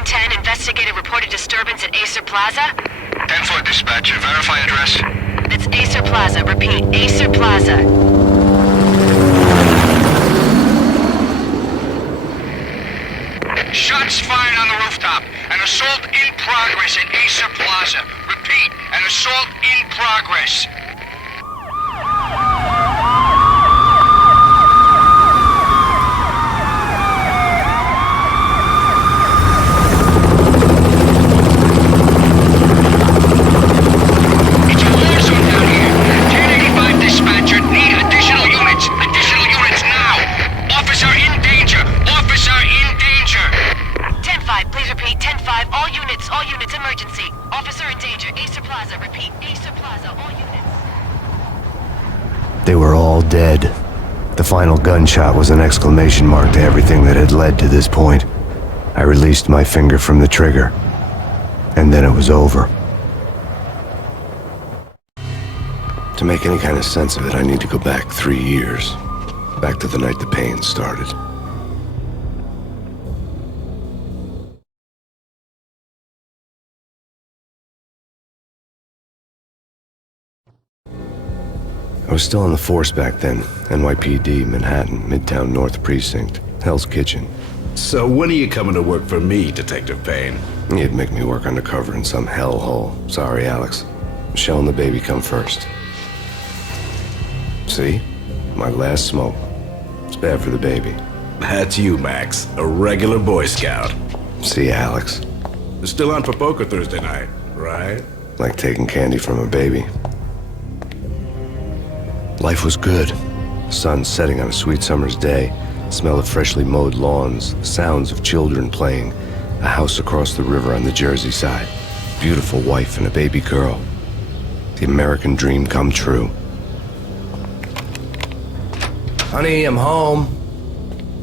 1010, investigated reported disturbance at Acer Plaza. 10-4 dispatcher, verify address. That's Acer Plaza, repeat, Acer Plaza. Shots fired on the rooftop. An assault in progress at Acer Plaza. Repeat, an assault in progress. It's a war zone down here. 1085 dispatcher, need additional units. Additional units now. Officer in danger. Officer in danger. 10-5, please repeat, 10-5, all units, emergency. Officer in danger, Acer Plaza, repeat, Acer Plaza, all units. They were all dead. The final gunshot was an exclamation mark to everything that had led to this point. I released my finger from the trigger, and then it was over. To make any kind of sense of it, I need to go back 3 years. Back to the night the pain started. I was still on the force back then. NYPD, Manhattan, Midtown North Precinct, Hell's Kitchen. So when are you coming to work for me, Detective Payne? You'd make me work undercover in some hellhole. Sorry, Alex. Michelle and the baby come first. See? My last smoke. It's bad for the baby. That's you, Max. A regular Boy Scout. See, Alex. Still on for poker Thursday night, right? Like taking candy from a baby. Life was good. The sun setting on a sweet summer's day. Smell of freshly mowed lawns. Sounds of children playing. A house across the river on the Jersey side. Beautiful wife and a baby girl. The American dream come true. Honey, I'm home.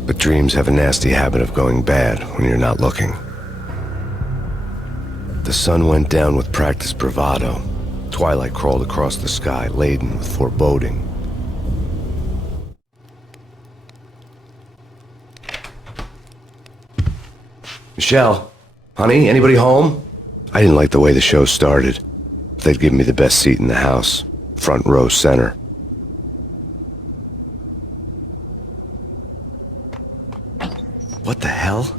But dreams have a nasty habit of going bad when you're not looking. The sun went down with practiced bravado. Twilight crawled across the sky, laden with foreboding. Michelle, honey, anybody home? I didn't like the way the show started. They'd give me the best seat in the house, front row center. What the hell?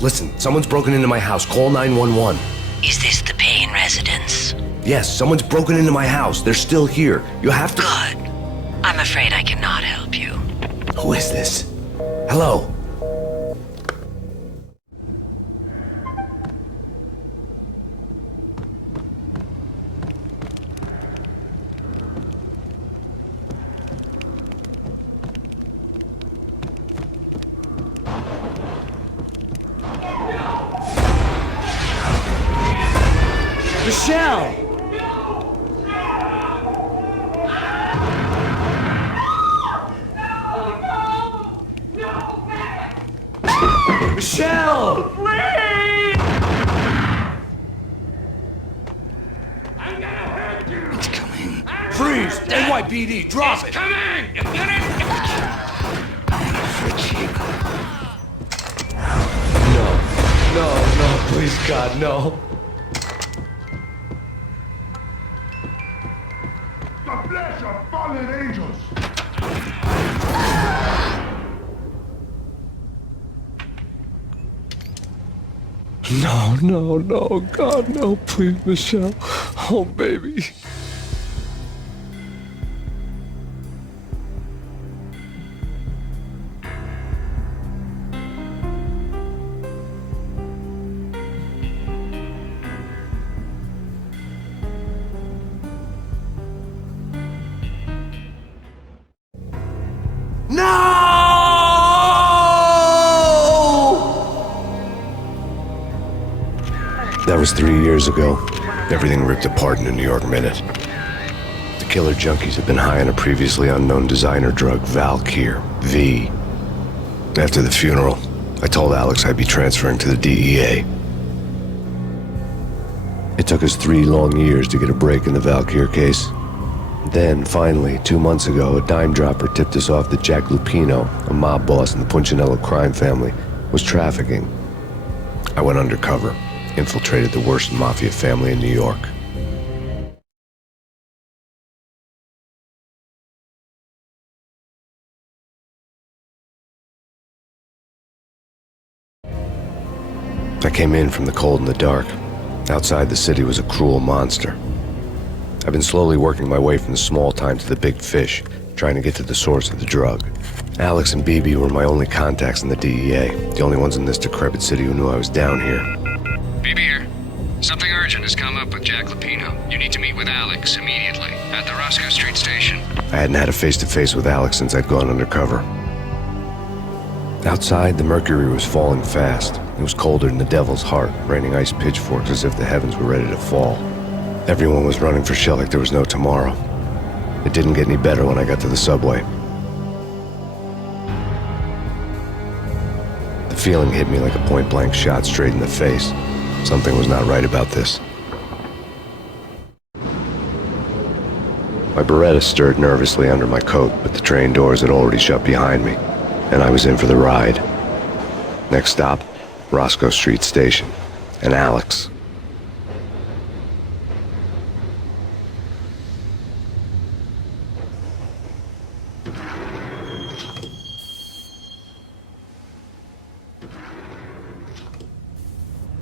Listen, someone's broken into my house. Call 911. Is this the Payne residence? Yes, someone's broken into my house. They're still here. You have to... Good. I'm afraid I cannot help you. Who is this? Hello? Michelle! Michelle! Please! I'm gonna hurt you! It's coming. Freeze! NYPD, drop it! Coming! You get it? No, please, God, no. The flesh of fallen angels! No, God, no, please, Michelle. Oh, baby. That was 3 years ago. Everything ripped apart in a New York minute. The killer junkies had been high on a previously unknown designer drug, Valkyr, V. After the funeral, I told Alex I'd be transferring to the DEA. It took us 3 long years to get a break in the Valkyr case. Then, finally, 2 months ago, a dime dropper tipped us off that Jack Lupino, a mob boss in the Punchinello crime family, was trafficking. I went undercover, infiltrated the worst mafia family in New York. I came in from the cold and the dark. Outside the city was a cruel monster. I've been slowly working my way from the small time to the big fish, trying to get to the source of the drug. Alex and BB were my only contacts in the DEA, the only ones in this decrepit city who knew I was down here. BB here. Something urgent has come up with Jack Lupino. You need to meet with Alex immediately at the Roscoe Street station. I hadn't had a face-to-face with Alex since I'd gone undercover. Outside, the mercury was falling fast. It was colder than the devil's heart, raining ice pitchforks as if the heavens were ready to fall. Everyone was running for shit like there was no tomorrow. It didn't get any better when I got to the subway. The feeling hit me like a point-blank shot straight in the face. Something was not right about this. My Beretta stirred nervously under my coat, but the train doors had already shut behind me, and I was in for the ride. Next stop, Roscoe Street Station, and Alex.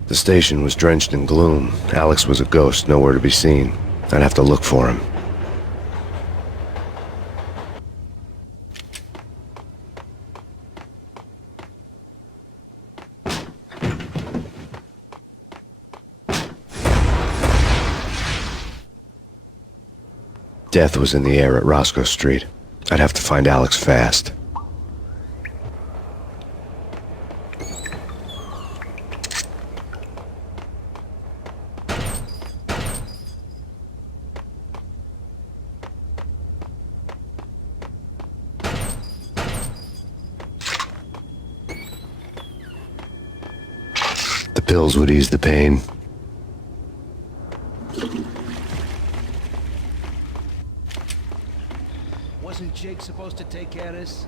The station was drenched in gloom. Alex was a ghost, nowhere to be seen. I'd have to look for him. Death was in the air at Roscoe Street. I'd have to find Alex fast. The pills would ease the pain. Wasn't Jake supposed to take care of this?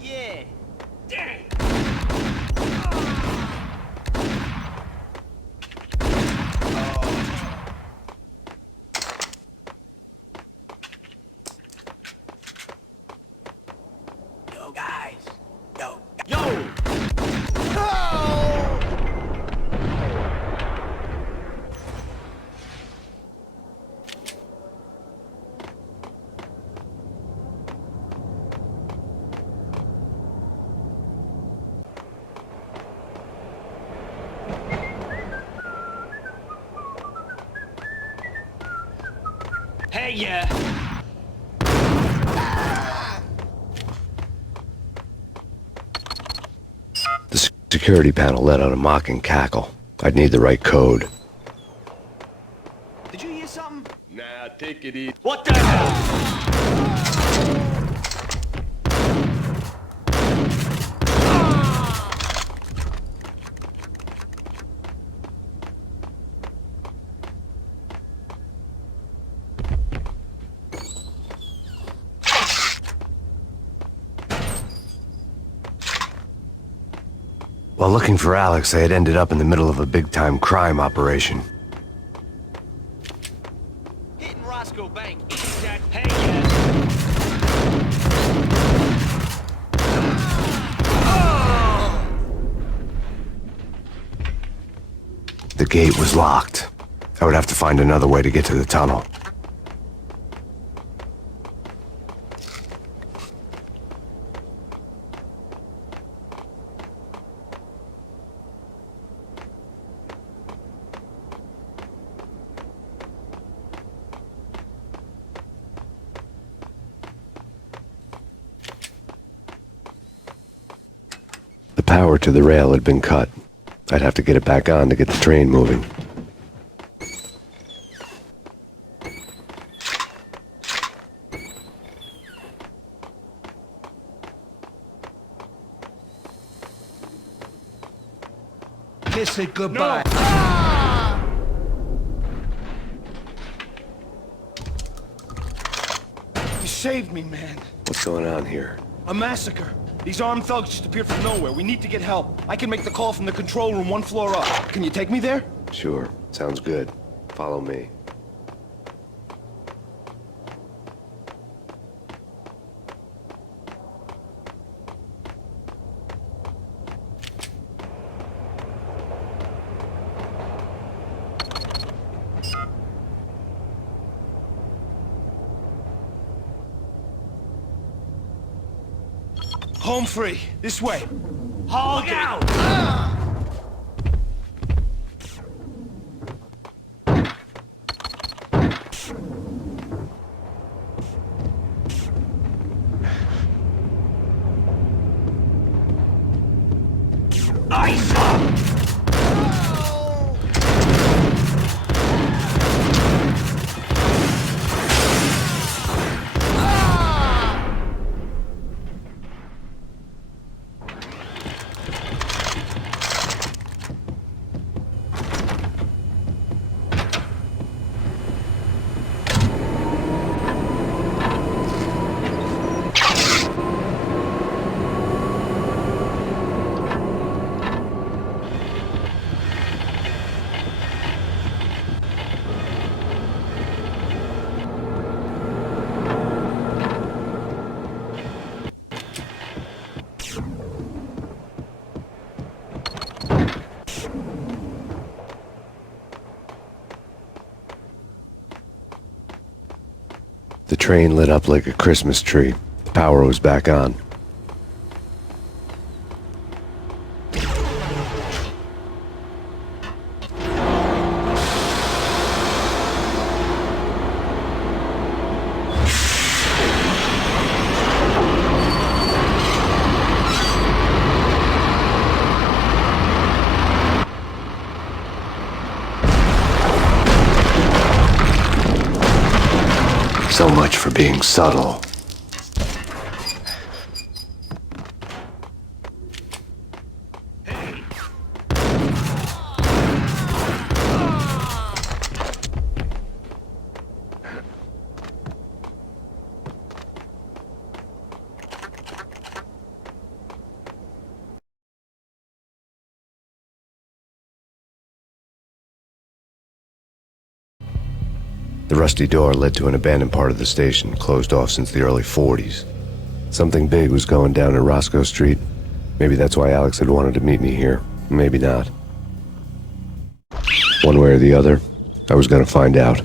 Yeah. Dang. Yo, guys. Yo. Yo! Hey, yeah. The security panel let out a mocking cackle. I'd need the right code. Did you hear something? Nah, take it easy. What the hell? While looking for Alex, I had ended up in the middle of a big-time crime operation. Hitting Roscoe Bank. Jack, hey, yeah. The gate was locked. I would have to find another way to get to the tunnel. power to the rail had been cut. I'd have to get it back on to get the train moving. Kiss it goodbye. You saved me, man. What's going on here? A massacre. These armed thugs just appeared from nowhere. We need to get help. I can make the call from the control room 1 floor up. Can you take me there? Sure, sounds good. Follow me. Home free. This way. Look out! The train lit up like a Christmas tree. The power was back on. So much for being subtle. The rusty door led to an abandoned part of the station, closed off since the early 40s. Something big was going down at Roscoe Street. Maybe that's why Alex had wanted to meet me here. Maybe not. One way or the other, I was gonna find out.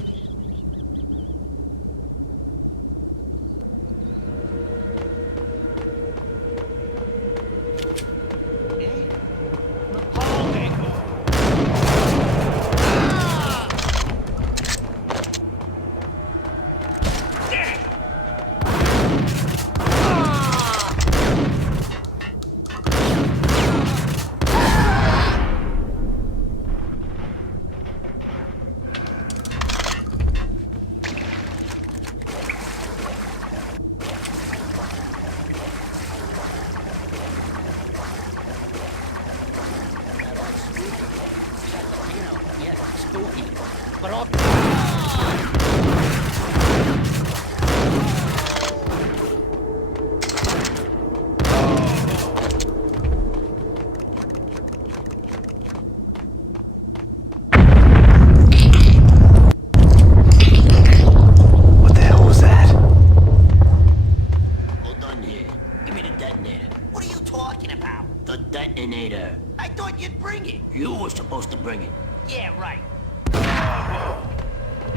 I thought you'd bring it. You were supposed to bring it. Yeah, right.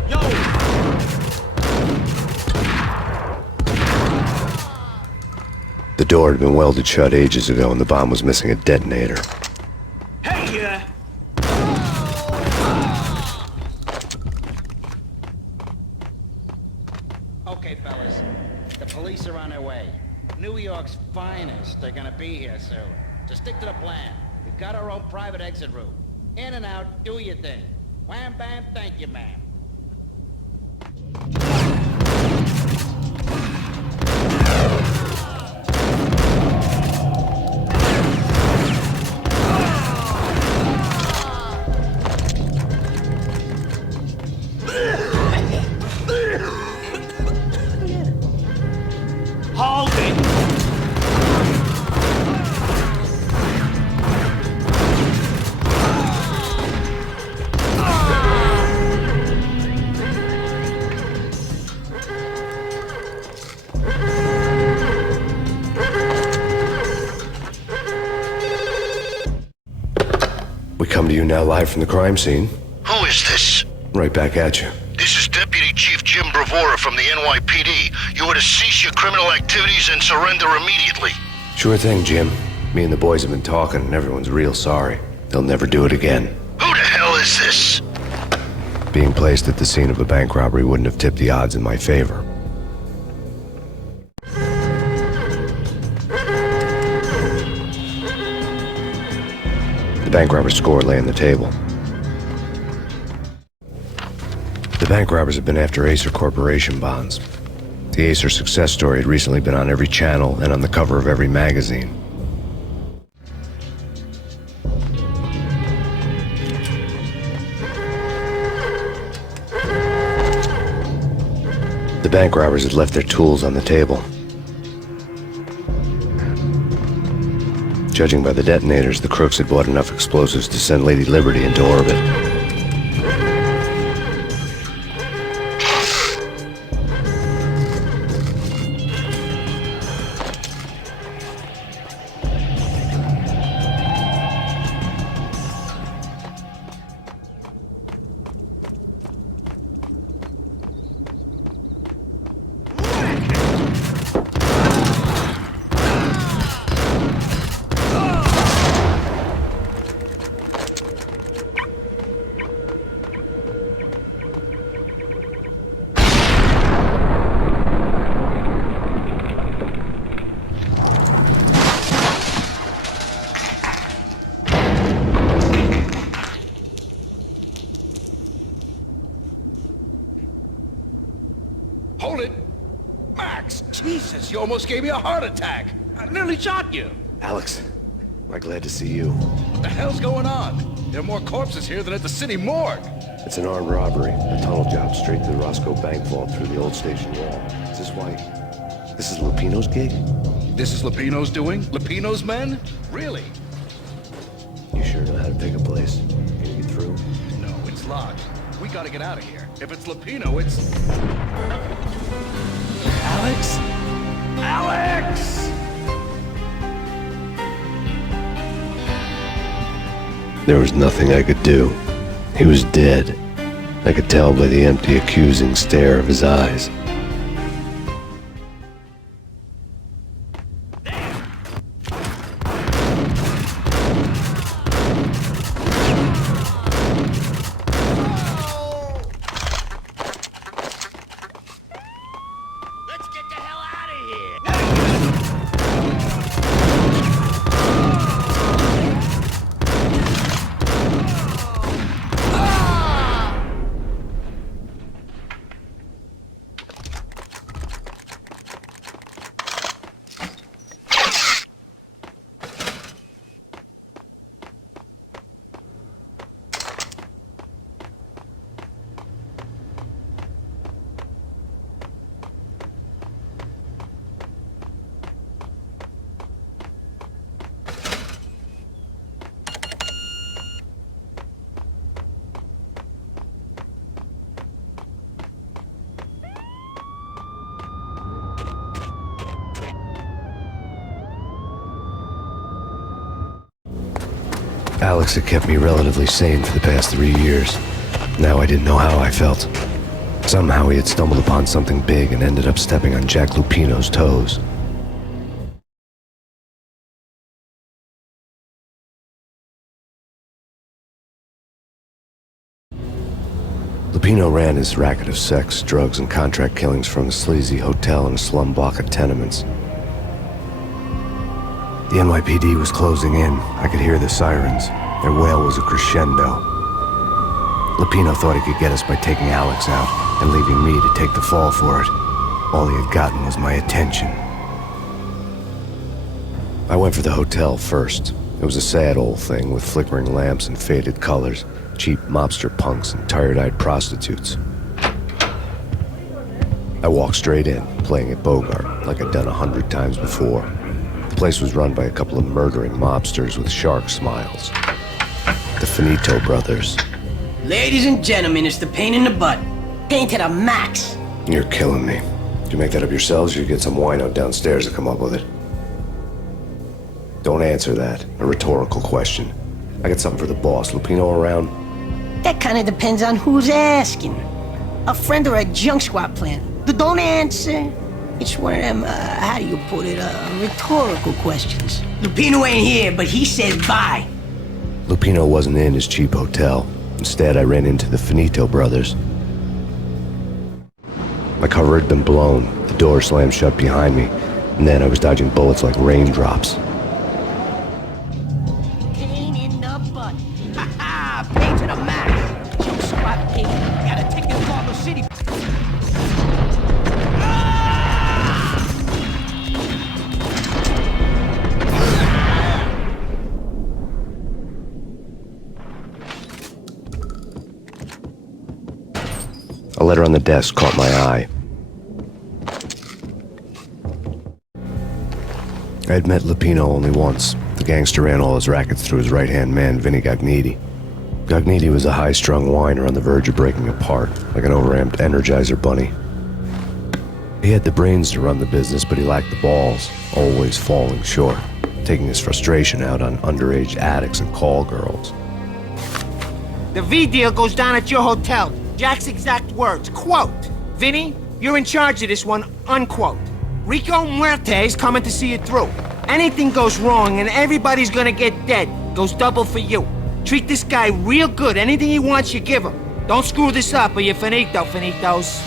Yo! The door had been welded shut ages ago and the bomb was missing a detonator. Hey, Okay, fellas. The police are on their way. New York's finest are gonna be here soon. So stick to the plan. We've got our own private exit route. In and out, do your thing. Wham bam, thank you, ma'am. Hold it! We come to you now live from the crime scene. Who is this? Right back at you. This is Deputy Chief Jim Bravura from the NYPD. You are to cease your criminal activities and surrender immediately. Sure thing, Jim. Me and the boys have been talking, and everyone's real sorry. They'll never do it again. Who the hell is this? Being placed at the scene of a bank robbery wouldn't have tipped the odds in my favor. The bank robber's score lay on the table. The bank robbers have been after Acer Corporation bonds. The Acer success story had recently been on every channel and on the cover of every magazine. The bank robbers had left their tools on the table. Judging by the detonators, the crooks had bought enough explosives to send Lady Liberty into orbit. Hold it! Max! Jesus, you almost gave me a heart attack! I nearly shot you! Alex, I'm glad to see you. What the hell's going on? There are more corpses here than at the city morgue! It's an armed robbery. A tunnel job straight to the Roscoe Bank vault through the old station wall. Is this why... This is Lupino's gig? This is Lupino's doing? Lupino's men? Really? You sure know how to pick a place? Can you get through? No, it's locked. We gotta get out of here. If it's Lupino, it's... Alex? Alex! There was nothing I could do. He was dead. I could tell by the empty, accusing stare of his eyes. Let's get the hell out of here! Alex had kept me relatively sane for the past 3 years. Now I didn't know how I felt. Somehow he had stumbled upon something big and ended up stepping on Jack Lupino's toes. Lupino ran his racket of sex, drugs, and contract killings from a sleazy hotel in a slum block of tenements. The NYPD was closing in. I could hear the sirens. Their wail was a crescendo. Lupino thought he could get us by taking Alex out and leaving me to take the fall for it. All he had gotten was my attention. I went for the hotel first. It was a sad old thing with flickering lamps and faded colors, cheap mobster punks and tired-eyed prostitutes. I walked straight in, playing at Bogart, like I'd done 100 times before. The place was run by a couple of murdering mobsters with shark smiles. The Finito brothers. Ladies and gentlemen, it's the pain in the butt. Pain to the max. You're killing me. Did you make that up yourselves, or you get some wino downstairs to come up with it? Don't answer that. A rhetorical question. I got something for the boss. Lupino around? That kind of depends on who's asking. A friend or a junk squad plan. Don't answer. It's one of them, how do you put it, rhetorical questions. Lupino ain't here, but he says bye. Lupino wasn't in his cheap hotel. Instead, I ran into the Finito brothers. My cover had been blown. The door slammed shut behind me, and then I was dodging bullets like raindrops. Pain in the butt. Ha ha! Pain to the max. Junk squad pain. Gotta take this Carlo City. A letter on the desk caught my eye. I had met Lupino only once. The gangster ran all his rackets through his right-hand man, Vinny Gagniti. Gagniti was a high-strung whiner on the verge of breaking apart, like an overamped Energizer bunny. He had the brains to run the business, but he lacked the balls, always falling short, taking his frustration out on underage addicts and call girls. The V deal goes down at your hotel. Jack's exact words, quote, "Vinny, you're in charge of this one," unquote. Rico Muerte's coming to see it through. Anything goes wrong and everybody's gonna get dead. Goes double for you. Treat this guy real good. Anything he wants, you give him. Don't screw this up or you're finito, finitos.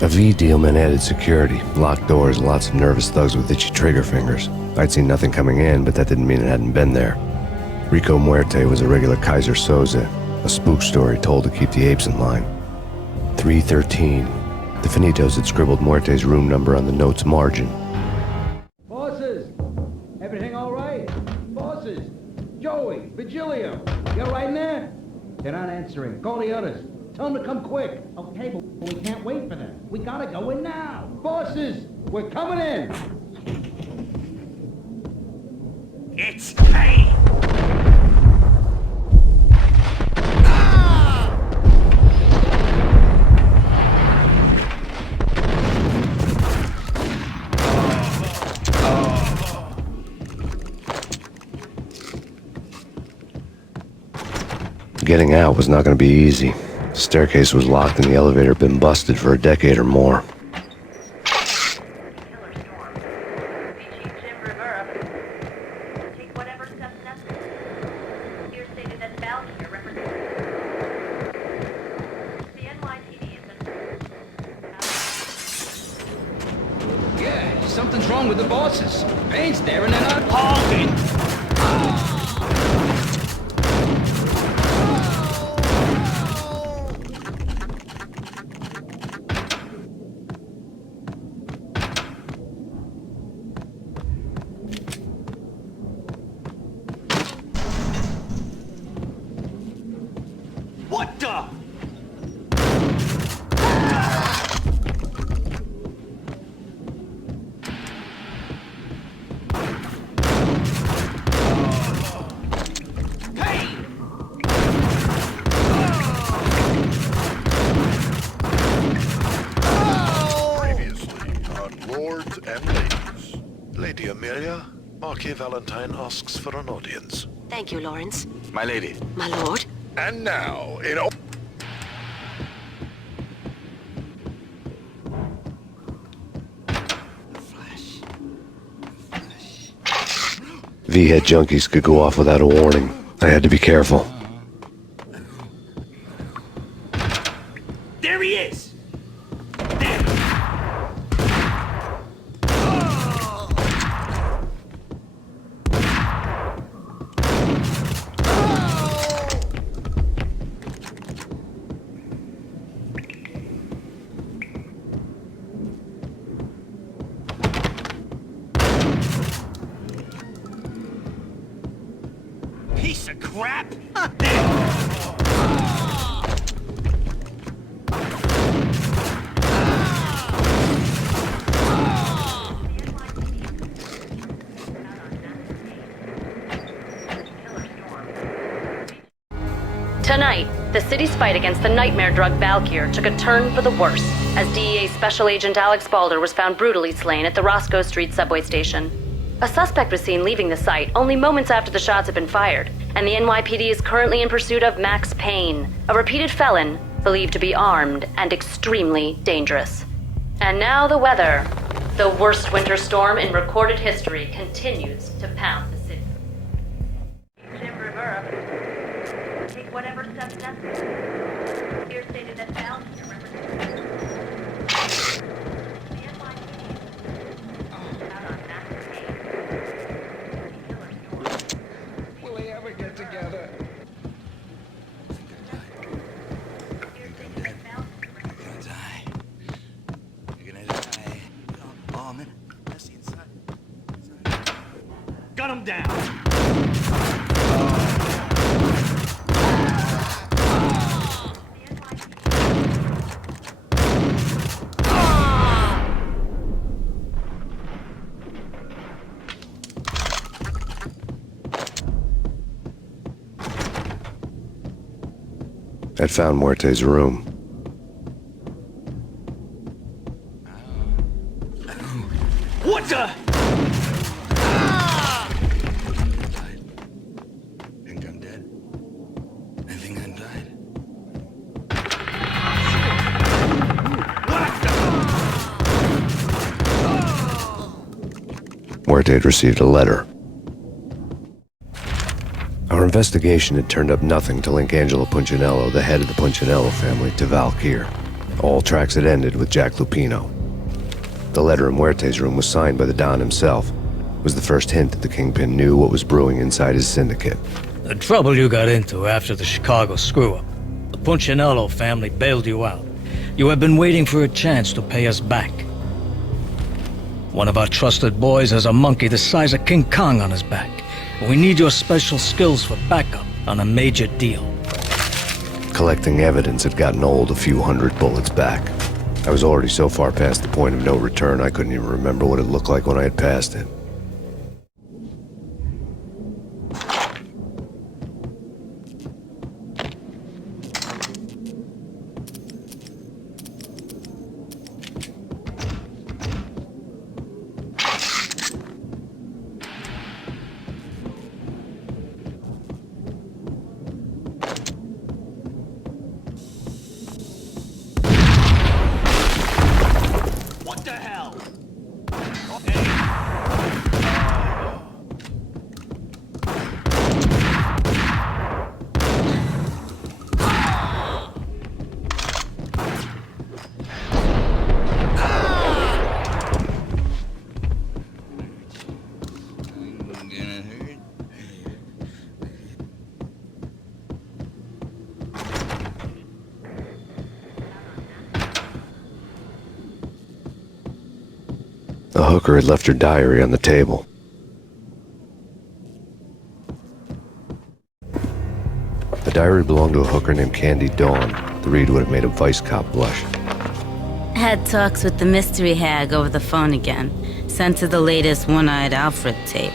A V deal meant added security, locked doors, and lots of nervous thugs with itchy trigger fingers. I'd seen nothing coming in, but that didn't mean it hadn't been there. Rico Muerte was a regular Kaiser Soze, a spook story told to keep the apes in line. 313. The Finitos had scribbled Muerte's room number on the note's margin. Bosses! Everything all right? Bosses! Joey, Vigilio, you all right in there? They're not answering. Call the others. Tell them to come quick. Okay, but we can't wait for them. We gotta go in now. Bosses, we're coming in. It's pain! Getting out was not going to be easy. The staircase was locked and the elevator had been busted for a decade or more. Yeah, something's wrong with the bosses. Payne's there and they're not holding. What the? Lady Amelia, Marquis Valentine asks for an audience. Thank you, Lawrence. My lady. My lord. And now, in V-head junkies could go off without a warning. I had to be careful. There he is! crap? Tonight, the city's fight against the nightmare drug Valkyr took a turn for the worse, as DEA Special Agent Alex Balder was found brutally slain at the Roscoe Street subway station. A suspect was seen leaving the site only moments after the shots had been fired, and the NYPD is currently in pursuit of Max Payne, a repeated felon believed to be armed and extremely dangerous. And now the weather. The worst winter storm in recorded history continues to pound the city. Take whatever steps necessary. Here stated that Valkyr represents the NYPD out on Max Payne. Killer storm. Will they ever get together? Gun him down! I'd found Muerte's room. What the? Think I'm dead? I think I died. Muerte had received a letter. Our investigation had turned up nothing to link Angelo Punchinello, the head of the Punchinello family, to Valkyr. All tracks had ended with Jack Lupino. The letter in Muerte's room was signed by the Don himself. It was the first hint that the Kingpin knew what was brewing inside his syndicate. The trouble you got into after the Chicago screw-up. The Punchinello family bailed you out. You have been waiting for a chance to pay us back. One of our trusted boys has a monkey the size of King Kong on his back. We need your special skills for backup on a major deal. Collecting evidence had gotten old a few hundred bullets back. I was already so far past the point of no return I couldn't even remember what it looked like when I had passed it. What the hell? The hooker had left her diary on the table. The diary belonged to a hooker named Candy Dawn. The read would have made a vice cop blush. Had talks with the mystery hag over the phone again. Sent her the latest One-Eyed Alfred tape.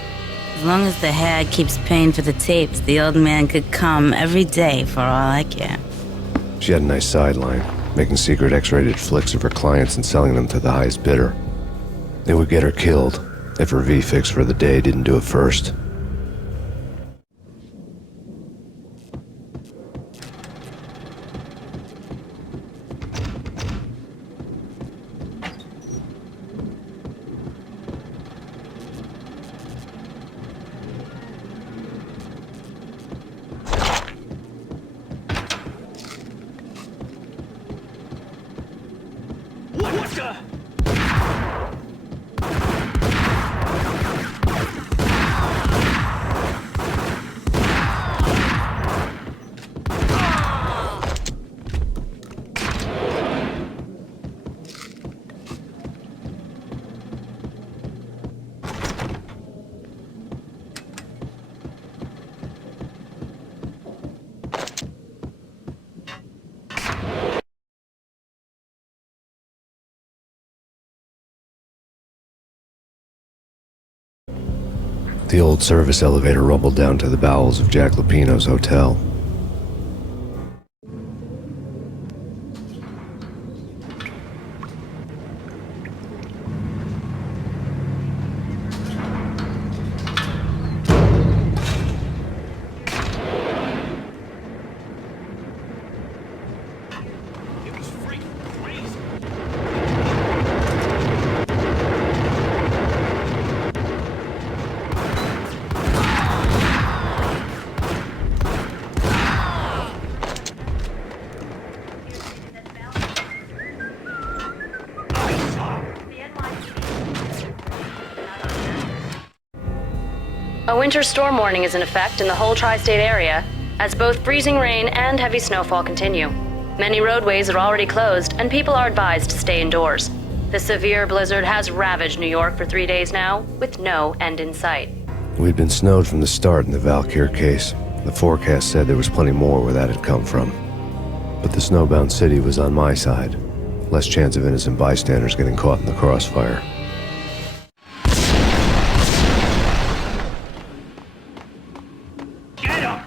As long as the hag keeps paying for the tapes, the old man could come every day for all I care. She had a nice sideline, making secret X-rated flicks of her clients and selling them to the highest bidder. It would get her killed if her V-fix for the day didn't do it first. What the? The old service elevator rumbled down to the bowels of Jack Lupino's hotel. A winter storm warning is in effect in the whole tri-state area, as both freezing rain and heavy snowfall continue. Many roadways are already closed, and people are advised to stay indoors. The severe blizzard has ravaged New York for 3 days now, with no end in sight. We'd been snowed from the start in the Valkyr case. The forecast said there was plenty more where that had come from. But the snowbound city was on my side. Less chance of innocent bystanders getting caught in the crossfire. Get him!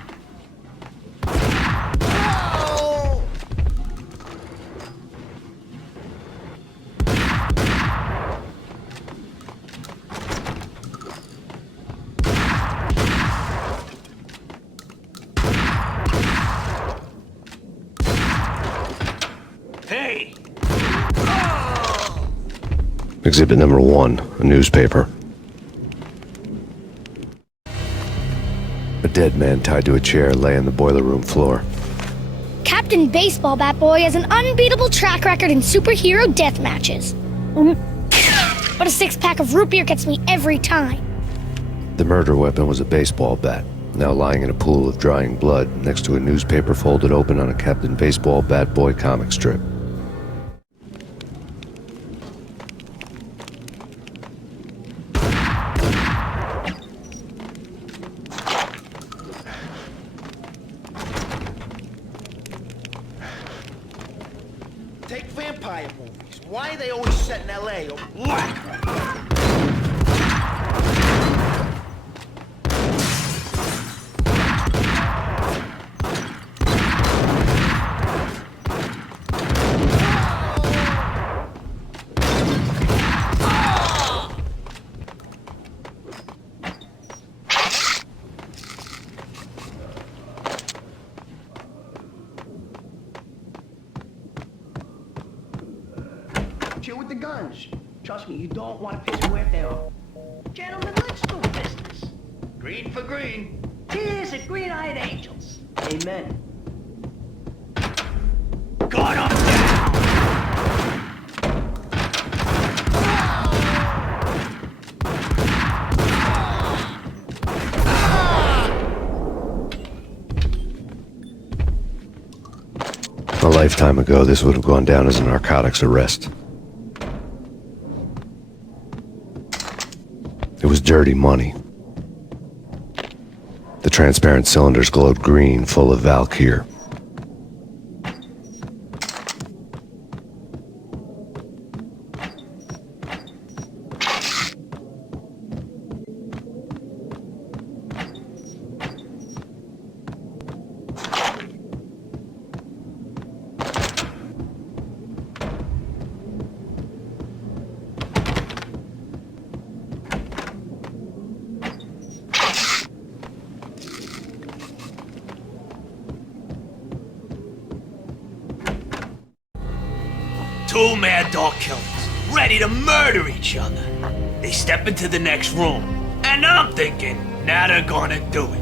Hey! Exhibit number 1, a newspaper. A dead man tied to a chair lay on the boiler room floor. Captain Baseball Bat Boy has an unbeatable track record in superhero death matches. But a six-pack of root beer gets me every time. The murder weapon was a baseball bat, now lying in a pool of drying blood next to a newspaper folded open on a Captain Baseball Bat Boy comic strip. Take vampire movies. Why are they always set in L.A. or black? Chill with the guns. Trust me, you don't want to piss Muerte off. Gentlemen, let's do business. Green for green. Cheers at Green-Eyed Angels. Amen. Got him down! A lifetime ago, this would have gone down as a narcotics arrest. It was dirty money. The transparent cylinders glowed green, full of Valkyr. Two mad dog killers, ready to murder each other. They step into the next room, and I'm thinking, now they're gonna do it.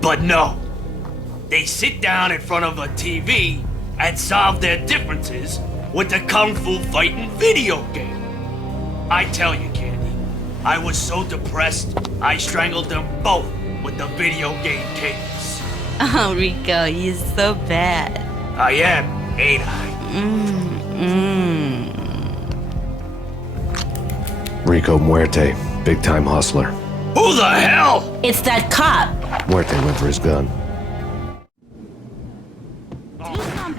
But no. They sit down in front of a TV and solve their differences with the Kung Fu fighting video game. I tell you, Candy, I was so depressed, I strangled them both with the video game cables. Oh, Rico, you're so bad. I am, ain't I? Rico Muerte, big-time hustler. Who the hell? It's that cop. Muerte went for his gun. Do something.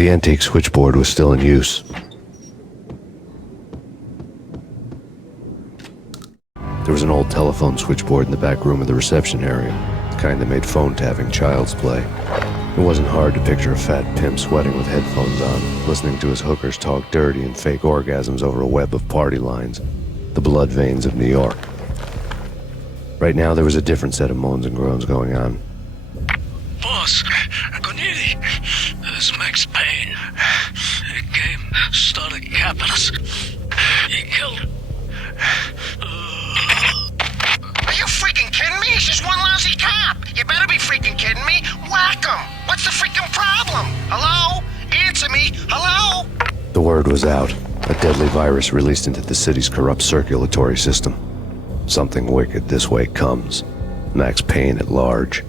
The antique switchboard was still in use. There was an old telephone switchboard in the back room of the reception area, the kind that made phone tapping child's play. It wasn't hard to picture a fat pimp sweating with headphones on, listening to his hookers talk dirty and fake orgasms over a web of party lines, the blood veins of New York. Right now, there was a different set of moans and groans going on. Boss, Corneli, it's Max Payne. He came, started capping us. He killed. Are you freaking kidding me? He's just one lousy cop. You better be freaking kidding me. Whack him. What's the freaking problem? Hello? Answer me. Hello? The word was out. A deadly virus released into the city's corrupt circulatory system. Something wicked this way comes. Max Payne at large.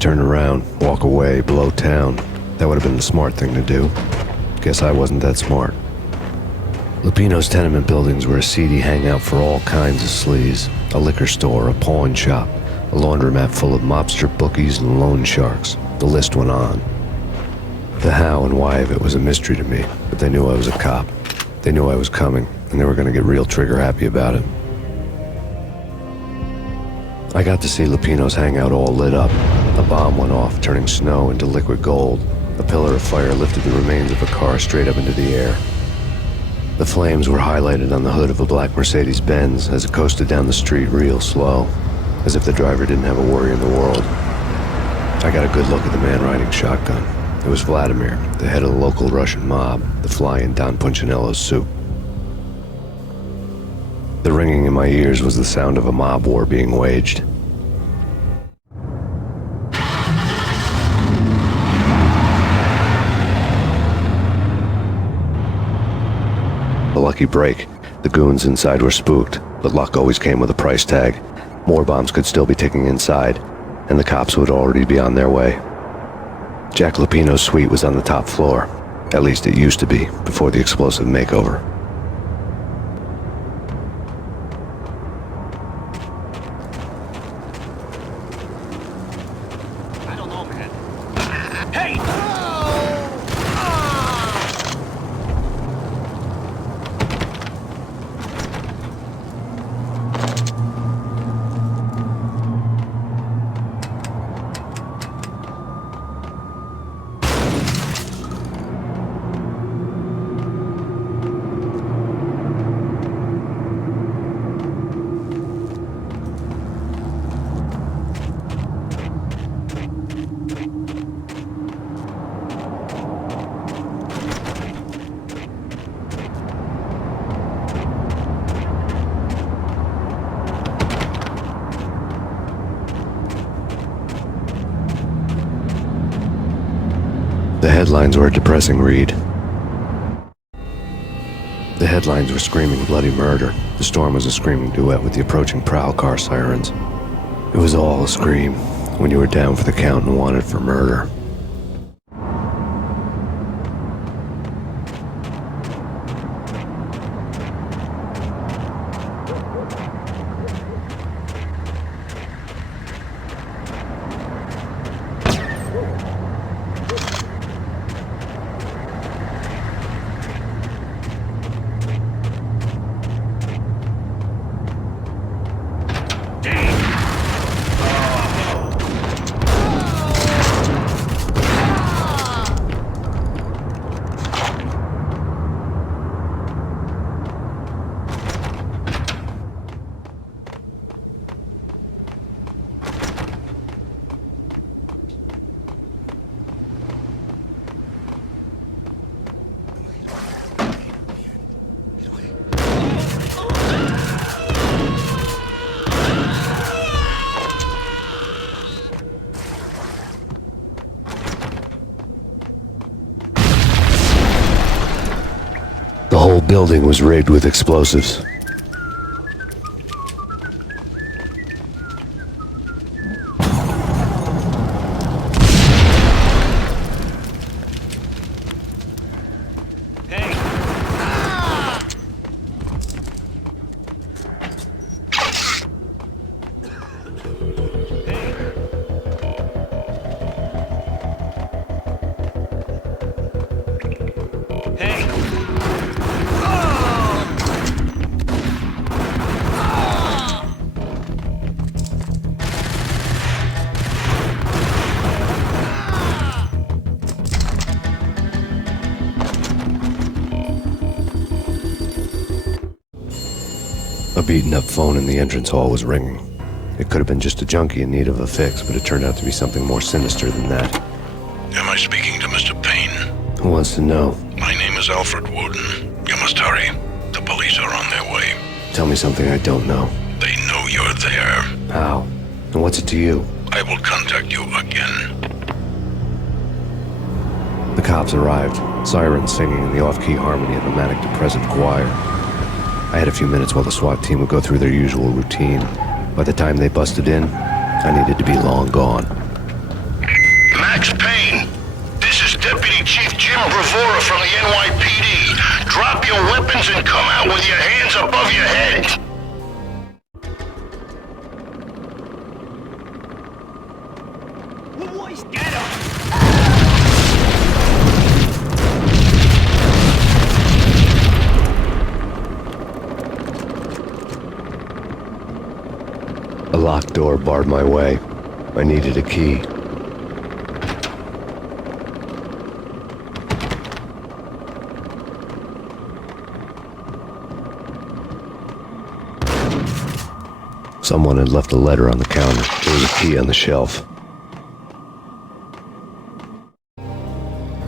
Turn around, walk away, blow town. That would have been the smart thing to do. Guess I wasn't that smart. Lupino's tenement buildings were a seedy hangout for all kinds of sleaze. A liquor store, a pawn shop, a laundromat full of mobster bookies and loan sharks. The list went on. The how and why of it was a mystery to me, but they knew I was a cop. They knew I was coming, and they were going to get real trigger-happy about it. I got to see Lupino's hangout all lit up. A bomb went off, turning snow into liquid gold. A pillar of fire lifted the remains of a car straight up into the air. The flames were highlighted on the hood of a black Mercedes-Benz as it coasted down the street real slow, as if the driver didn't have a worry in the world. I got a good look at the man riding shotgun. It was Vladimir, the head of the local Russian mob, the fly in Don Punchinello's soup. The ringing in my ears was the sound of a mob war being waged. A lucky break. The goons inside were spooked, but luck always came with a price tag. More bombs could still be ticking inside, and the cops would already be on their way. Jack Lupino's suite was on the top floor. At least it used to be, before the explosive makeover. headlines were a depressing read. The headlines were screaming bloody murder. The storm was a screaming duet with the approaching prowl car sirens. It was all a scream when you were down for the count and wanted for murder. The whole building was rigged with explosives. A beaten-up phone in the entrance hall was ringing. It could have been just a junkie in need of a fix, but it turned out to be something more sinister than that. Am I speaking to Mr. Payne? Who wants to know? My name is Alfred Woden. You must hurry. The police are on their way. Tell me something I don't know. They know you're there. How? And what's it to you? I will contact you again. The cops arrived, sirens singing in the off-key harmony of a manic-depressive choir. I had a few minutes while the SWAT team would go through their usual routine. By the time they busted in, I needed to be long gone. Max Payne, this is Deputy Chief Jim Bravura from the NYPD. Drop your weapons and come out with your hands above your head. A locked door barred my way. I needed a key. Someone had left a letter on the counter. There was a key on the shelf.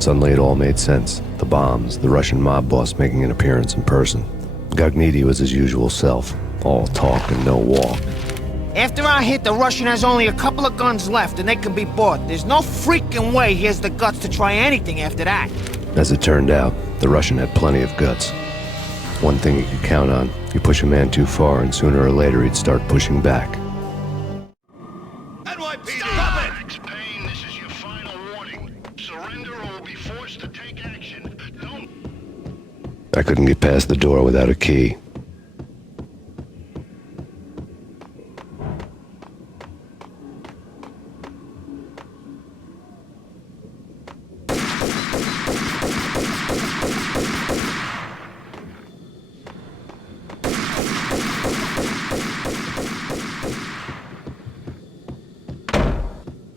Suddenly it all made sense. The bombs, the Russian mob boss making an appearance in person. Gagniti was his usual self. All talk and no walk. After our hit, the Russian has only a couple of guns left, and they can be bought. There's no freaking way he has the guts to try anything after that. As it turned out, the Russian had plenty of guts. One thing you could count on, you push a man too far and sooner or later he'd start pushing back. NYPD! Stop it! Max Payne, this is your final warning. Surrender or we'll be forced to take action. Don't... I couldn't get past the door without a key.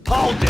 Hold it!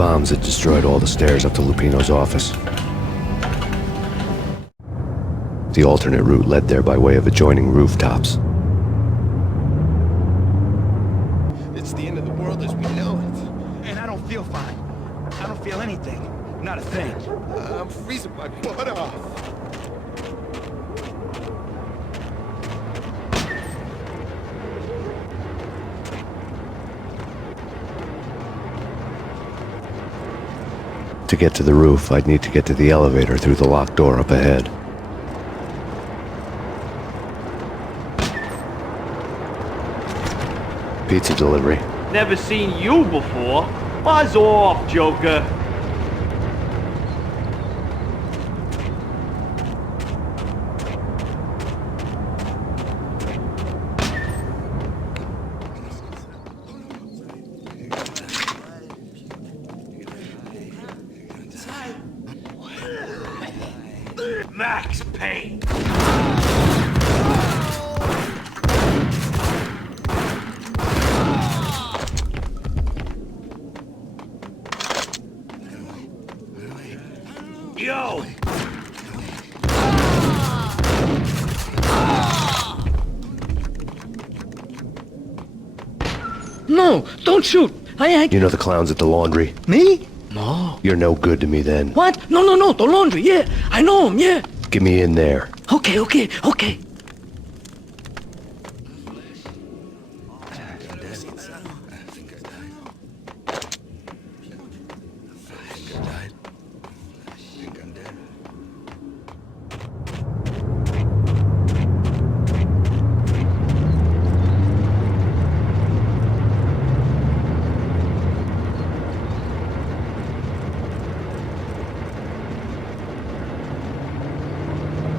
bombs that destroyed all the stairs up to Lupino's office. The alternate route led there by way of adjoining rooftops. It's the end of the world as we know it. And I don't feel fine. I don't feel anything. Not a thing. I'm freezing my butt off. To get to the roof, I'd need to get to the elevator through the locked door up ahead. Pizza delivery. Never seen you before. Buzz off, Joker. Max Payne. Yo! No, don't shoot. I You know the clowns at the laundry? Me? No. You're no good to me then. What? No, the laundry, yeah. I know him, yeah. Get me in there. Okay.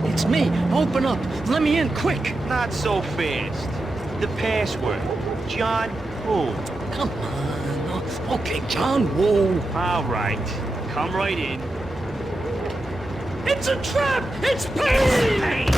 It's me. Open up. Let me in, quick. Not so fast. The password. John Woo. Come on. Okay, John Woo. All right. Come right in. It's a trap! It's Payne!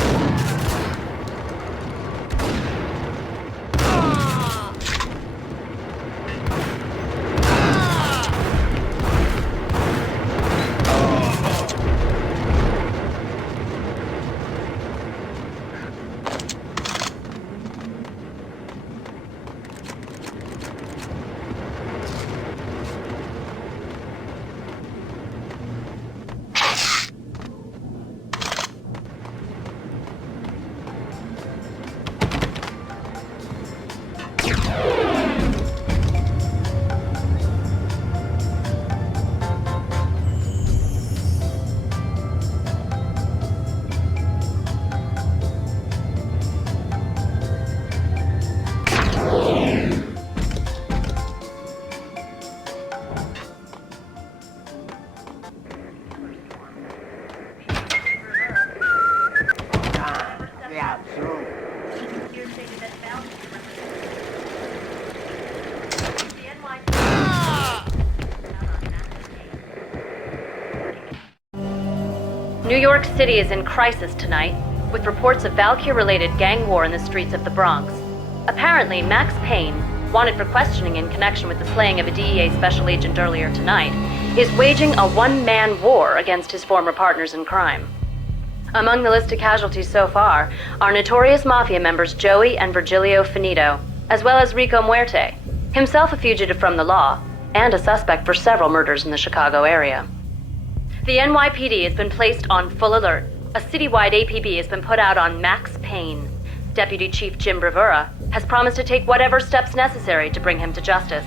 New York City is in crisis tonight, with reports of Valkyr-related gang war in the streets of the Bronx. Apparently, Max Payne, wanted for questioning in connection with the slaying of a DEA special agent earlier tonight, is waging a one-man war against his former partners in crime. Among the listed casualties so far are notorious mafia members Joey and Virgilio Finito, as well as Rico Muerte, himself a fugitive from the law, and a suspect for several murders in the Chicago area. The NYPD has been placed on full alert. A citywide APB has been put out on Max Payne. Deputy Chief Jim Bravura has promised to take whatever steps necessary to bring him to justice.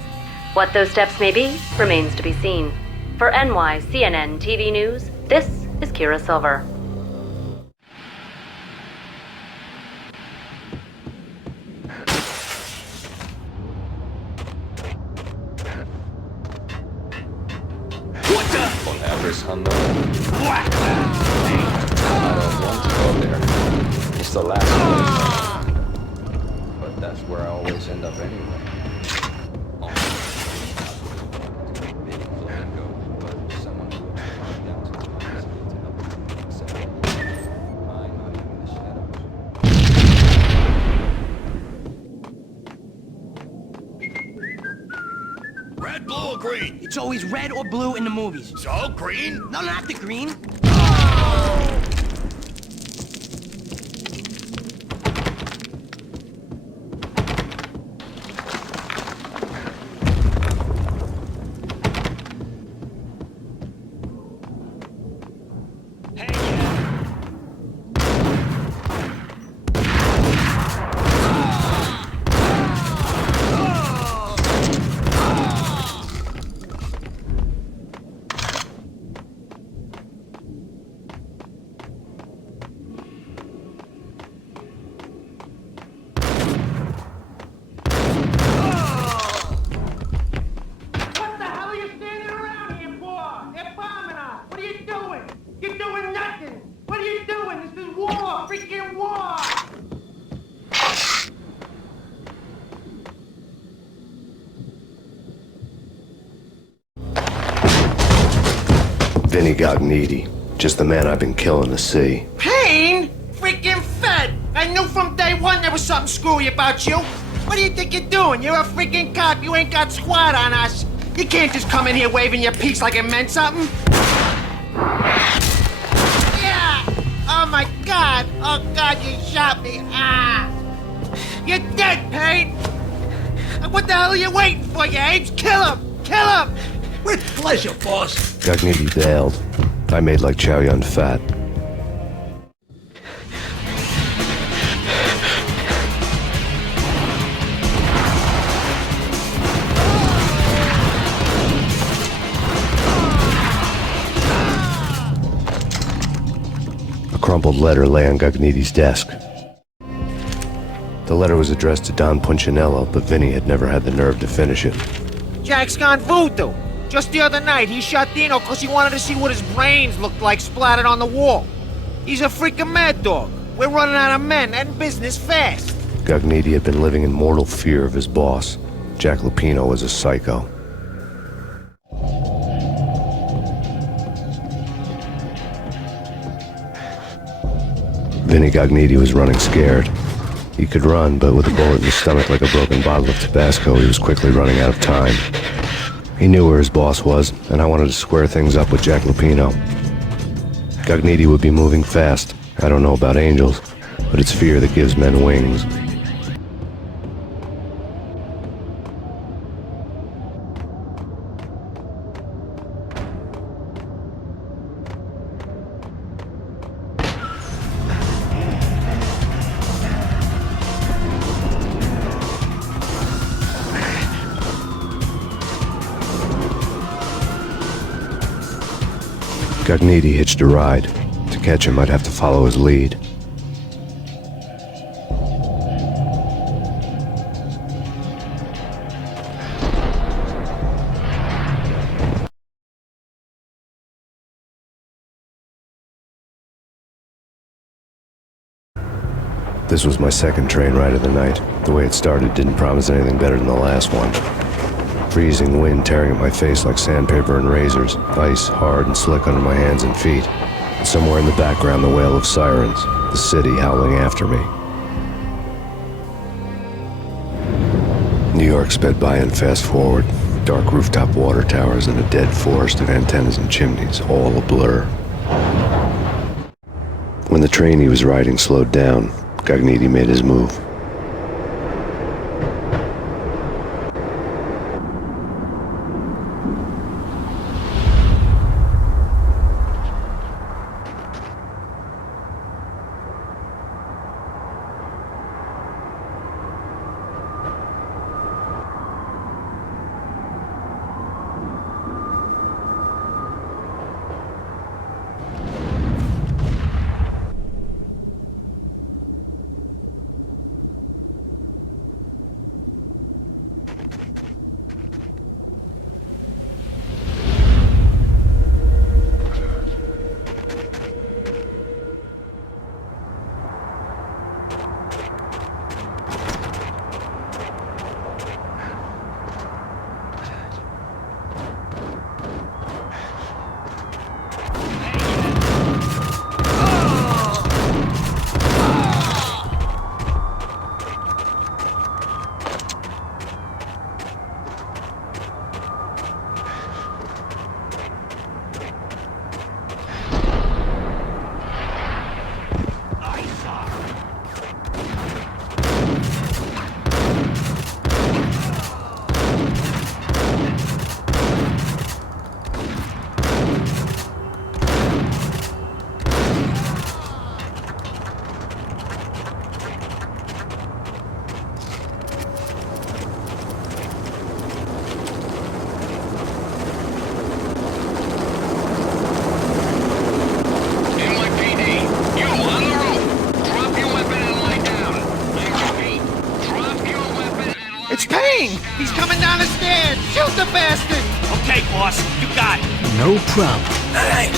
What those steps may be remains to be seen. For NYCNN TV News, this is Kira Silver. Address unknown. I don't want to go there. It's the last place. But that's where I always end up anyway. Red, blue, or green? It's always red or blue in the movies. So, green? No, not the green. Vinny Gognitti, just the man I've been killing to see. Payne? Freaking fed! I knew from day one there was something screwy about you. What do you think you're doing? You're a freaking cop. You ain't got squat on us. You can't just come in here waving your piece like it meant something. Yeah! Oh my God! Oh God, you shot me! Ah! You're dead, Payne! What the hell are you waiting for, you apes? Kill him! Kill him! With pleasure, boss. Gognitti bailed. I made like Chow Yun Fat. A crumpled letter lay on Gognitti's desk. The letter was addressed to Don Punchinello, but Vinny had never had the nerve to finish it. Jack's gone voodoo. Just the other night, he shot Dino because he wanted to see what his brains looked like splattered on the wall. He's a freaking mad dog. We're running out of men and business fast. Gognitti had been living in mortal fear of his boss. Jack Lupino was a psycho. Vinny Gognitti was running scared. He could run, but with a bullet in his stomach like a broken bottle of Tabasco, he was quickly running out of time. He knew where his boss was, and I wanted to square things up with Jack Lupino. Gognitti would be moving fast. I don't know about angels, but it's fear that gives men wings. Gognitti hitched a ride. To catch him, I'd have to follow his lead. This was my second train ride of the night. The way it started didn't promise anything better than the last one. Freezing wind tearing at my face like sandpaper and razors, ice hard and slick under my hands and feet. And somewhere in the background, the wail of sirens, the city howling after me. New York sped by in fast forward. Dark rooftop water towers and a dead forest of antennas and chimneys, all a blur. When the train he was riding slowed down, Gognitti made his move. He's coming down the stairs! Shoot the bastard! Okay, boss, you got it. No problem. All right.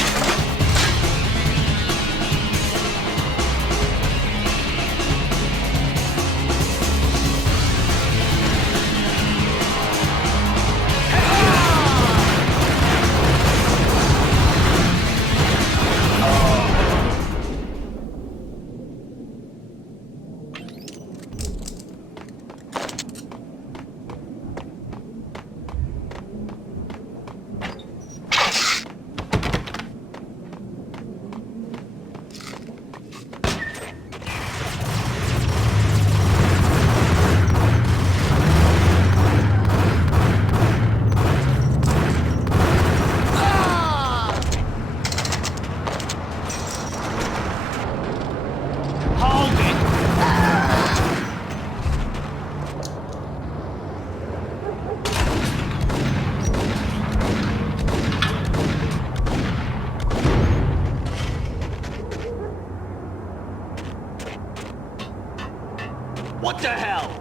What the hell?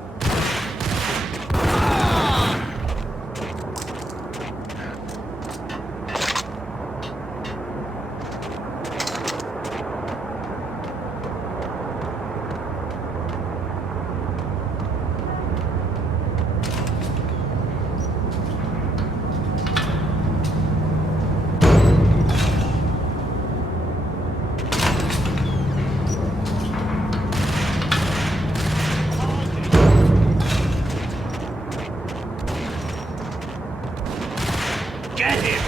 Get him!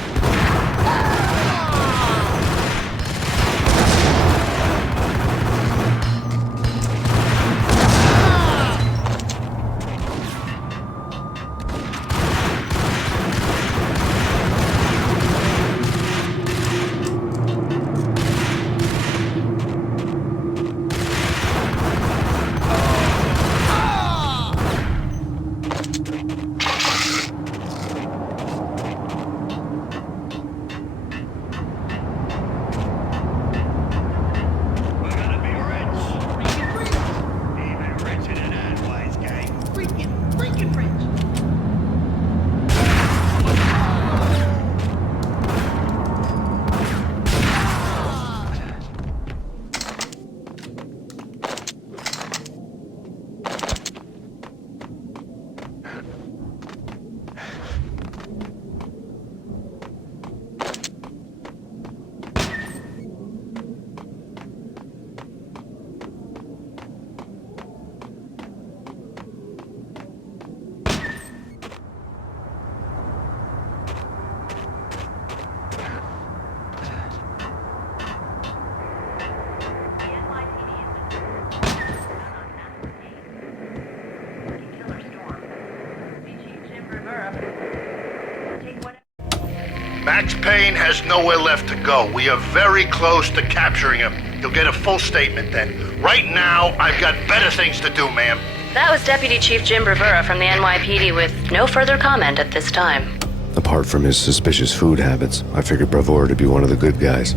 Max Payne has nowhere left to go. We are very close to capturing him. You'll get a full statement then. Right now, I've got better things to do, ma'am. That was Deputy Chief Jim Rivera from the NYPD with no further comment at this time. Apart from his suspicious food habits, I figured Bravura to be one of the good guys.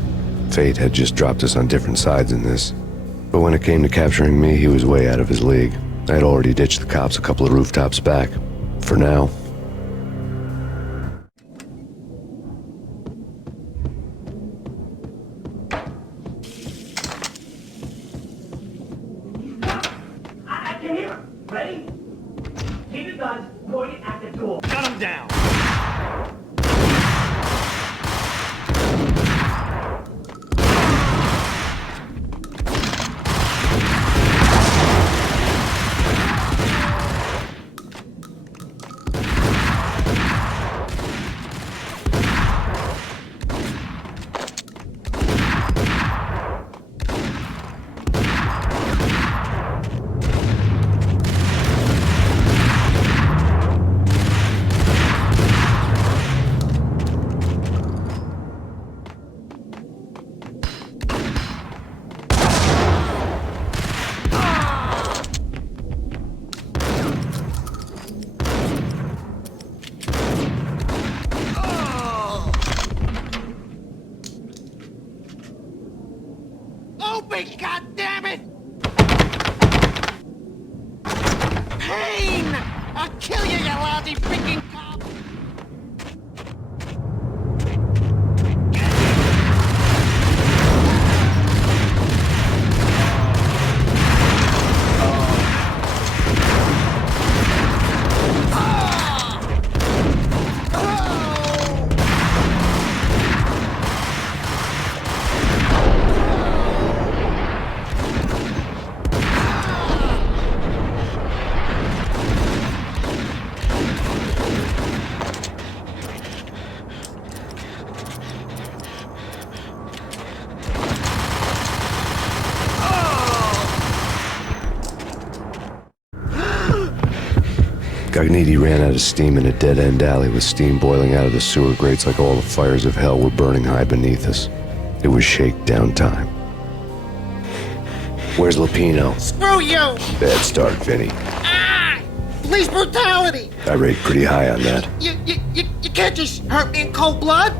Fate had just dropped us on different sides in this. But when it came to capturing me, he was way out of his league. I had already ditched the cops a couple of rooftops back. For now. I can hear him. Ready? Keep your guns pointed at the door. Gun him down. bloody freaking cop! Gognitti ran out of steam in a dead-end alley with steam boiling out of the sewer grates like all the fires of hell were burning high beneath us. It was shakedown time. Where's Lupino? Screw you! Bad start, Vinny. Ah! Police brutality! I rate pretty high on that. You can't just hurt me in cold blood!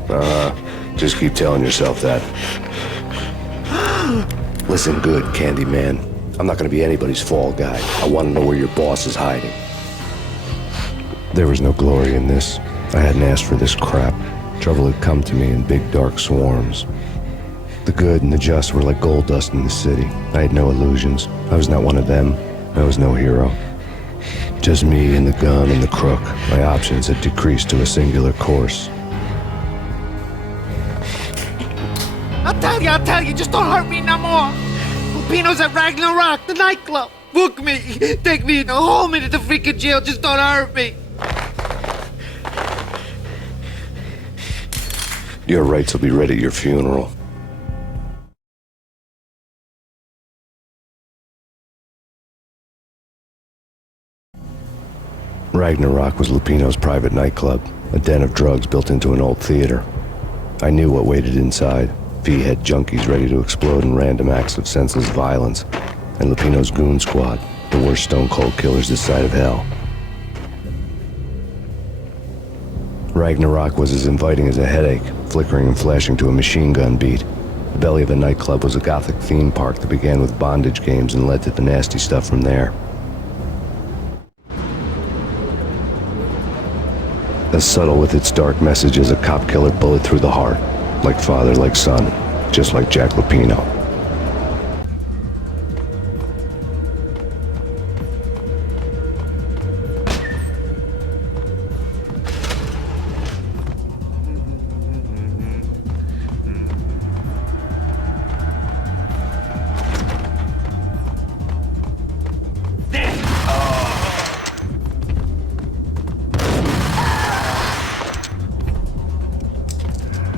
Just keep telling yourself that. Listen good, Candyman. I'm not gonna be anybody's fall guy. I wanna know where your boss is hiding. There was no glory in this. I hadn't asked for this crap. Trouble had come to me in big dark swarms. The good and the just were like gold dust in the city. I had no illusions. I was not one of them. I was no hero. Just me and the gun and the crook. My options had decreased to a singular course. I'll tell you, just don't hurt me no more. Lupino's at Ragnarok, the nightclub. Book me, take me, hold me to the freaking jail, just don't hurt me. Your rights will be read at your funeral. Ragnarok was Lupino's private nightclub, a den of drugs built into an old theater. I knew what waited inside. V-head junkies ready to explode in random acts of senseless violence, and Lupino's goon squad, the worst stone-cold killers this side of hell. Ragnarok was as inviting as a headache, flickering and flashing to a machine gun beat. The belly of the nightclub was a gothic theme park that began with bondage games and led to the nasty stuff from there. As subtle with its dark message as a cop killer bullet through the heart. Like father, like son, just like Jack Lupino.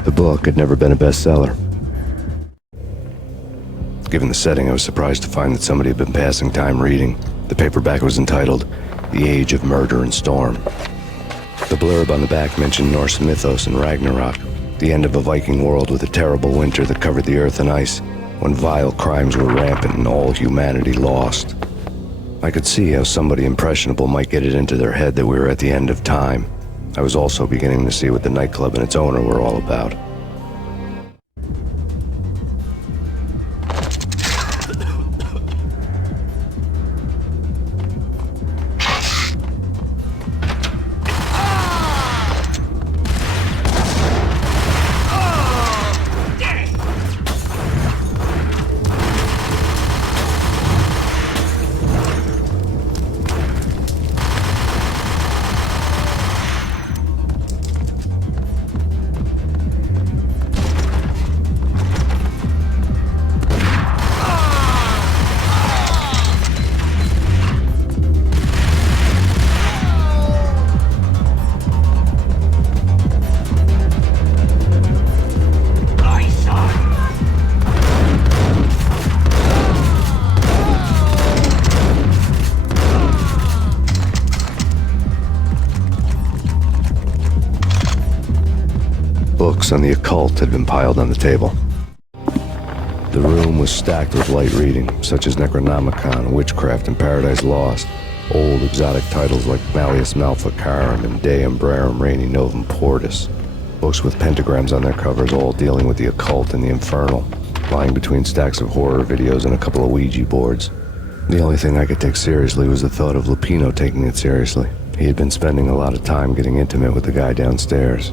The book had never been a bestseller. Given the setting, I was surprised to find that somebody had been passing time reading. The paperback was entitled, The Age of Murder and Storm. The blurb on the back mentioned Norse mythos and Ragnarok, the end of a Viking world with a terrible winter that covered the earth in ice, when vile crimes were rampant and all humanity lost. I could see how somebody impressionable might get it into their head that we were at the end of time. I was also beginning to see what the nightclub and its owner were all about. Books on the occult had been piled on the table. The room was stacked with light reading, such as Necronomicon, Witchcraft, and Paradise Lost. Old exotic titles like Malleus Maleficarum and De Umbrarum Reini Novum Portus. Books with pentagrams on their covers, all dealing with the occult and the infernal, lying between stacks of horror videos and a couple of Ouija boards. The only thing I could take seriously was the thought of Lupino taking it seriously. He had been spending a lot of time getting intimate with the guy downstairs.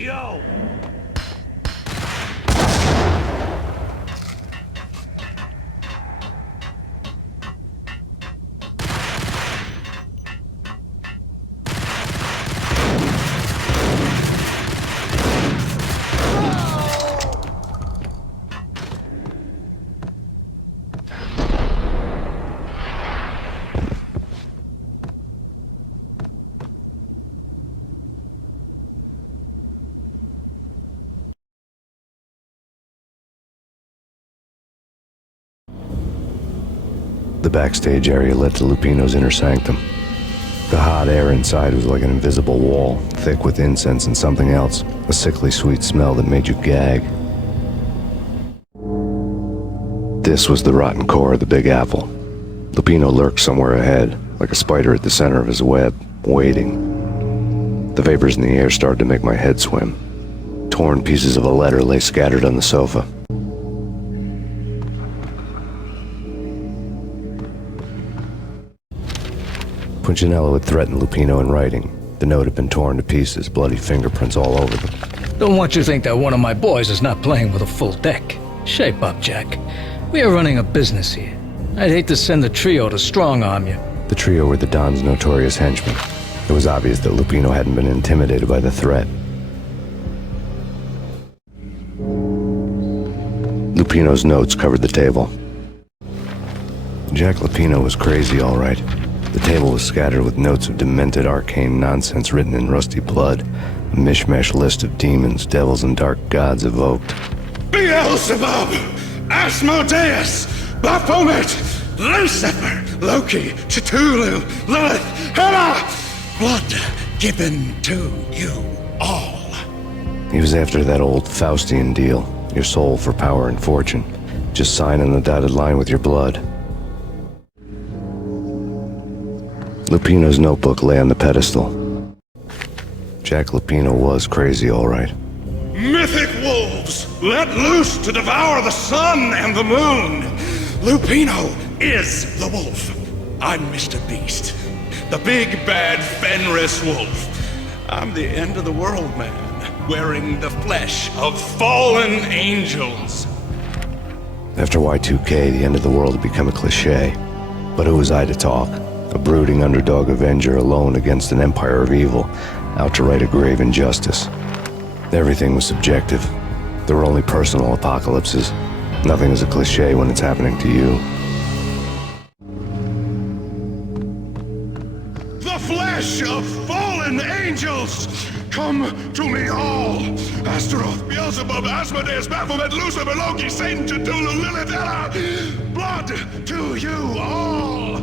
Yo! The backstage area led to Lupino's inner sanctum. The hot air inside was like an invisible wall, thick with incense and something else, a sickly sweet smell that made you gag. This was the rotten core of the Big Apple. Lupino lurked somewhere ahead, like a spider at the center of his web, waiting. The vapors in the air started to make my head swim. Torn pieces of a letter lay scattered on the sofa. Punchinello had threatened Lupino in writing. The note had been torn to pieces, bloody fingerprints all over them. Don't want you to think that one of my boys is not playing with a full deck. Shape up, Jack. We are running a business here. I'd hate to send the trio to strong-arm you. The trio were the Don's notorious henchmen. It was obvious that Lupino hadn't been intimidated by the threat. Lupino's notes covered the table. Jack Lupino was crazy, all right. The table was scattered with notes of demented arcane nonsense written in rusty blood, a mishmash list of demons, devils, and dark gods evoked. Beelzebub, Asmodeus, Baphomet, Lucifer, Loki, Cthulhu, Lilith, Hela, blood given to you all. He was after that old Faustian deal, your soul for power and fortune. Just sign on the dotted line with your blood. Lupino's notebook lay on the pedestal. Jack Lupino was crazy, all right. Mythic wolves, let loose to devour the sun and the moon. Lupino is the wolf. I'm Mr. Beast, the big bad Fenris wolf. I'm the end of the world man, wearing the flesh of fallen angels. After Y2K, the end of the world had become a cliché. But who was I to talk? A brooding underdog avenger alone against an empire of evil, out to right a grave injustice. Everything was subjective. There were only personal apocalypses. Nothing is a cliché when it's happening to you. The flesh of fallen angels! Come to me all! Astaroth, Beelzebub, Asmodeus, Baphomet, Lucifer, Loki, Satan, Cthulhu, Lilith, Hela! Blood to you all!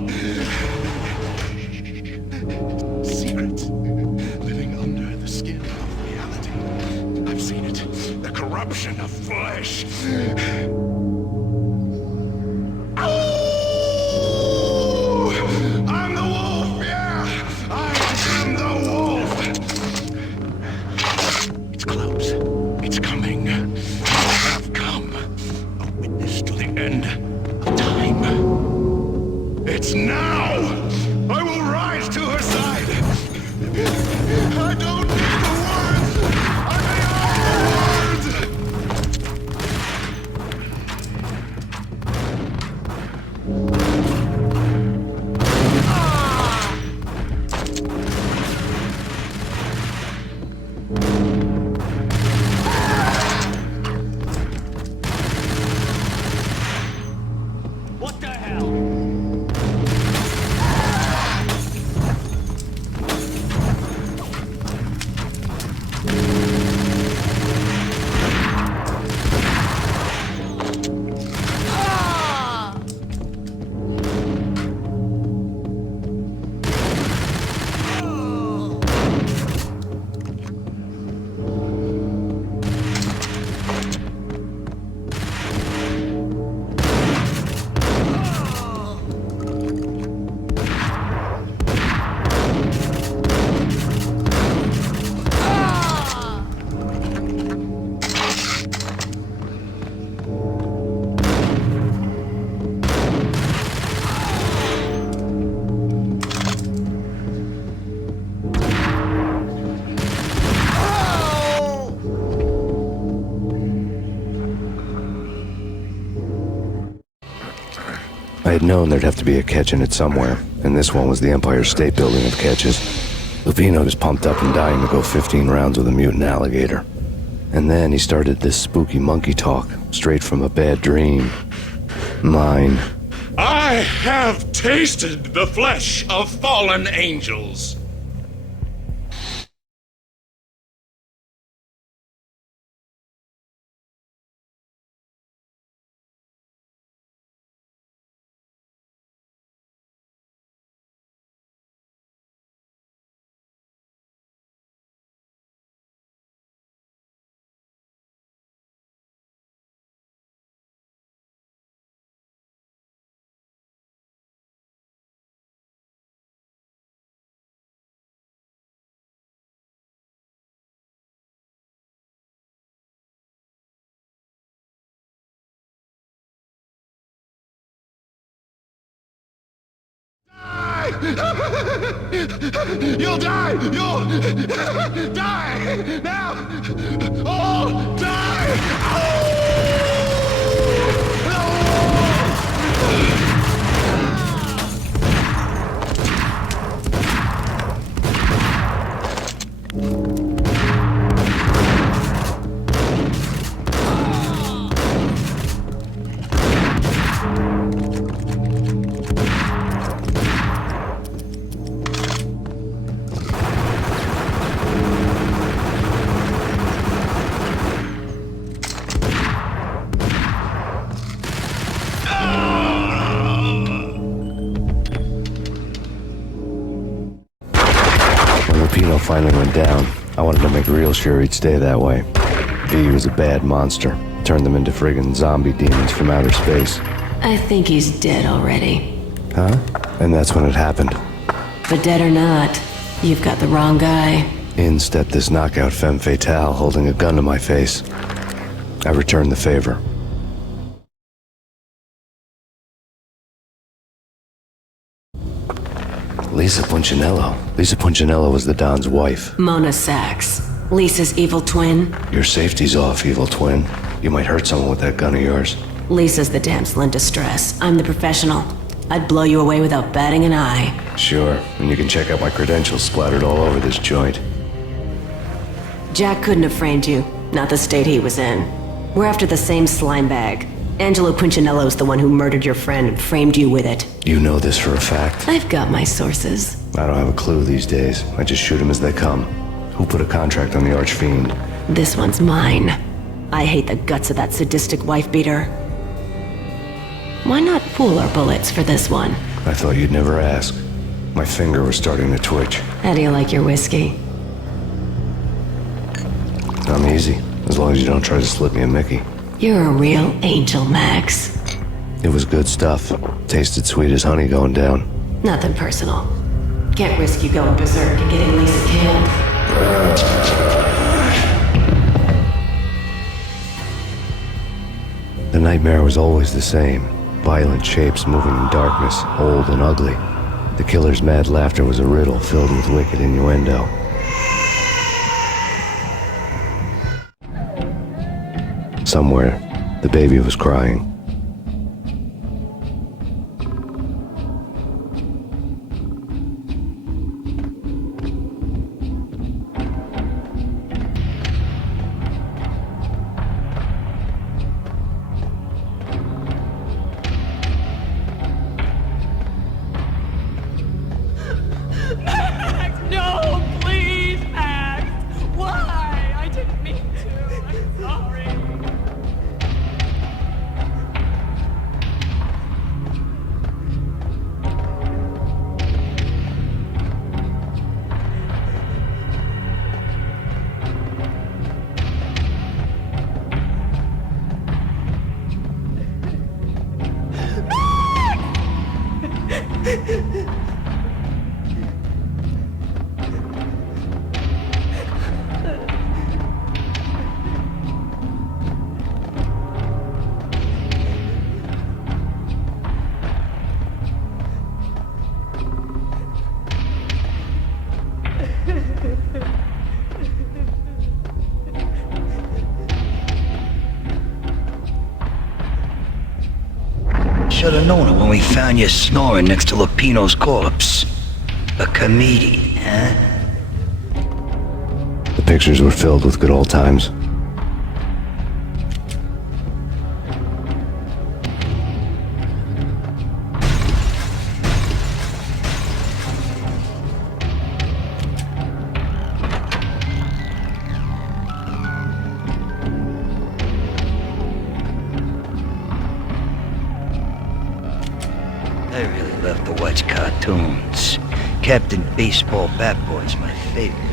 Secret, living under the skin of reality. I've seen it. The corruption of flesh. Oh! I'm the wolf, yeah! I am the wolf! It's close. It's coming. I've come. A witness to the end of time. It's now! I will rise to her side! I don't need the words! I need all What the hell? I had known there'd have to be a catch in it somewhere, and this one was the Empire State Building of catches. Lupino was pumped up and dying to go 15 rounds with a mutant alligator. And then he started this spooky monkey talk, straight from a bad dream. Mine. I have tasted the flesh of fallen angels. You'll die! You'll die! Now! All die! Lupino finally went down. I wanted to make real sure he'd stay that way. V was a bad monster. Turned them into friggin' zombie demons from outer space. I think he's dead already. Huh? And that's when it happened. But dead or not, you've got the wrong guy. In stepped this knockout femme fatale holding a gun to my face. I returned the favor. Lisa Punchinello. Lisa Punchinello was the Don's wife. Mona Sachs. Lisa's evil twin. Your safety's off, evil twin. You might hurt someone with that gun of yours. Lisa's the damsel in distress. I'm the professional. I'd blow you away without batting an eye. Sure, and you can check out my credentials splattered all over this joint. Jack couldn't have framed you. Not the state he was in. We're after the same slime bag. Angelo Punchinello's the one who murdered your friend and framed you with it. You know this for a fact. I've got my sources. I don't have a clue these days. I just shoot them as they come. Who put a contract on the Archfiend? This one's mine. I hate the guts of that sadistic wife-beater. Why not pool our bullets for this one? I thought you'd never ask. My finger was starting to twitch. How do you like your whiskey? I'm easy, as long as you don't try to slip me a Mickey. You're a real angel, Max. It was good stuff. Tasted sweet as honey going down. Nothing personal. Can't risk you going berserk and getting Lisa killed. The nightmare was always the same. Violent shapes moving in darkness, old and ugly. The killer's mad laughter was a riddle filled with wicked innuendo. Somewhere, the baby was crying. Max, no, please, Max. Why? I didn't mean to. I'm sorry. Should have known it when we found you snoring next to Lupino's corpse. A comedian, huh? The pictures were filled with good old times. I really love to watch cartoons. Captain Baseball Bat Boy's my favorite.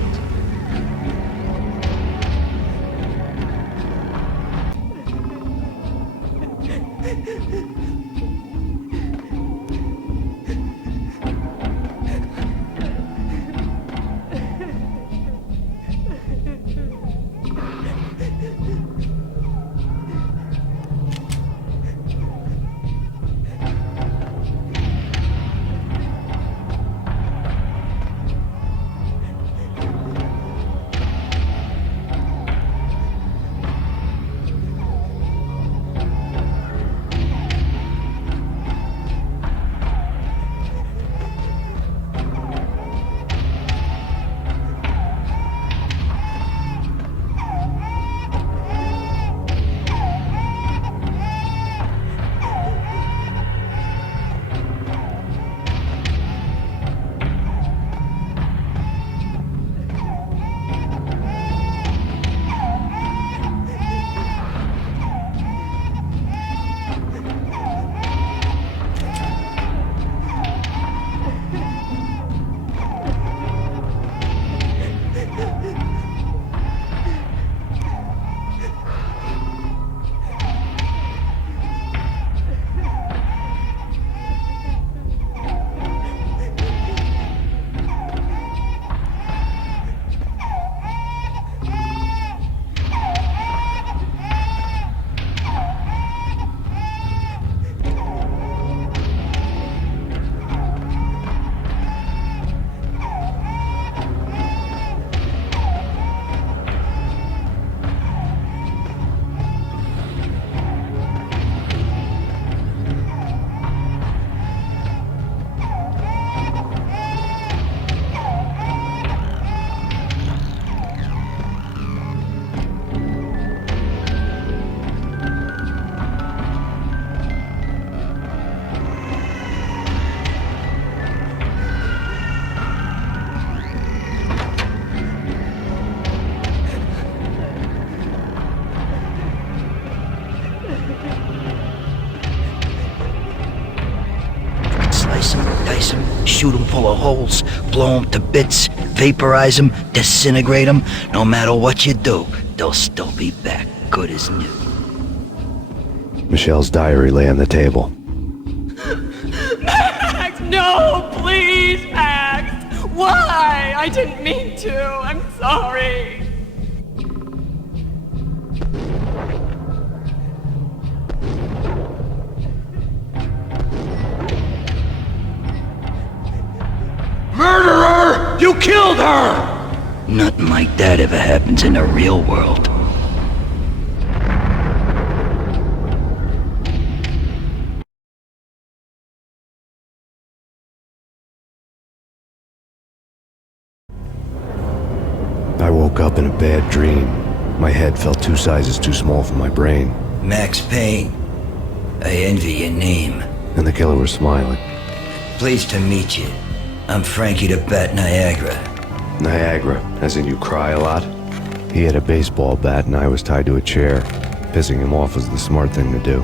slice them, shoot them full of holes, blow them to bits, vaporize them, disintegrate them. No matter what you do, they'll still be back, good as new. Michelle's diary lay on the table. Max, no, please, Max. Why? I didn't mean to. I'm sorry. Murderer! You killed her! Nothing like that ever happens in the real world. I woke up in a bad dream. My head felt 2 sizes too small for my brain. Max Payne. I envy your name. And the killer was smiling. Pleased to meet you. I'm Frankie the Bat Niagara. Niagara, as in you cry a lot? He had a baseball bat and I was tied to a chair. Pissing him off was the smart thing to do.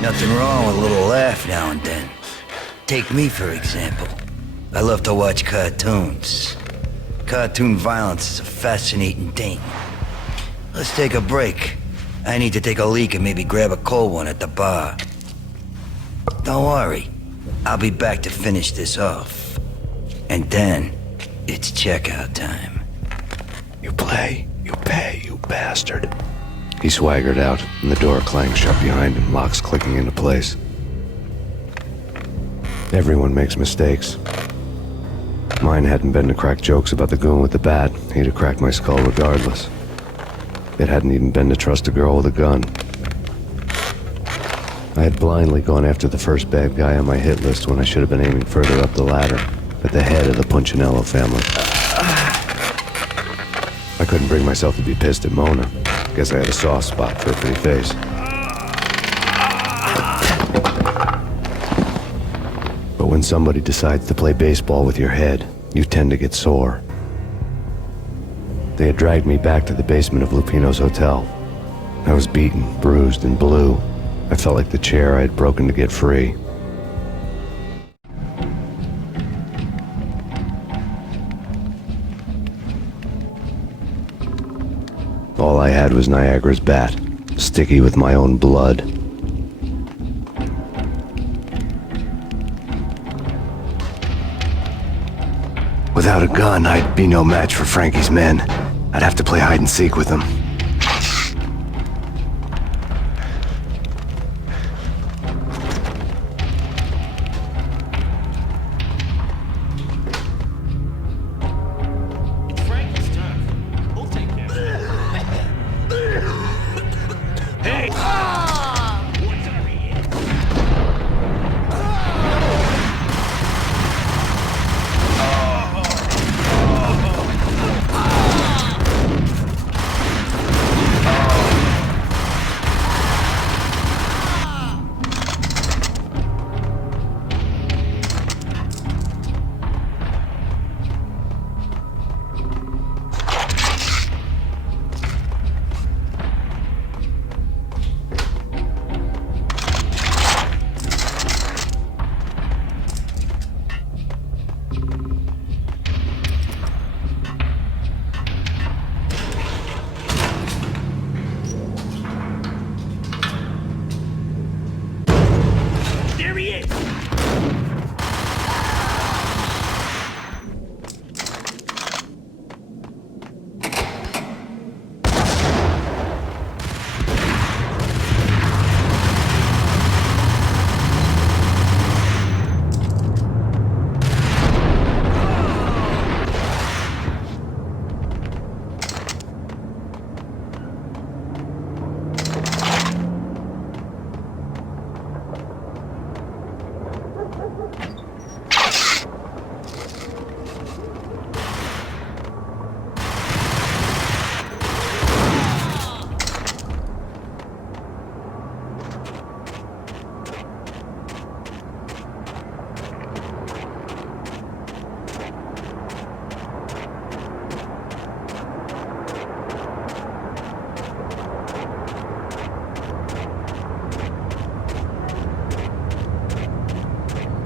Nothing wrong with a little laugh now and then. Take me, for example. I love to watch cartoons. Cartoon violence is a fascinating thing. Let's take a break. I need to take a leak and maybe grab a cold one at the bar. Don't worry. I'll be back to finish this off. And then, it's checkout time. You play, you pay, you bastard. He swaggered out, and the door clanged shut behind him, locks clicking into place. Everyone makes mistakes. Mine hadn't been to crack jokes about the goon with the bat. He'd have cracked my skull regardless. It hadn't even been to trust a girl with a gun. I had blindly gone after the first bad guy on my hit list when I should have been aiming further up the ladder, at the head of the Punchinello family. I couldn't bring myself to be pissed at Mona. Guess I had a soft spot for her pretty face. But when somebody decides to play baseball with your head, you tend to get sore. They had dragged me back to the basement of Lupino's hotel. I was beaten, bruised, and blue. I felt like the chair I had broken to get free. All I had was Niagara's bat, sticky with my own blood. Without a gun, I'd be no match for Frankie's men. I'd have to play hide and seek with them.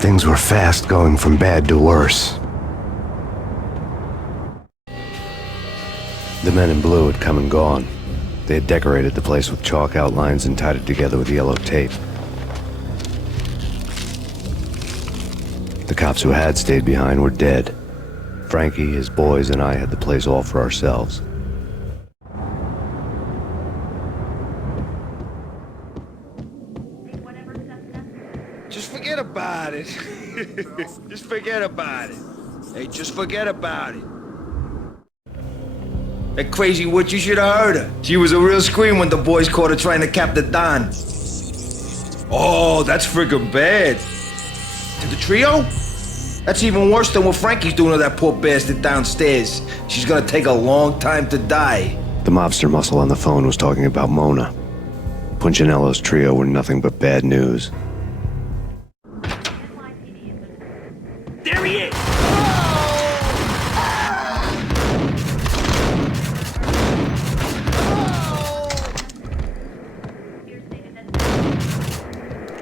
Things were fast going from bad to worse. The men in blue had come and gone. They had decorated the place with chalk outlines and tied it together with yellow tape. The cops who had stayed behind were dead. Frankie, his boys, and I had the place all for ourselves. Just forget about it. Just forget about it. Hey, just forget about it. That crazy witch, you should have heard her. She was a real scream when the boys caught her trying to cap the Don. Oh, that's friggin' bad. To the trio? That's even worse than what Frankie's doing to that poor bastard downstairs. She's gonna take a long time to die. The mobster muscle on the phone was talking about Mona. Punchinello's trio were nothing but bad news. There he is!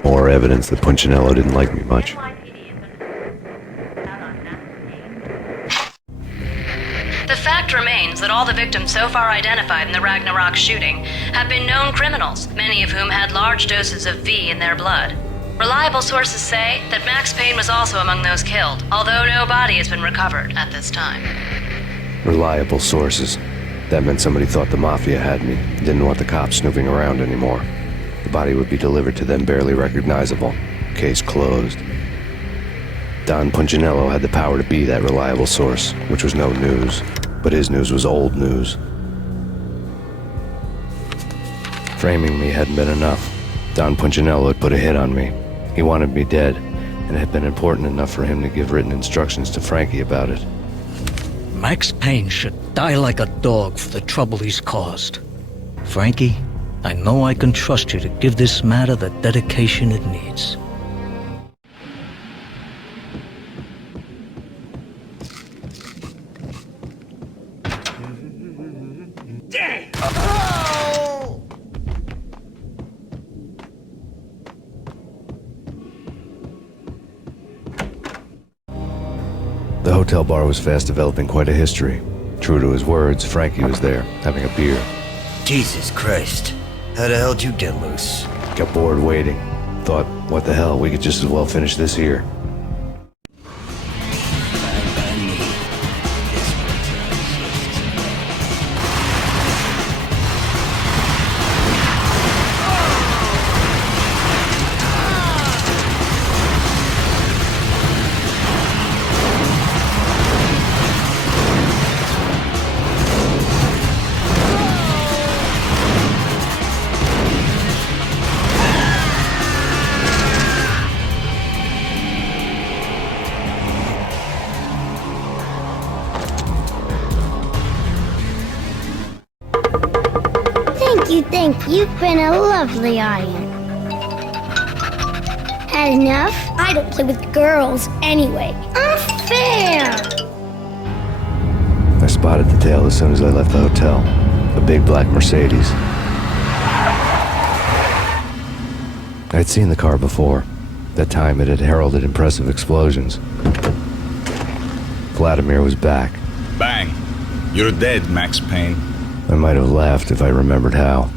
More evidence that Punchinello didn't like me much. The fact remains that all the victims so far identified in the Ragnarok shooting have been known criminals, many of whom had large doses of V in their blood. Reliable sources say that Max Payne was also among those killed, although no body has been recovered at this time. Reliable sources. That meant somebody thought the Mafia had me, didn't want the cops snooping around anymore. The body would be delivered to them barely recognizable. Case closed. Don Punchinello had the power to be that reliable source, which was no news. But his news was old news. Framing me hadn't been enough. Don Punchinello had put a hit on me. He wanted me dead, and it had been important enough for him to give written instructions to Frankie about it. Max Payne should die like a dog for the trouble he's caused. Frankie, I know I can trust you to give this matter the dedication it needs. The hotel bar was fast developing quite a history. True to his words, Frankie was there, having a beer. Jesus Christ. How the hell did you get loose? Got bored waiting. Thought, what the hell, we could just as well finish this here. Thank you. You've been a lovely audience. Had enough? I don't play with girls anyway. Unfair! I spotted the tail as soon as I left the hotel. A big black Mercedes. I'd seen the car before. That time it had heralded impressive explosions. Vladimir was back. Bang. You're dead, Max Payne. I might have laughed if I remembered how.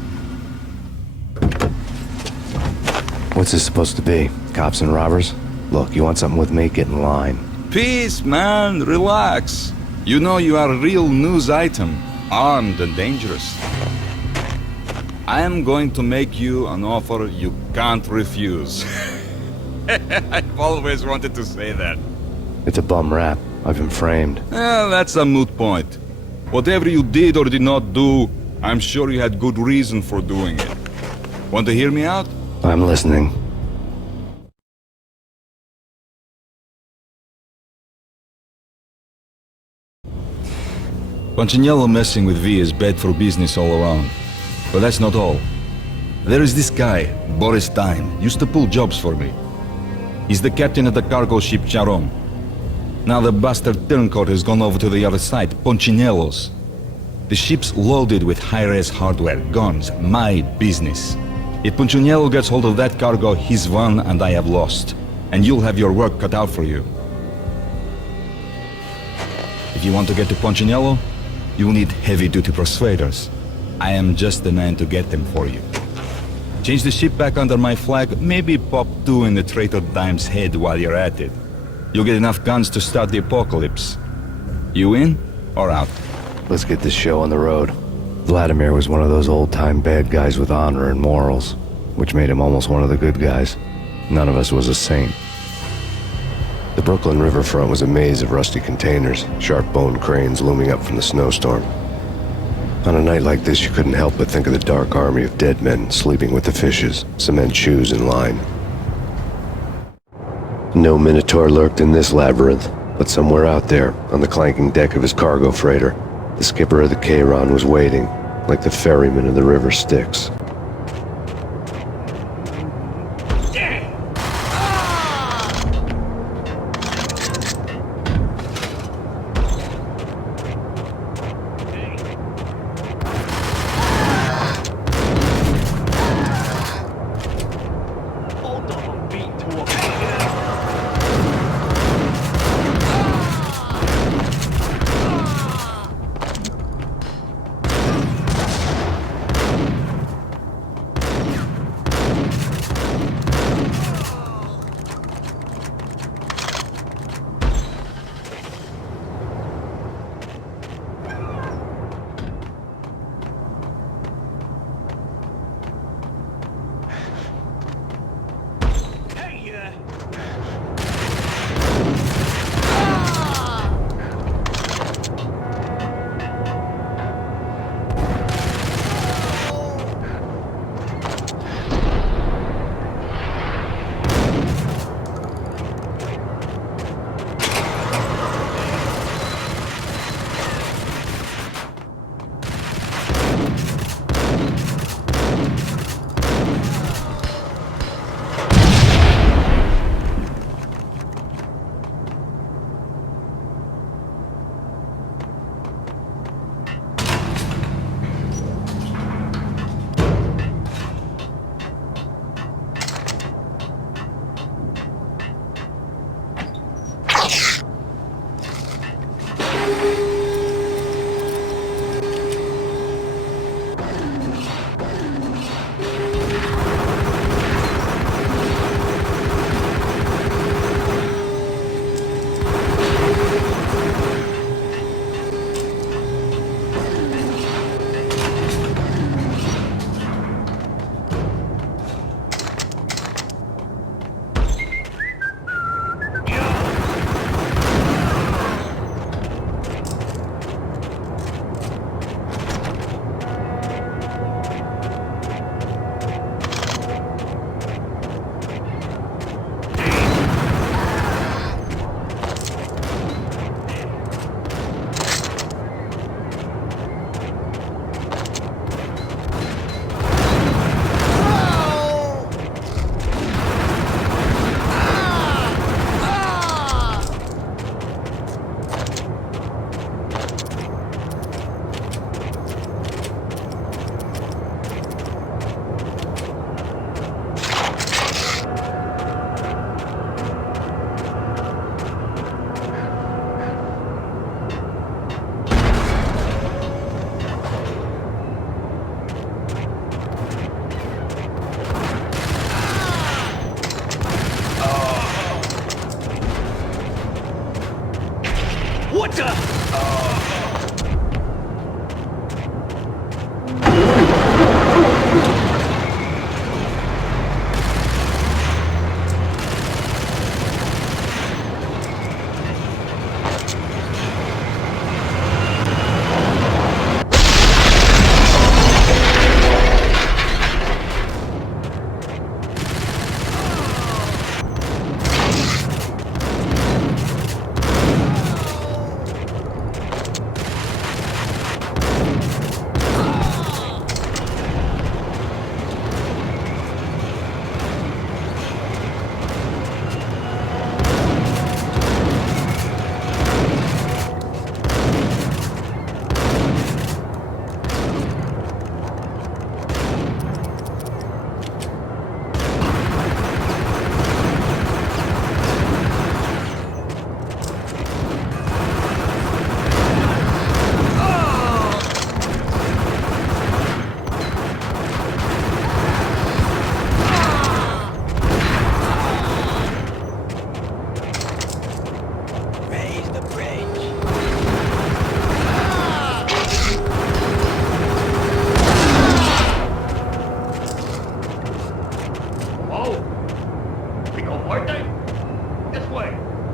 What's this supposed to be? Cops and robbers? Look, you want something with me? Get in line. Peace, man. Relax. You know you are a real news item. Armed and dangerous. I am going to make you an offer you can't refuse. I've always wanted to say that. It's a bum rap. I've been framed. That's a moot point. Whatever you did or did not do, I'm sure you had good reason for doing it. Want to hear me out? I'm listening. Punchinello messing with V is bad for business all around. But that's not all. There is this guy, Boris Dime, used to pull jobs for me. He's the captain of the cargo ship Charon. Now the bastard turncoat has gone over to the other side, Punchinello's. The ship's loaded with high-res hardware, guns, my business. If Punchinello gets hold of that cargo, he's won and I have lost. and you'll have your work cut out for you. If you want to get to Punchinello, you'll need heavy-duty persuaders. I am just the man to get them for you. Change the ship back under my flag, maybe pop 2 in the traitor Dime's head while you're at it. You'll get enough guns to start the apocalypse. You in or out? Let's get this show on the road. Vladimir was one of those old-time bad guys with honor and morals, which made him almost one of the good guys. None of us was a saint. The Brooklyn riverfront was a maze of rusty containers, sharp-boned cranes looming up from the snowstorm. On a night like this, you couldn't help but think of the dark army of dead men sleeping with the fishes, cement shoes in line. No Minotaur lurked in this labyrinth, but somewhere out there, on the clanking deck of his cargo freighter, the skipper of the Cheiron was waiting, like the ferryman of the River Styx. What the?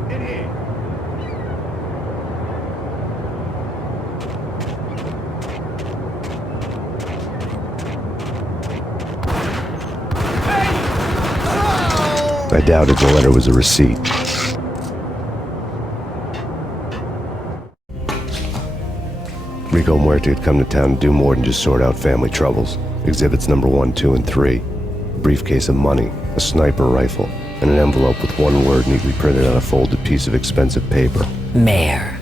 In here. I doubted the letter was a receipt. Rico Muerte had come to town to do more than just sort out family troubles. Exhibits number 1, 2, and 3. A briefcase of money, a sniper rifle, and an envelope with one word neatly printed on a folded piece of expensive paper. Mayor.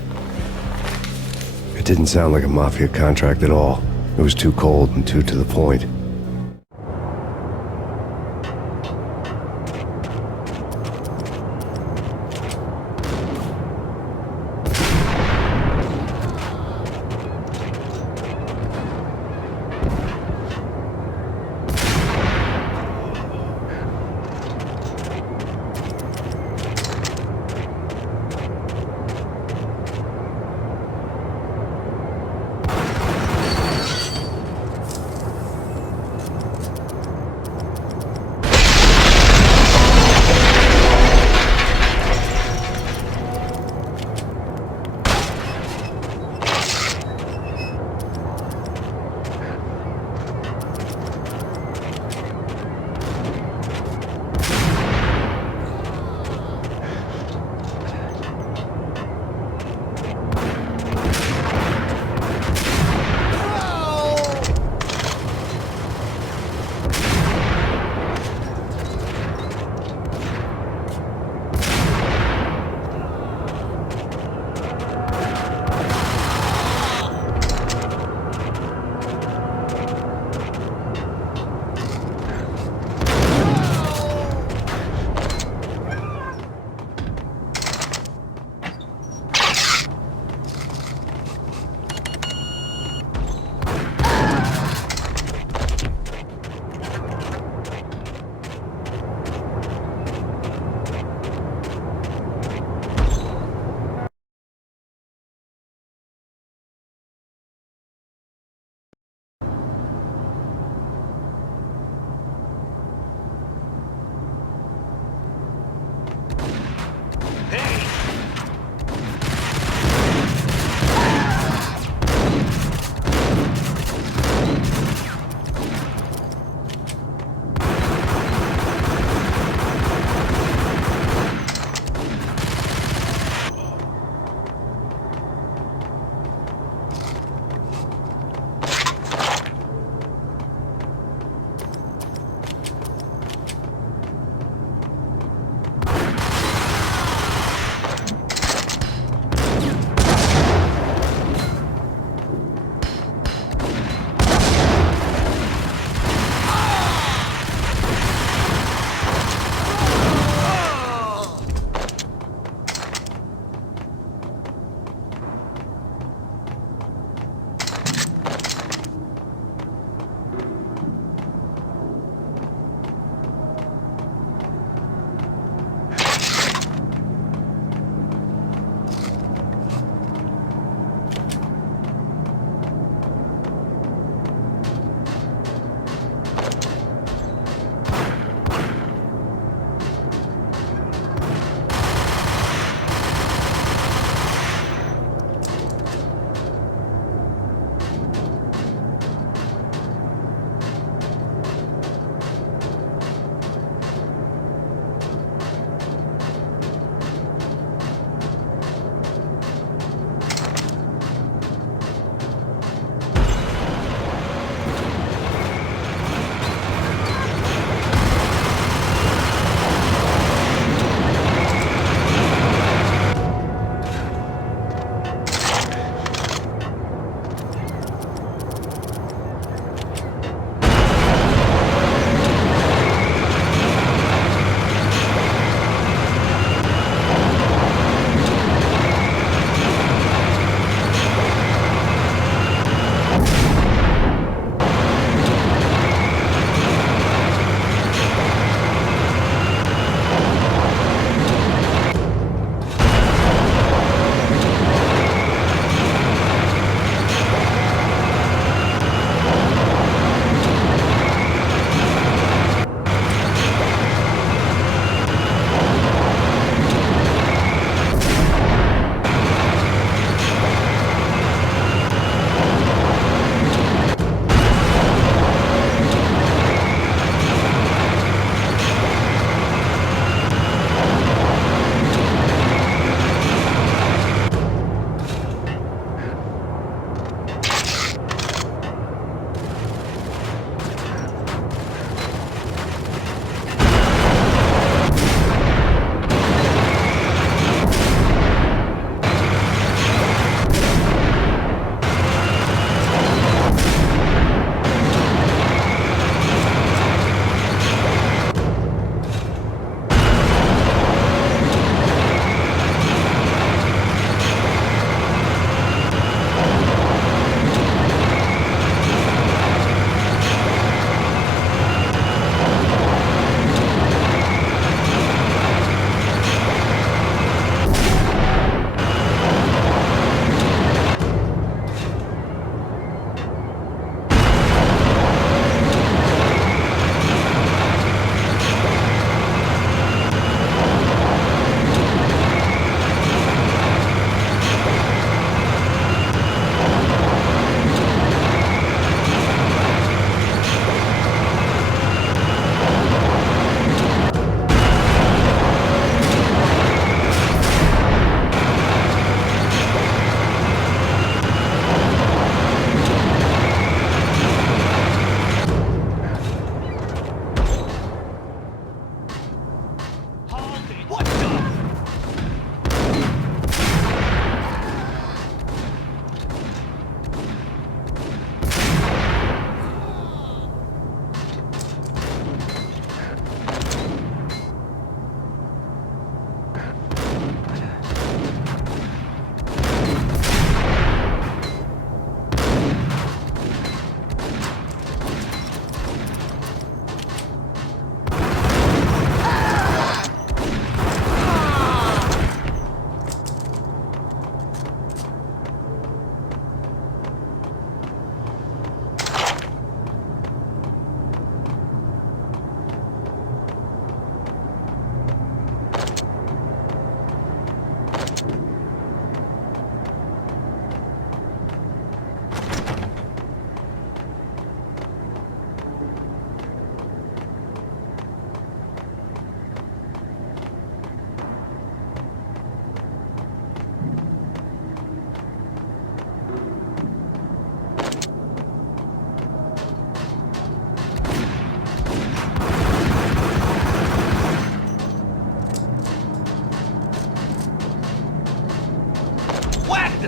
It didn't sound like a mafia contract at all. It was too cold and too to the point.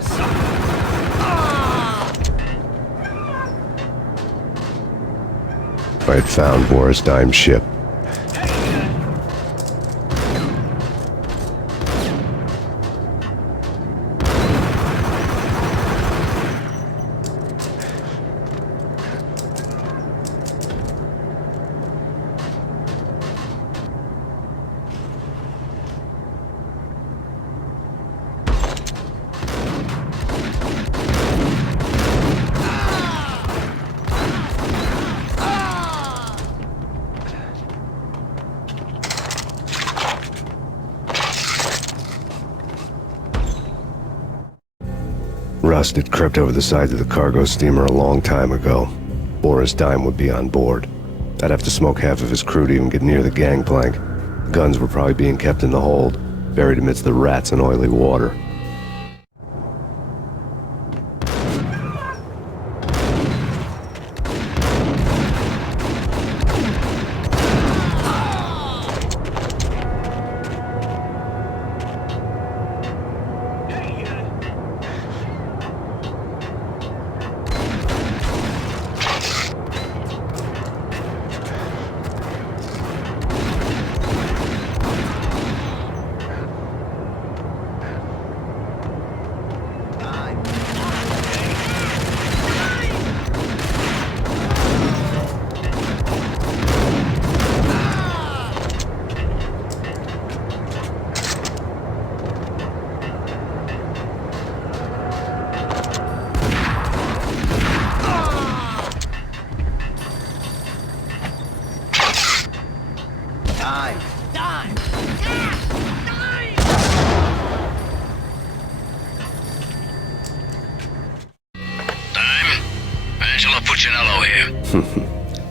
to something. I had found Boris Dime's ship. Rust had crept over the sides of the cargo steamer a long time ago. Boris Dime would be on board. I'd have to smoke half of his crew to even get near the gangplank. Guns were probably being kept in the hold, buried amidst the rats and oily water.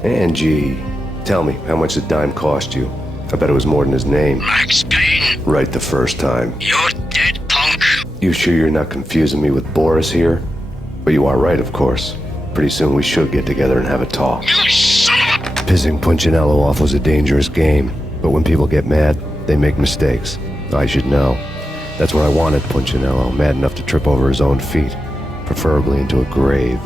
Angie, tell me, how much did Dime cost you? I bet it was more than his name. Max Payne. Right the first time. You're dead, punk. You sure you're not confusing me with Boris here? But you are right, of course. Pretty soon we should get together and have a talk. You son of a... Pissing Punchinello off was a dangerous game, but when people get mad, they make mistakes. I should know. That's where I wanted Punchinello, mad enough to trip over his own feet, preferably into a grave.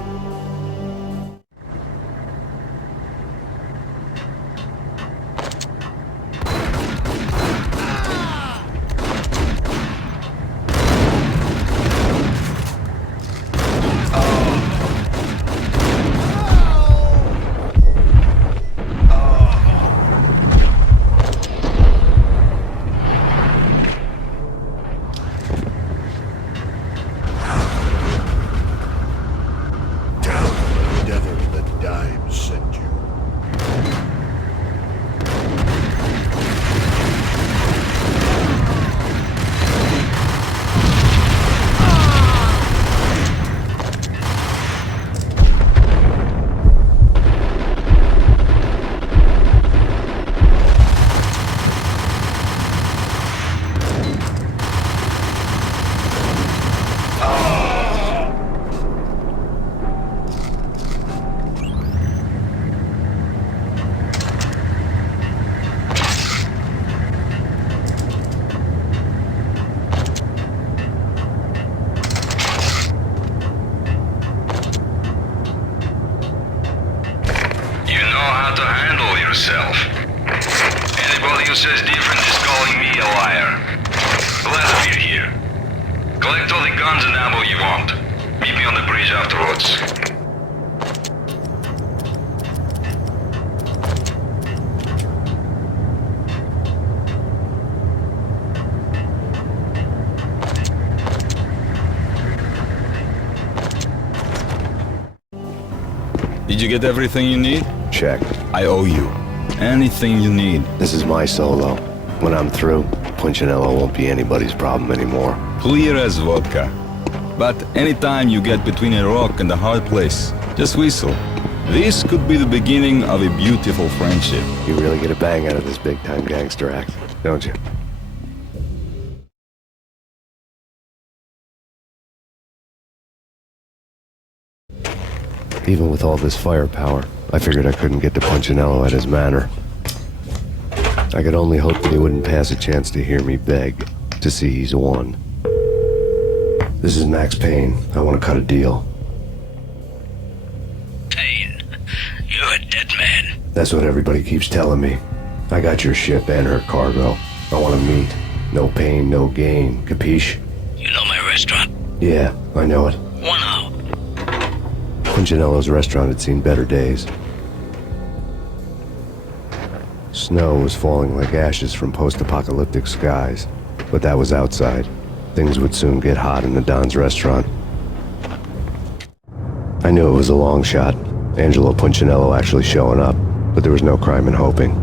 Anybody who says different is calling me a liar. Glad we're here. Collect all the guns and ammo you want. Meet me on the bridge afterwards. Did you get everything you need? Check. I owe you. Anything you need. This is my solo. When I'm through, Punchinello won't be anybody's problem anymore. Clear as vodka. But anytime you get between a rock and a hard place, just whistle. This could be the beginning of a beautiful friendship. You really get a bang out of this big-time gangster act, don't you? Even with all this firepower, I figured I couldn't get to Punchinello at his manor. I could only hope that he wouldn't pass a chance to hear me beg, to see he's won. This is Max Payne. I want to cut a deal. Payne, you're a dead man. That's what everybody keeps telling me. I got your ship and her cargo. I want to meet. No pain, no gain. Capiche? You know my restaurant? Yeah, I know it. 1 hour. Punchinello's restaurant had seen better days. Snow was falling like ashes from post-apocalyptic skies, but that was outside. Things would soon get hot in the Don's restaurant. I knew it was a long shot, Angelo Punchinello actually showing up, but there was no crime in hoping.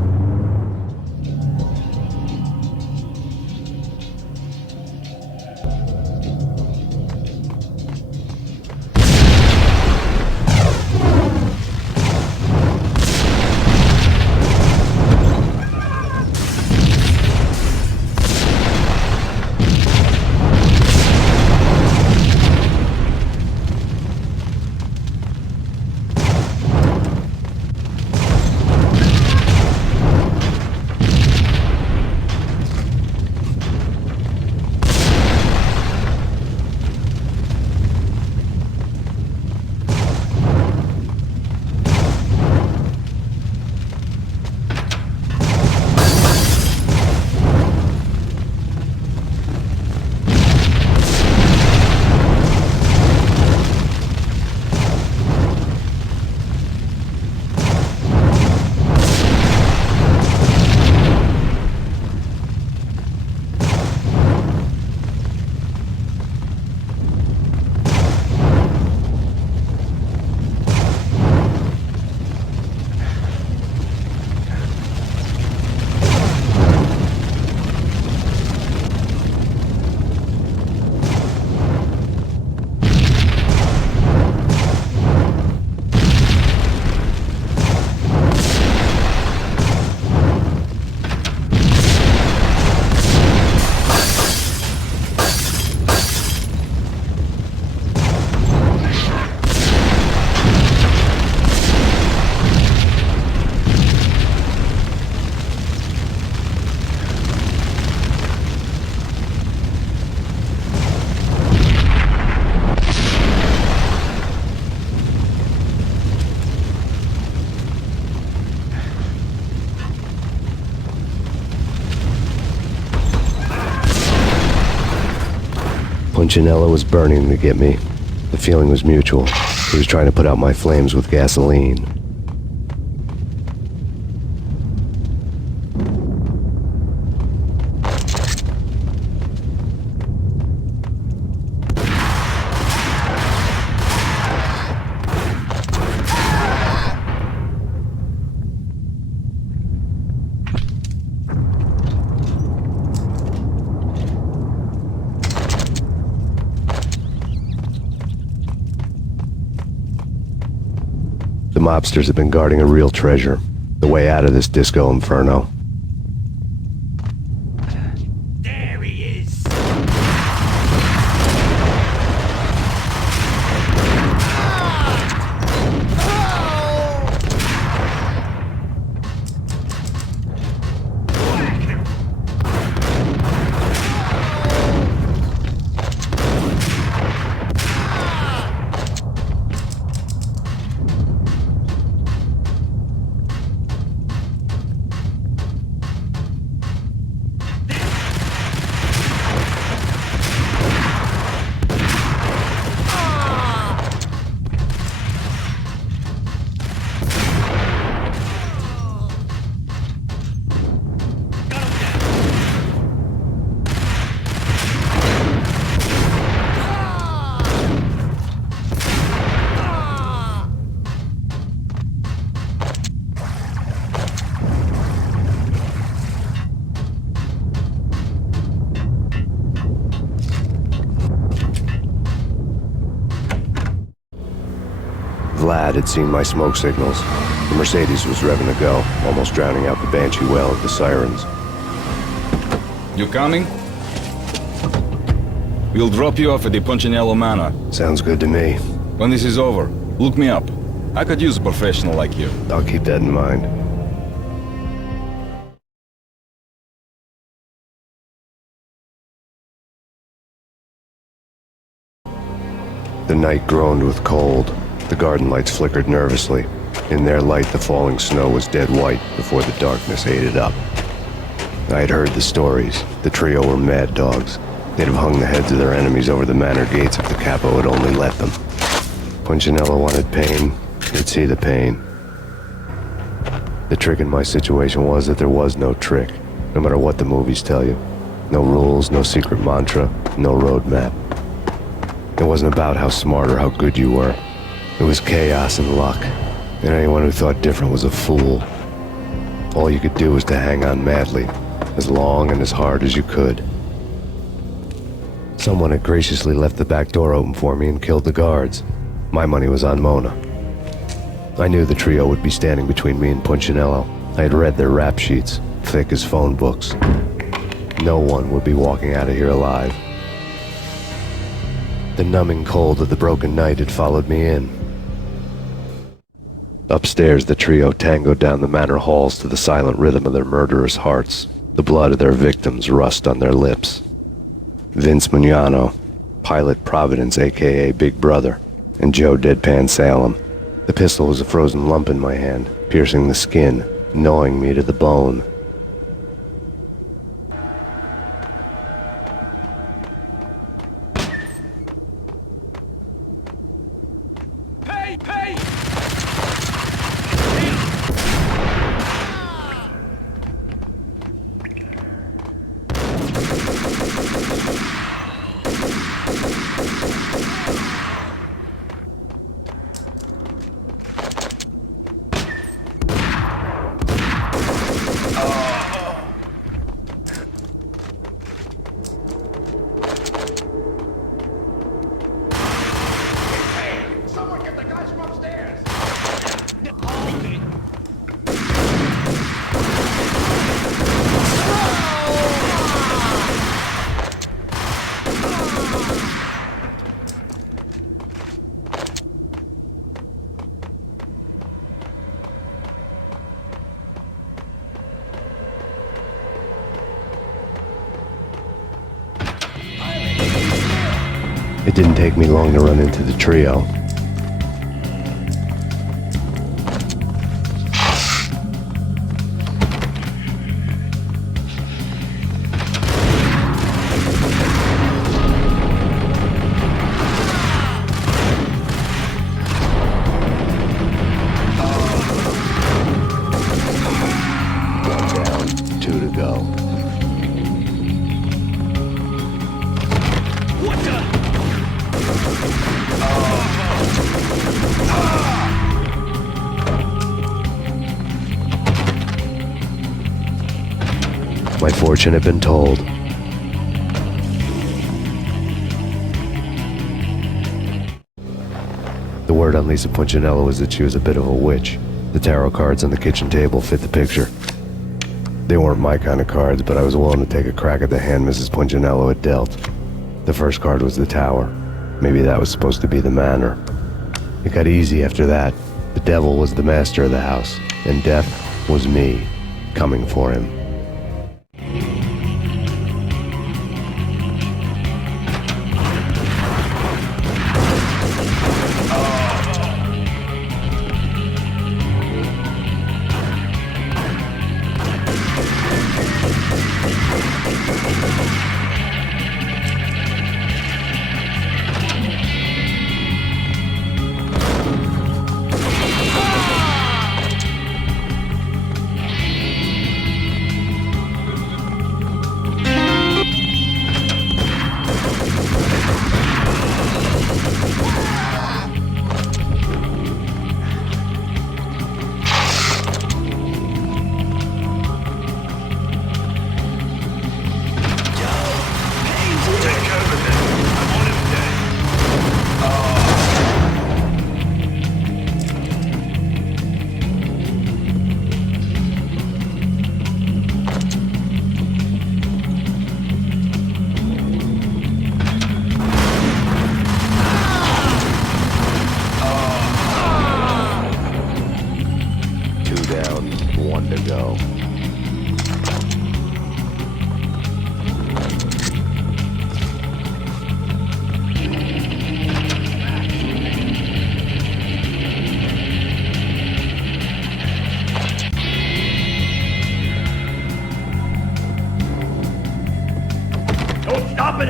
Punchinello was burning to get me. The feeling was mutual. He was trying to put out my flames with gasoline. The mobsters have been guarding a real treasure. The way out of this disco inferno. There he is. Vlad had seen my smoke signals. The Mercedes was revving to go, almost drowning out the Banshee wail of the sirens. You coming? We'll drop you off at the Punchinello Manor. Sounds good to me. When this is over, look me up. I could use a professional like you. I'll keep that in mind. The night groaned with cold. The garden lights flickered nervously. In their light, the falling snow was dead white before the darkness ate it up. I had heard the stories. The trio were mad dogs. They'd have hung the heads of their enemies over the manor gates if the capo had only let them. Punchinello wanted pain. He'd see the pain. The trick in my situation was that there was no trick, no matter what the movies tell you. No rules, no secret mantra, no roadmap. It wasn't about how smart or how good you were. It was chaos and luck, and anyone who thought different was a fool. All you could do was to hang on madly, as long and as hard as you could. Someone had graciously left the back door open for me and killed the guards. My money was on Mona. I knew the trio would be standing between me and Punchinello. I had read their rap sheets, thick as phone books. No one would be walking out of here alive. The numbing cold of the broken night had followed me in. Upstairs, the trio tangoed down the manor halls to the silent rhythm of their murderous hearts. The blood of their victims rust on their lips. Vince Mugnano, Pilot Providence, a.k.a. Big Brother, and Joe Deadpan Salem. The pistol was a frozen lump in my hand, piercing the skin, gnawing me to the bone. It didn't take me long to run into the trio. One down, two to go. What the? My fortune had been told. The word on Lisa Punchinello was that she was a bit of a witch. The tarot cards on the kitchen table fit the picture. They weren't my kind of cards, but I was willing to take a crack at the hand Mrs. Punchinello had dealt. The first card was the tower. Maybe that was supposed to be the manor. It got easy after that. The devil was the master of the house, and death was me, coming for him.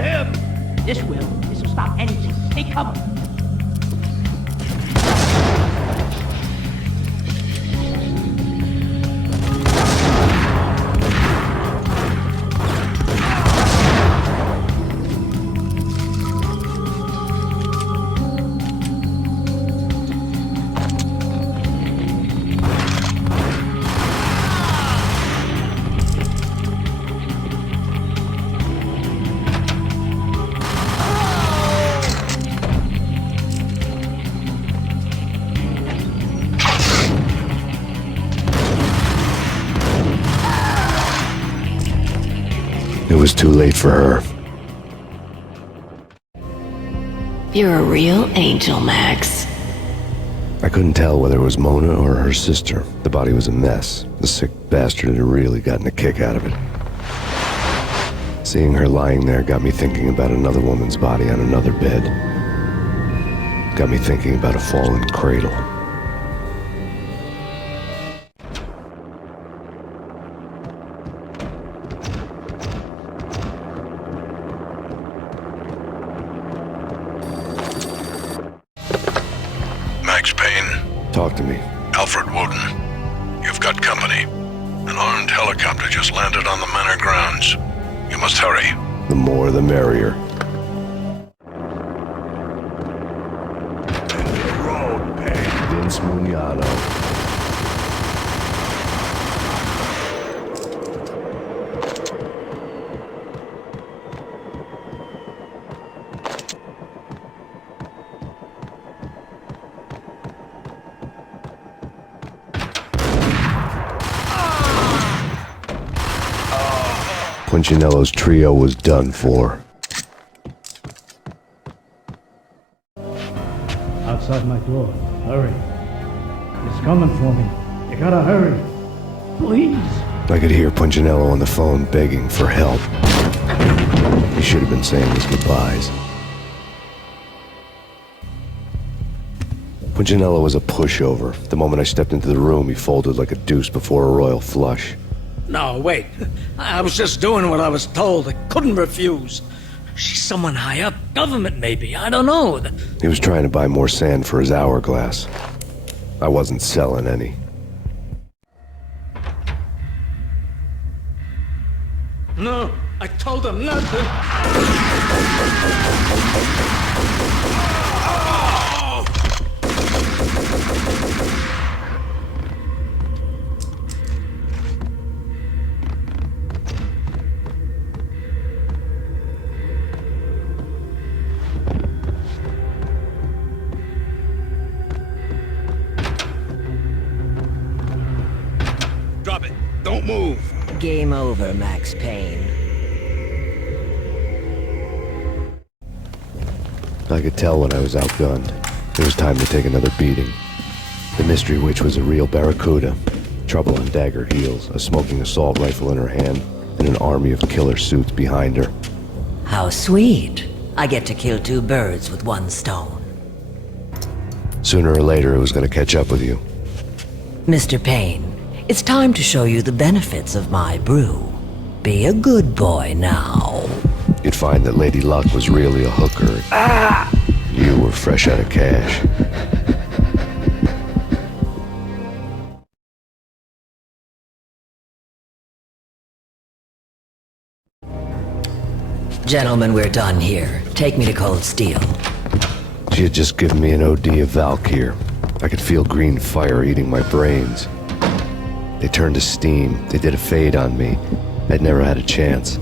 him! This will stop anything. Take cover. It was too late for her. You're a real angel, Max. I couldn't tell whether it was Mona or her sister. The body was a mess. The sick bastard had really gotten a kick out of it. Seeing her lying there got me thinking about another woman's body on another bed. Got me thinking about a fallen cradle. Max Payne. Talk to me. Alfred Woden. You've got company. An armed helicopter just landed on the manor grounds. You must hurry. The more the merrier. Vince Mugnano. Punchinello's trio was done for. Outside my door. Hurry. It's coming for me. You gotta hurry. Please. I could hear Punchinello on the phone begging for help. He should have been saying his goodbyes. Punchinello was a pushover. The moment I stepped into the room, he folded like a deuce before a royal flush. No, wait. I was just doing what I was told. I couldn't refuse. She's someone high up. Government, maybe. I don't know. He was trying to buy more sand for his hourglass. I wasn't selling any. No, I told him not to. Drop it. Don't move. Game over, Max Payne. I could tell when I was outgunned. It was time to take another beating. The mystery witch was a real barracuda. Trouble on dagger heels, a smoking assault rifle in her hand, and an army of killer suits behind her. How sweet. I get to kill two birds with one stone. Sooner or later, it was going to catch up with you. Mr. Payne, it's time to show you the benefits of my brew. Be a good boy now. You'd find that Lady Luck was really a hooker. You were fresh out of cash. Gentlemen, we're done here. Take me to Cold Steel. She had just given me an OD of Valkyr. I could feel green fire eating my brains. They turned to steam. They did a fade on me. I'd never had a chance.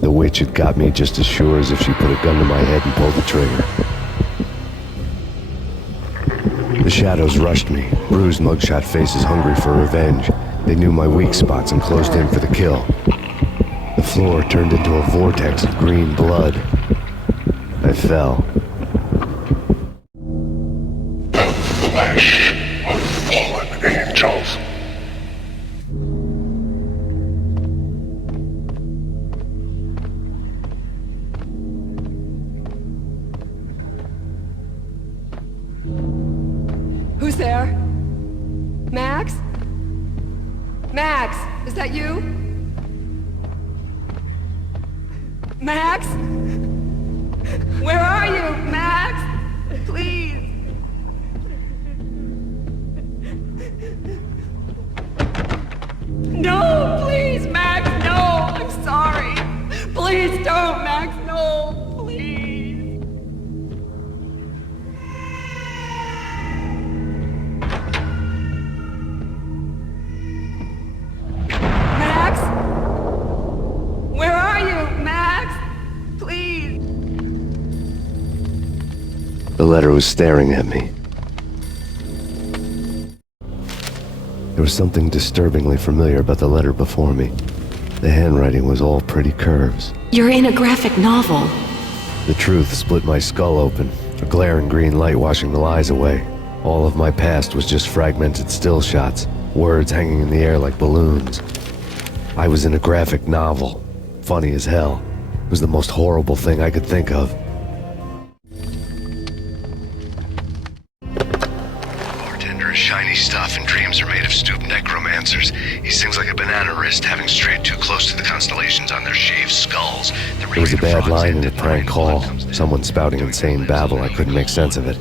The witch had got me just as sure as if she put a gun to my head and pulled the trigger. The shadows rushed me, bruised mugshot faces hungry for revenge. They knew my weak spots and closed in for the kill. The floor turned into a vortex of green blood. I fell. Flesh of fallen angels. Who's there? Max? Max, is that you? Max? Where are you, Max? Please. No, please, Max, no. I'm sorry. Please don't, Max, no, please. Max? Where are you, Max? Please. The letter was staring at me. There was something disturbingly familiar about the letter before me. The handwriting was all pretty curves. You're in a graphic novel. The truth split my skull open, a glaring green light washing the lies away. All of my past was just fragmented still shots, words hanging in the air like balloons. I was in a graphic novel. Funny as hell. It was the most horrible thing I could think of. Bartender is shiny stuff and dreams are made of stooped necromancers. He sings like a banana wrist, having strayed too close to the constellations on their shaved skulls. There was a bad line in a prank call. Someone spouting insane babble. I couldn't make sense of it.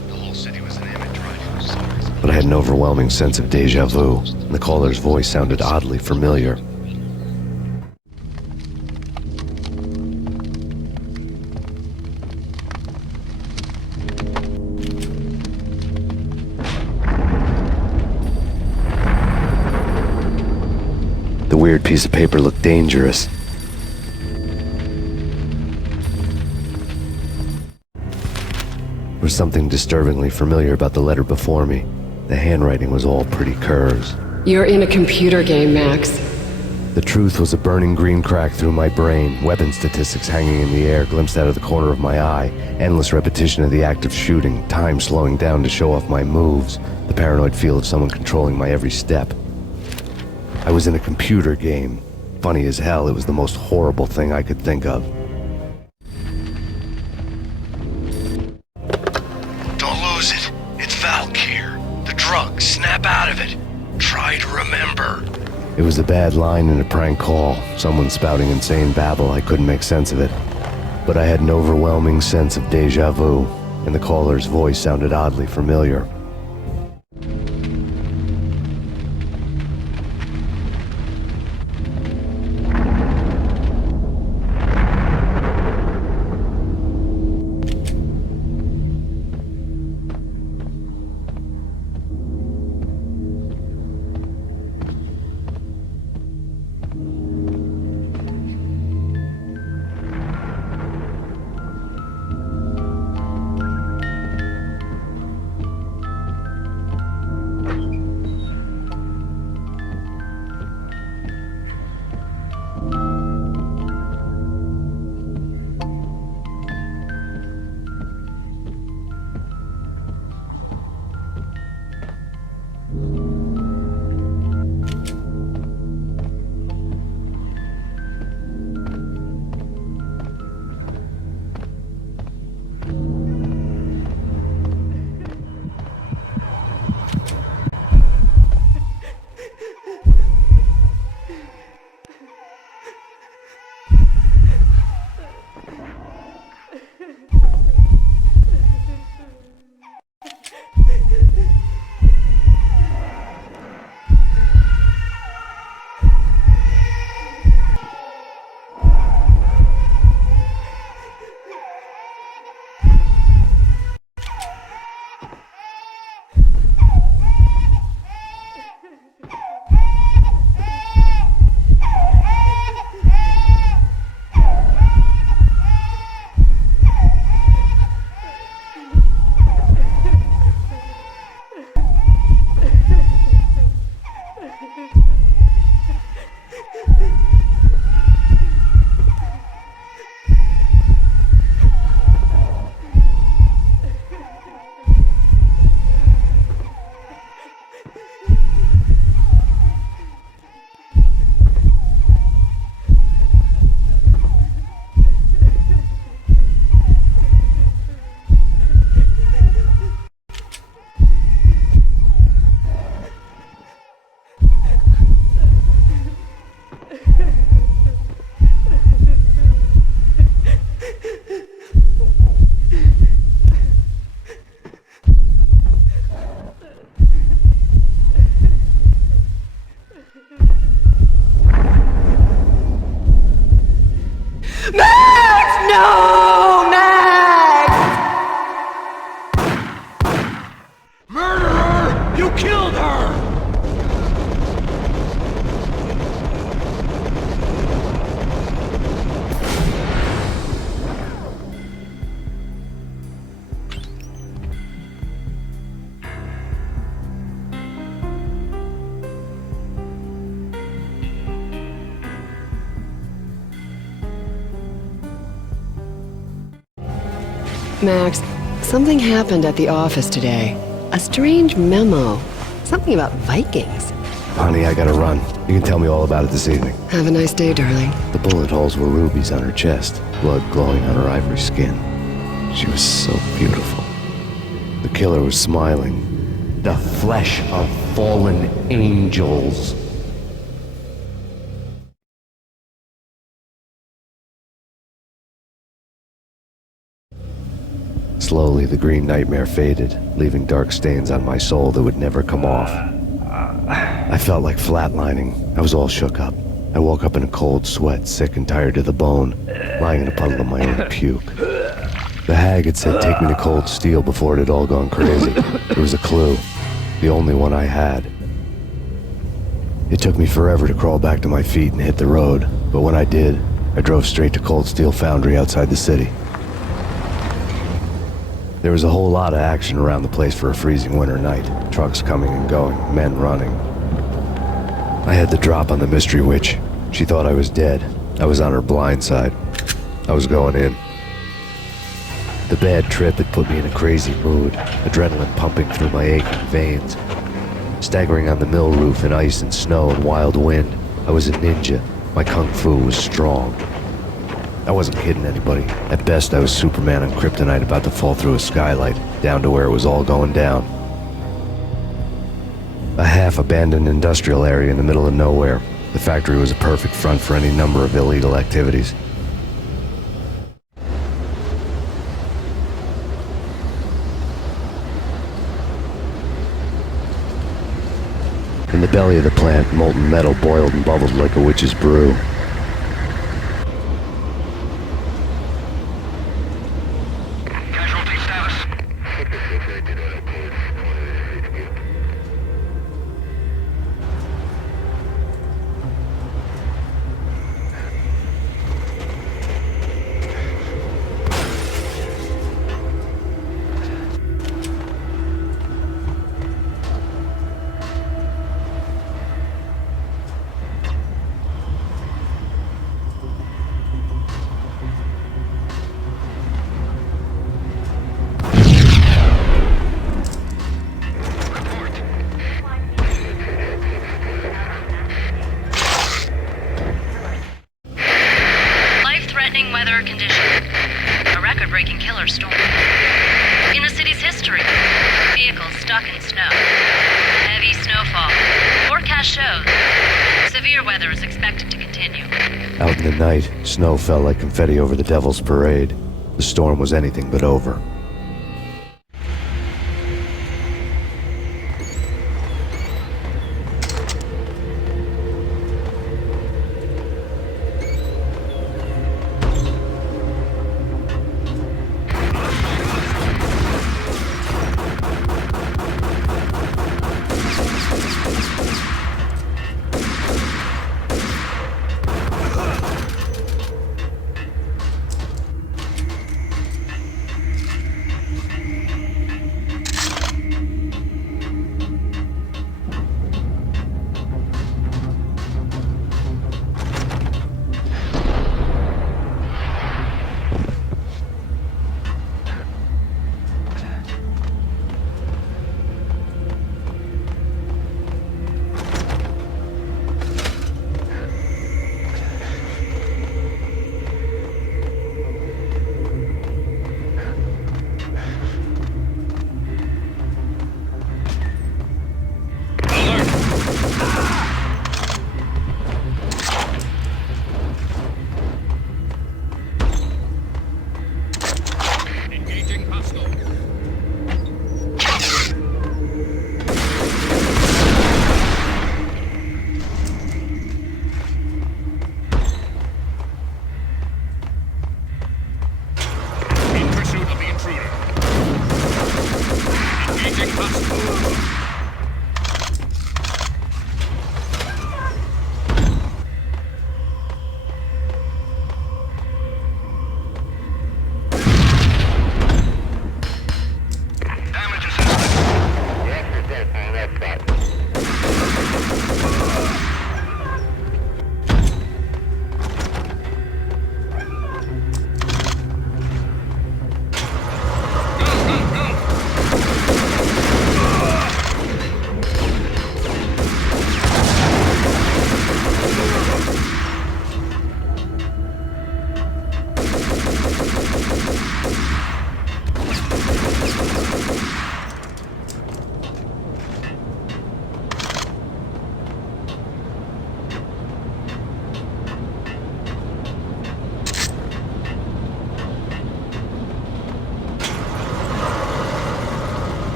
But I had an overwhelming sense of deja vu, and the caller's voice sounded oddly familiar. The weird piece of paper looked dangerous. There was something disturbingly familiar about the letter before me. The handwriting was all pretty curves. You're in a computer game, Max. The truth was a burning green crack through my brain, weapon statistics hanging in the air, glimpsed out of the corner of my eye, endless repetition of the act of shooting, time slowing down to show off my moves, the paranoid feel of someone controlling my every step. I was in a computer game. Funny as hell, it was the most horrible thing I could think of. Don't lose it. It's Valk here. The drug. Snap out of it. Try to remember. It was a bad line in a prank call, someone spouting insane babble. I couldn't make sense of it. But I had an overwhelming sense of deja vu, and the caller's voice sounded oddly familiar. Max, something happened at the office today. A strange memo. Something about Vikings. Honey, I gotta run. You can tell me all about it this evening. Have a nice day, darling. The bullet holes were rubies on her chest, blood glowing on her ivory skin. She was so beautiful. The killer was smiling. The flesh of fallen angels. Slowly, the green nightmare faded, leaving dark stains on my soul that would never come off. I felt like flatlining. I was all shook up. I woke up in a cold sweat, sick and tired to the bone, lying in a puddle of my own puke. The hag had said take me to Cold Steel before it had all gone crazy. It was a clue, the only one I had. It took me forever to crawl back to my feet and hit the road, but when I did, I drove straight to Cold Steel Foundry outside the city. There was a whole lot of action around the place for a freezing winter night. Trucks coming and going, men running. I had the drop on the mystery witch. She thought I was dead. I was on her blind side. I was going in. The bad trip had put me in a crazy mood, adrenaline pumping through my aching veins. Staggering on the mill roof in ice and snow and wild wind, I was a ninja. My kung fu was strong. I wasn't kidding anybody. At best, I was Superman on kryptonite about to fall through a skylight, down to where it was all going down. A half-abandoned industrial area in the middle of nowhere. The factory was a perfect front for any number of illegal activities. In the belly of the plant, molten metal boiled and bubbled like a witch's brew. Weather condition. A record-breaking killer storm. In the city's history, vehicles stuck in snow. Heavy snowfall. Forecast shows severe weather is expected to continue. Out in the night, snow fell like confetti over the Devil's Parade. The storm was anything but over.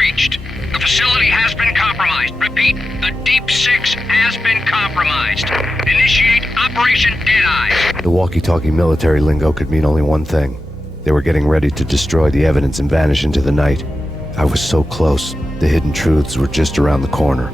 breached. The facility has been compromised. Repeat, the Deep Six has been compromised. Initiate Operation Deadeye. The walkie-talkie military lingo could mean only one thing. They were getting ready to destroy the evidence and vanish into the night. I was so close. The hidden truths were just around the corner.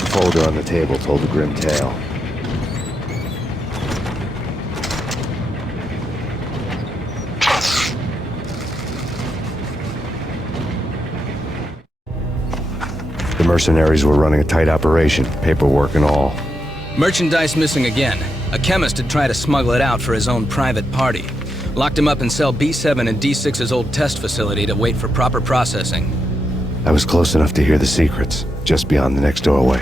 The folder on the table told a grim tale. The mercenaries were running a tight operation, paperwork and all. Merchandise missing again. A chemist had tried to smuggle it out for his own private party. Locked him up in cell B7 in D6's old test facility to wait for proper processing. I was close enough to hear the secrets, just beyond the next doorway.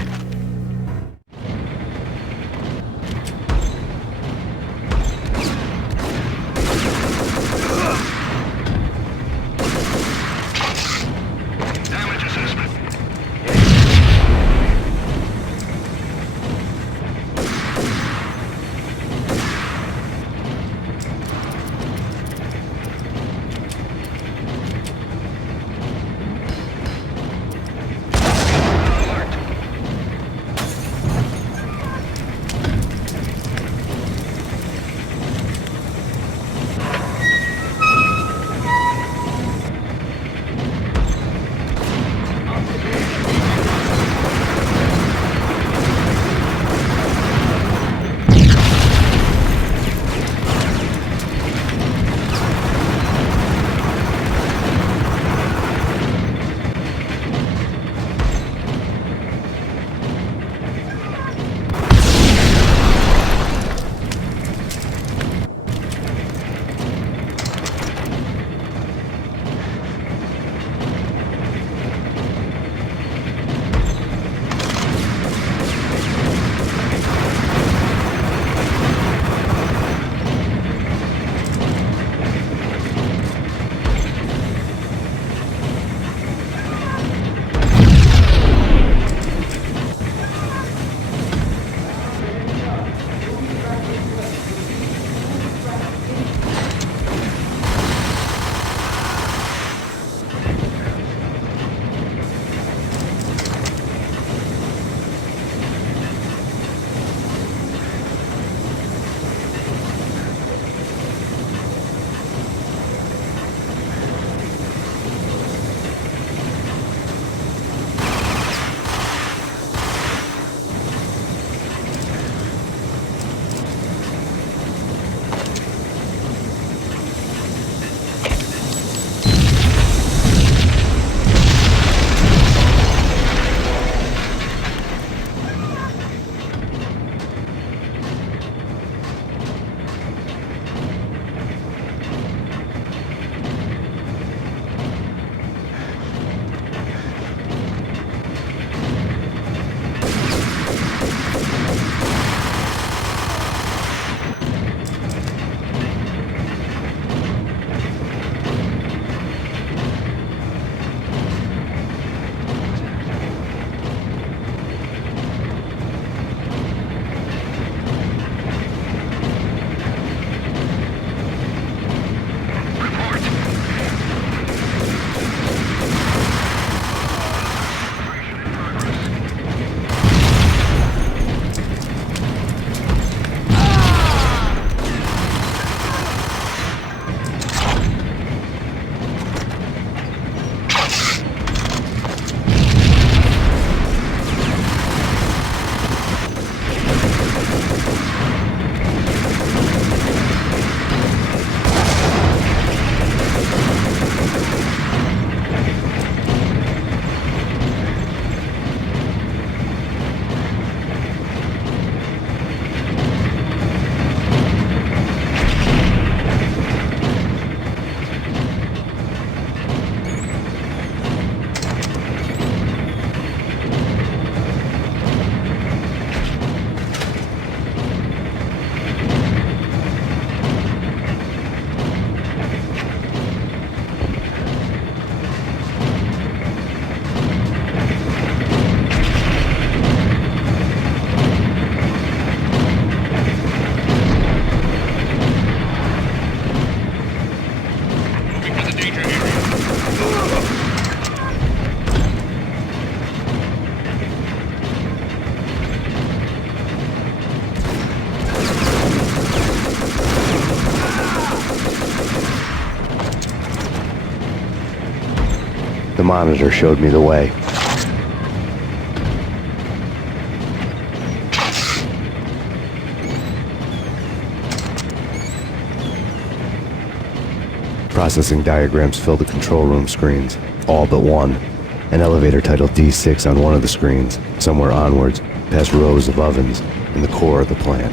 The monitor showed me the way. Processing diagrams fill the control room screens, all but one. An elevator titled D6 on one of the screens, somewhere onwards, past rows of ovens, in the core of the plant.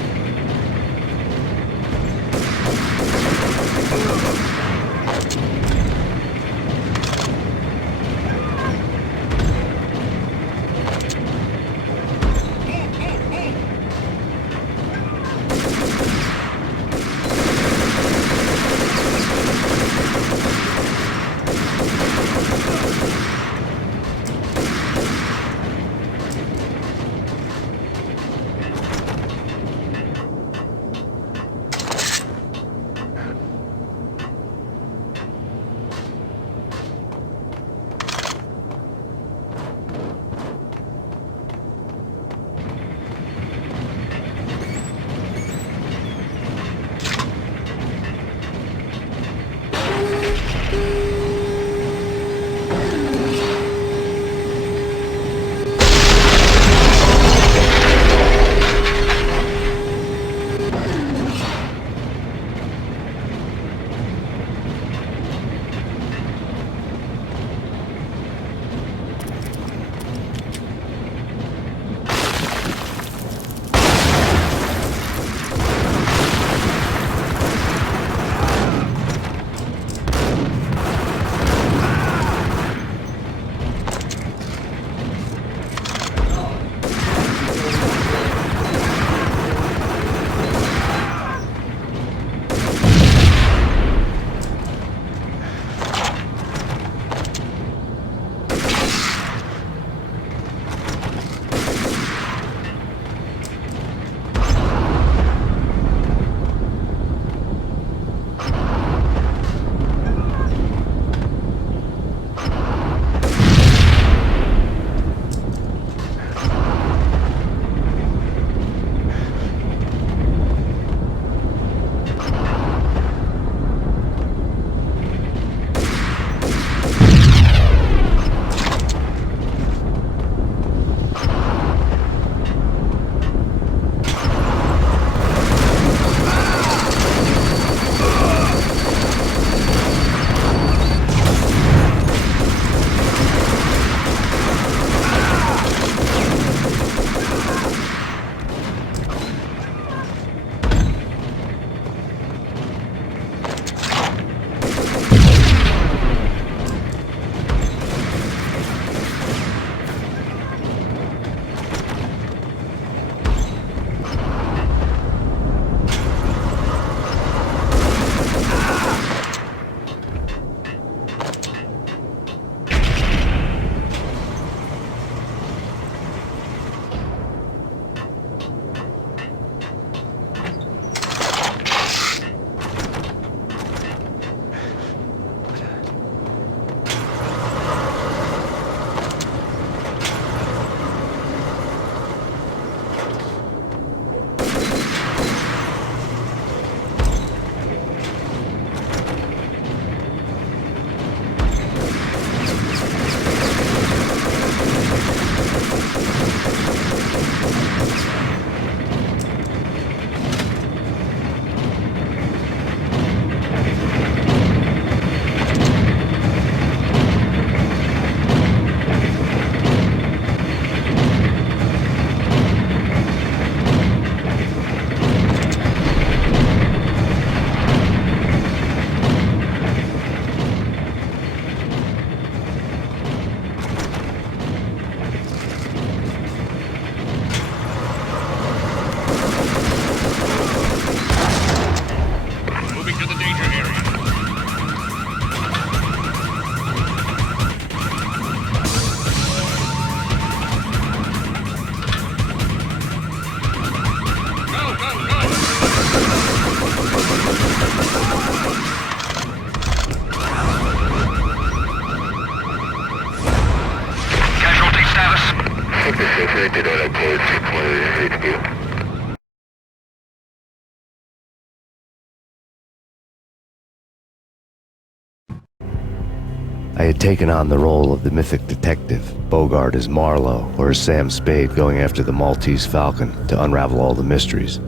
I had taken on the role of the mythic detective, Bogart as Marlowe or as Sam Spade going after the Maltese Falcon to unravel all the mysteries.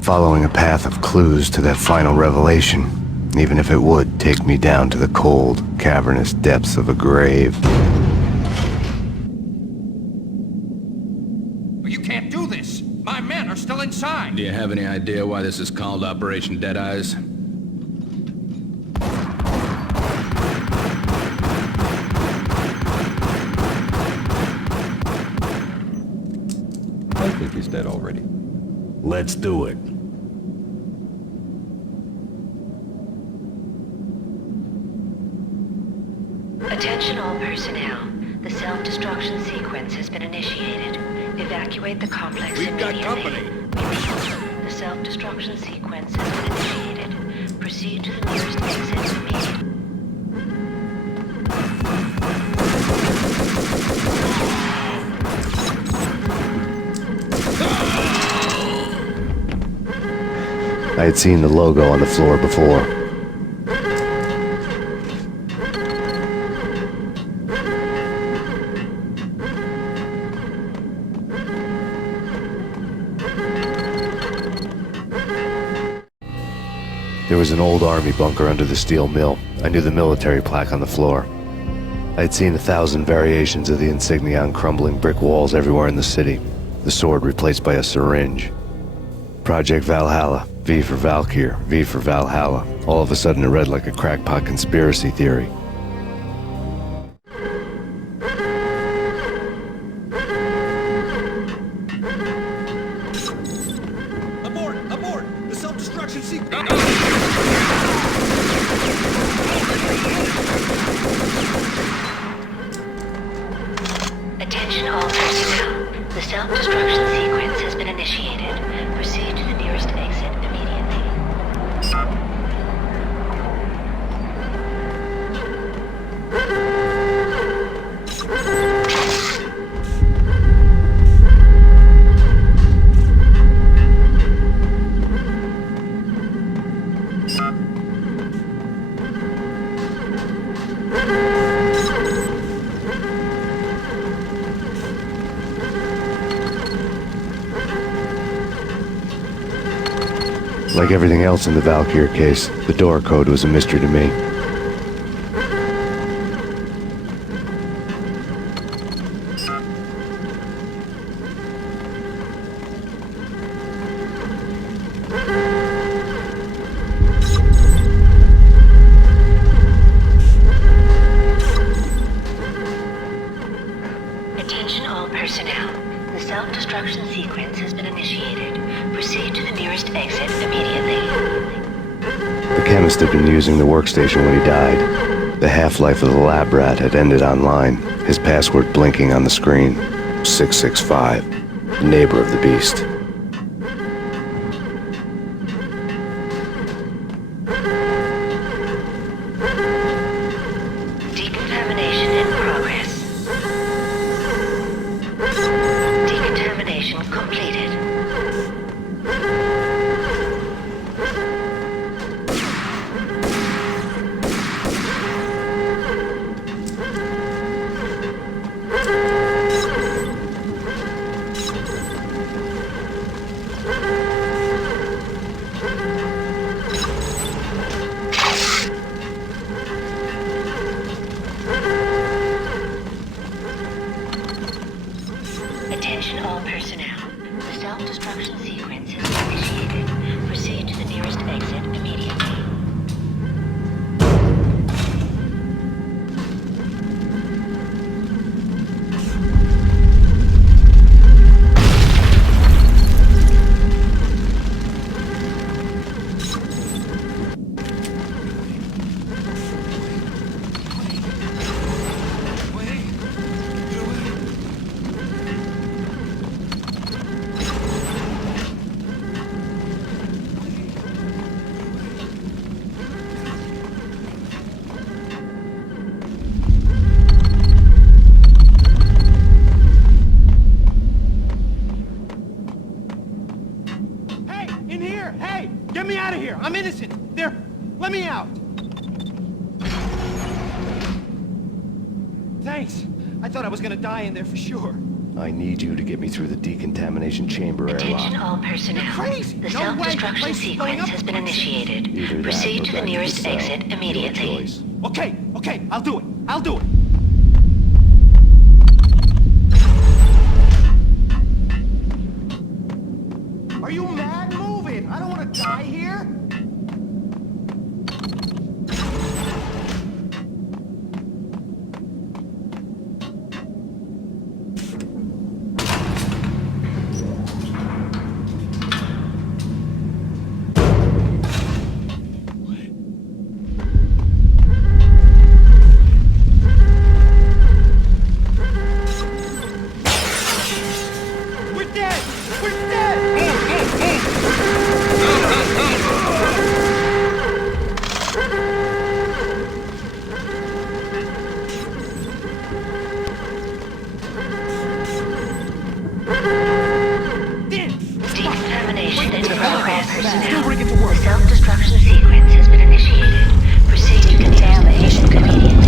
Following a path of clues to that final revelation, even if it would take me down to the cold, cavernous depths of a grave. You can't do this! My men are still inside! Do you have any idea why this is called Operation Deadeyes? I think he's dead already. Let's do it. Attention all personnel. The self-destruction sequence has been initiated. Evacuate the complex immediately. Repeat. The self-destruction sequence has been initiated. Proceed to the nearest exit immediately. I had seen the logo on the floor before. There was an old army bunker under the steel mill. I knew the military plaque on the floor. I had seen 1,000 variations of the insignia on crumbling brick walls everywhere in the city. The sword replaced by a syringe. Project Valhalla, V for Valkyr, V for Valhalla. All of a sudden it read like a crackpot conspiracy theory. Abort! Abort! The self-destruction sequence! Attention all personnel. The self-destruction sequence has been initiated. Proceed to the nearest exit immediately. Like everything else in the Valkyr case, the door code was a mystery to me. Attention all personnel. The self-destruction sequence has been initiated. Proceed to the nearest exit immediately. The chemist had been using the workstation when he died. The half-life of the lab rat had ended online, his password blinking on the screen. 665, the neighbor of the beast. Decontamination in progress. Decontamination completed. Thanks. I thought I was gonna die in there for sure. I need you to get me through the decontamination chamber airlock. Attention all personnel. Crazy. The No self-destruction way. sequence has been initiated. Either that Proceed or to back the nearest cell. exit Your immediately. choice. Okay, I'll do it. Are you mad? Move it! I don't want to die here! We're dead! We're dead! Decontamination in progress, personnel. The self-destruction sequence has been initiated. Proceed to contamination immediately.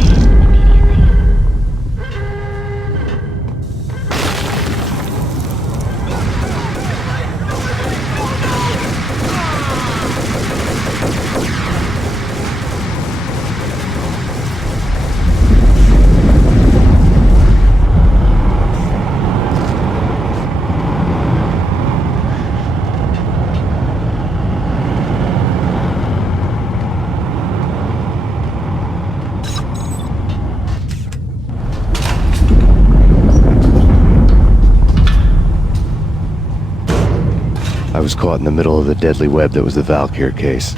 I was caught in the middle of the deadly web that was the Valkyr case.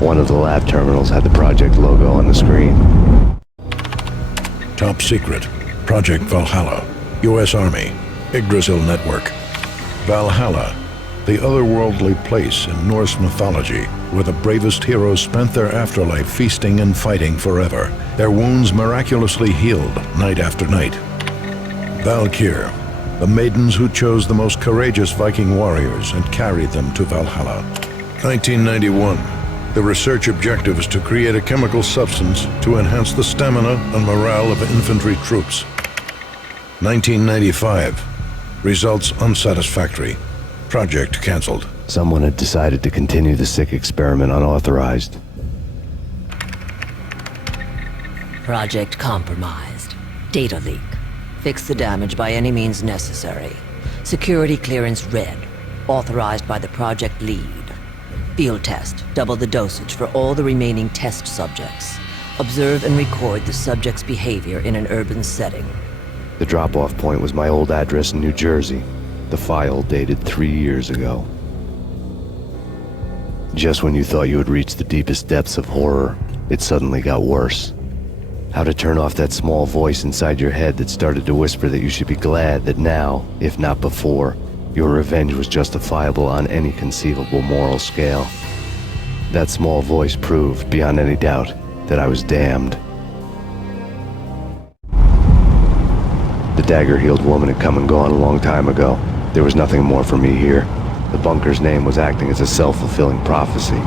One of the lab terminals had the project logo on the screen. Top secret. Project Valhalla. U.S. Army. Yggdrasil Network. Valhalla. The otherworldly place in Norse mythology where the bravest heroes spent their afterlife feasting and fighting forever. Their wounds miraculously healed night after night. Valkyr. The maidens who chose the most courageous Viking warriors and carried them to Valhalla. 1991. The research objective is to create a chemical substance to enhance the stamina and morale of infantry troops. 1995. Results unsatisfactory. Project cancelled. Someone had decided to continue the sick experiment unauthorized. Project compromised. Data leak. Fix the damage by any means necessary. Security clearance red. Authorized by the project lead. Field test. Double the dosage for all the remaining test subjects. Observe and record the subject's behavior in an urban setting. The drop-off point was my old address in New Jersey. The file dated 3 years ago. Just when you thought you had reached the deepest depths of horror, it suddenly got worse. How to turn off that small voice inside your head that started to whisper that you should be glad that now, if not before, your revenge was justifiable on any conceivable moral scale. That small voice proved, beyond any doubt, that I was damned. The dagger-heeled woman had come and gone a long time ago. There was nothing more for me here. The bunker's name was acting as a self-fulfilling prophecy.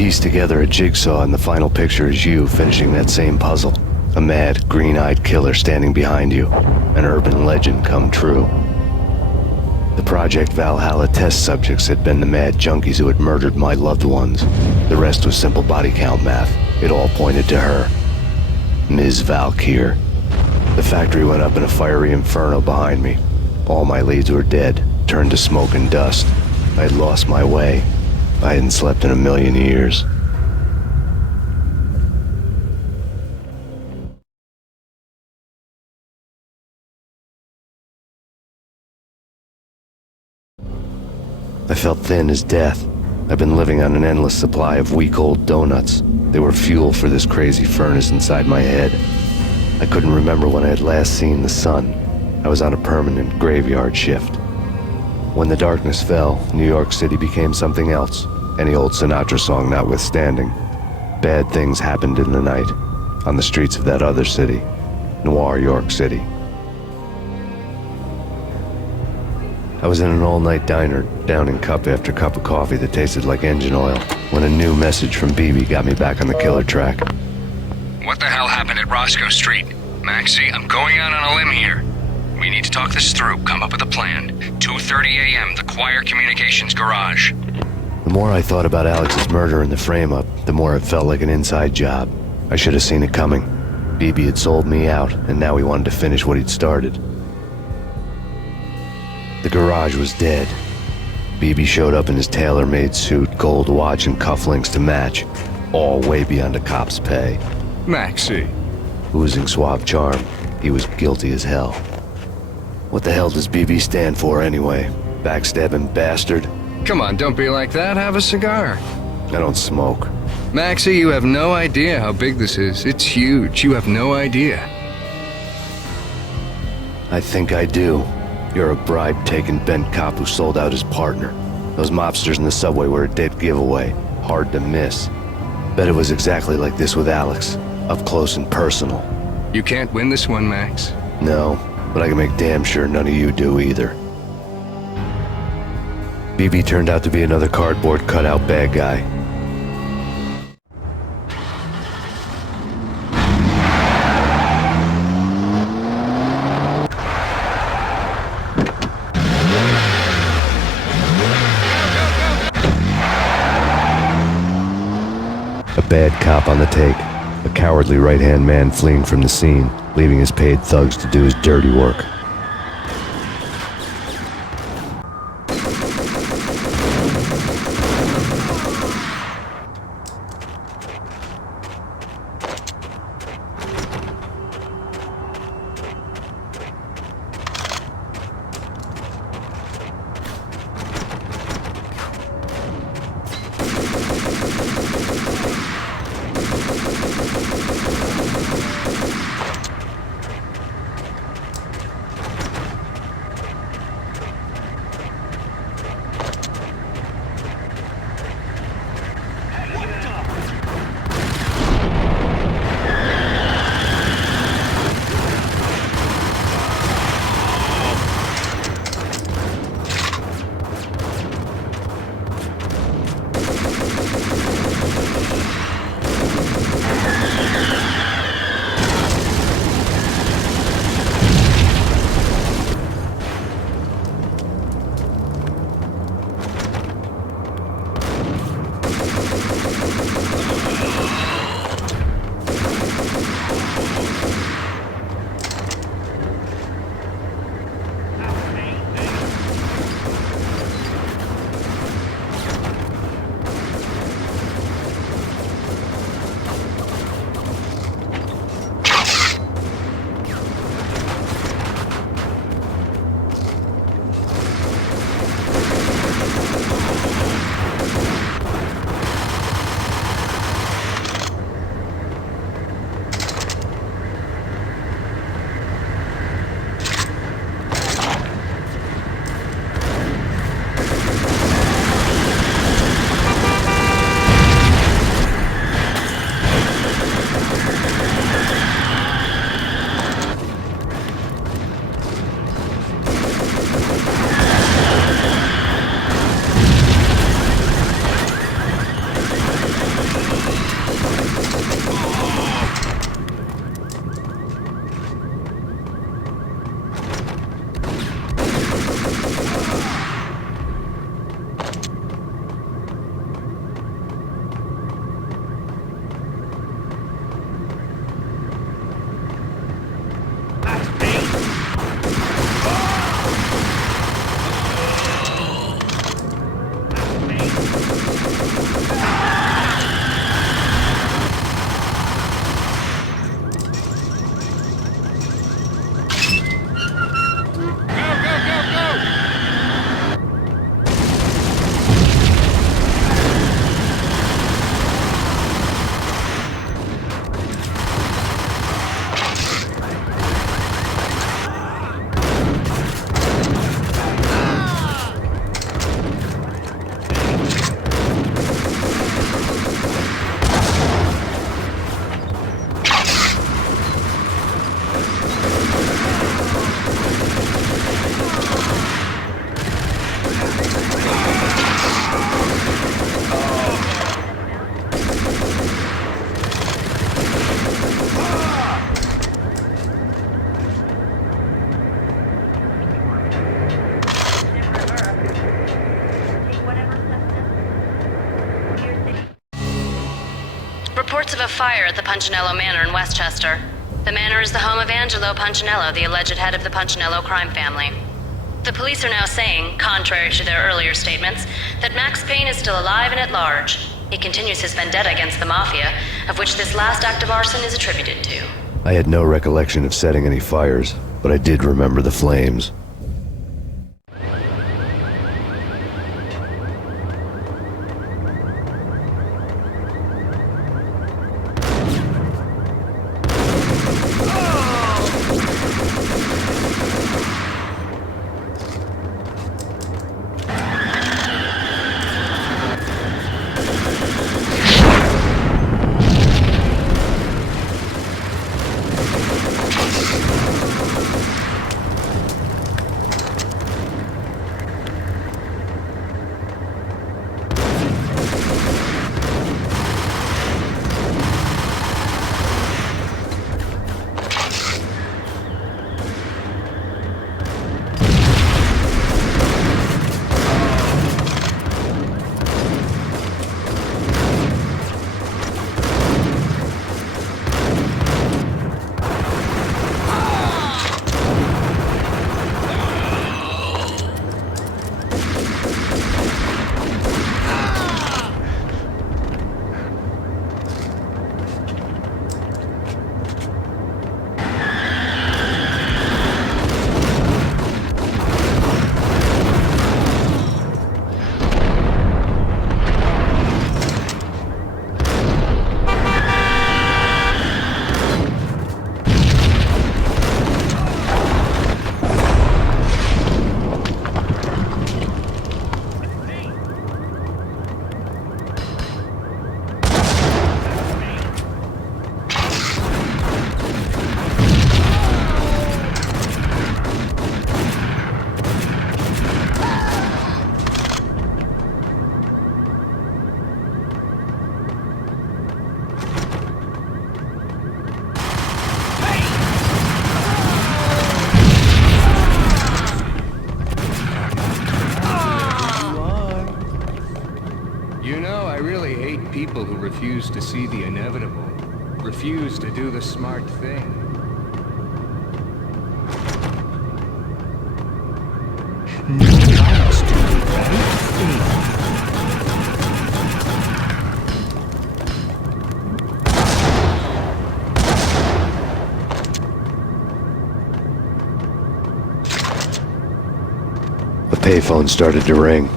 pieced together a jigsaw, and the final picture is you finishing that same puzzle. A mad, green-eyed killer standing behind you. An urban legend come true. The Project Valhalla test subjects had been the mad junkies who had murdered my loved ones. The rest was simple body count math. It all pointed to her. Ms. Valkyr. The factory went up in a fiery inferno behind me. All my leads were dead, turned to smoke and dust. I had lost my way. I hadn't slept in a million years. I felt thin as death. I've been living on an endless supply of week-old donuts. They were fuel for this crazy furnace inside my head. I couldn't remember when I had last seen the sun. I was on a permanent graveyard shift. When the darkness fell, New York City became something else, any old Sinatra song notwithstanding. Bad things happened in the night, on the streets of that other city, Noir York City. I was in an all-night diner, downing cup after cup of coffee that tasted like engine oil, when a new message from BB got me back on the killer track. What the hell happened at Roscoe Street? Maxie, I'm going out on a limb here. We need to talk this through, come up with a plan. 2:30 a.m., the Choir Communications Garage. The more I thought about Alex's murder and the frame-up, the more it felt like an inside job. I should have seen it coming. BB had sold me out, and now he wanted to finish what he'd started. The garage was dead. BB showed up in his tailor-made suit, gold watch and cufflinks to match, all way beyond a cop's pay. Maxie. Oozing suave charm, he was guilty as hell. What the hell does BB stand for anyway? Backstabbing bastard? Come on, don't be like that. Have a cigar. I don't smoke. Maxie, you have no idea how big this is. It's huge. You have no idea. I think I do. You're a bribe-taking bent cop who sold out his partner. Those mobsters in the subway were a dead giveaway. Hard to miss. Bet it was exactly like this with Alex. Up close and personal. You can't win this one, Max. No, but I can make damn sure none of you do either. BB turned out to be another cardboard cutout bad guy. A bad cop on the take. A cowardly right-hand man fleeing from the scene, leaving his paid thugs to do his dirty work. Reports of a fire at the Punchinello Manor in Westchester. The manor is the home of Angelo Punchinello, the alleged head of the Punchinello crime family. The police are now saying, contrary to their earlier statements, that Max Payne is still alive and at large. He continues his vendetta against the Mafia, of which this last act of arson is attributed to. I had no recollection of setting any fires, but I did remember the flames. People who refuse to see the inevitable, refuse to do the smart thing. The payphone started to ring.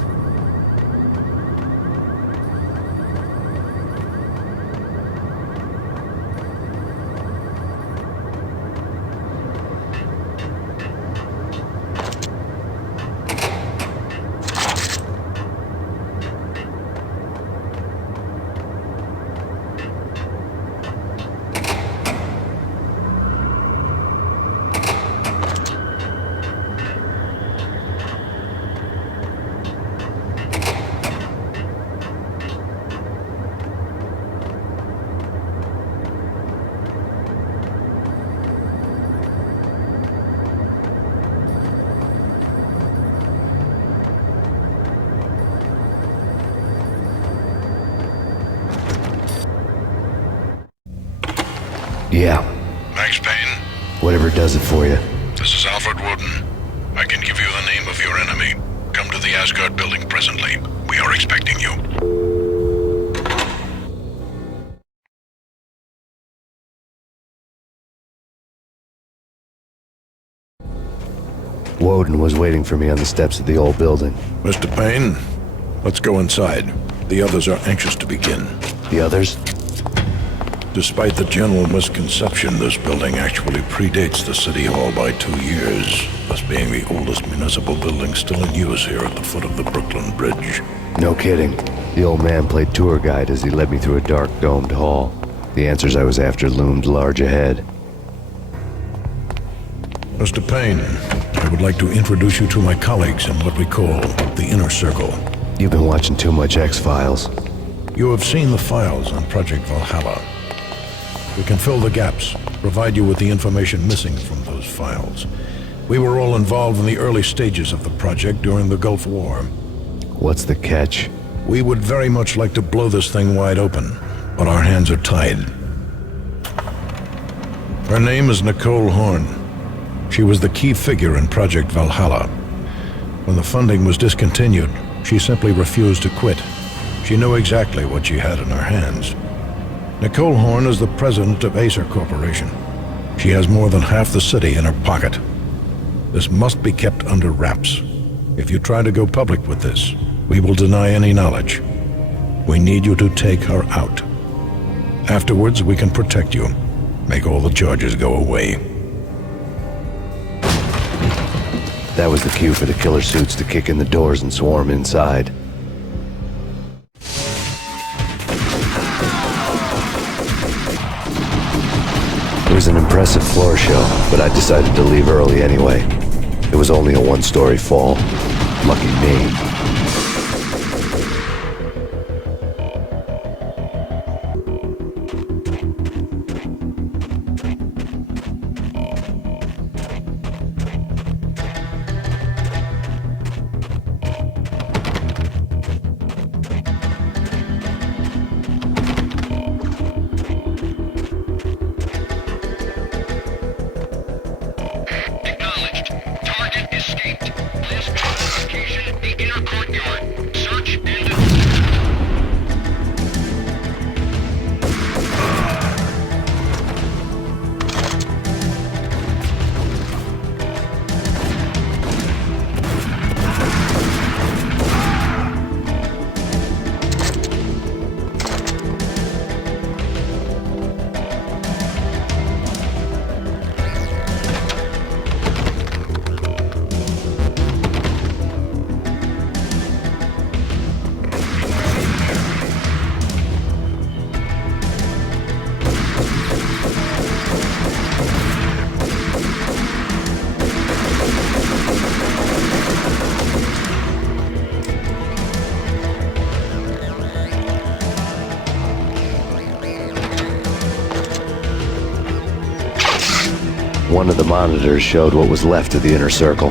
Yeah. Max Payne? Whatever does it for you. This is Alfred Woden. I can give you the name of your enemy. Come to the Asgard building presently. We are expecting you. Woden was waiting for me on the steps of the old building. Mr. Payne, let's go inside. The others are anxious to begin. The others? Despite the general misconception, this building actually predates the City Hall by 2 years, thus being the oldest municipal building still in use here at the foot of the Brooklyn Bridge. No kidding. The old man played tour guide as he led me through a dark domed hall. The answers I was after loomed large ahead. Mr. Payne, I would like to introduce you to my colleagues in what we call the Inner Circle. You've been watching too much X-Files. You have seen the files on Project Valhalla. We can fill the gaps, provide you with the information missing from those files. We were all involved in the early stages of the project during the Gulf War. What's the catch? We would very much like to blow this thing wide open. but our hands are tied. Her name is Nicole Horn. She was the key figure in Project Valhalla. When the funding was discontinued, she simply refused to quit. She knew exactly what she had in her hands. Nicole Horn is the president of Acer Corporation. She has more than half the city in her pocket. This must be kept under wraps. If you try to go public with this, we will deny any knowledge. We need you to take her out. Afterwards, we can protect you. Make all the charges go away. That was the cue for the killer suits to kick in the doors and swarm inside. It was an impressive floor show, but I decided to leave early anyway. It was only a one-story fall. Lucky me. One of the monitors showed what was left of the inner circle.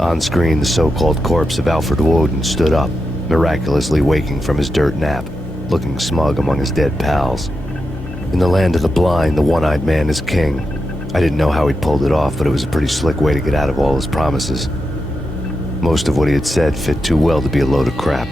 On screen, the so-called corpse of Alfred Woden stood up, miraculously waking from his dirt nap, looking smug among his dead pals. In the land of the blind, the one-eyed man is king. I didn't know how he'd pulled it off, but it was a pretty slick way to get out of all his promises. Most of what he had said fit too well to be a load of crap.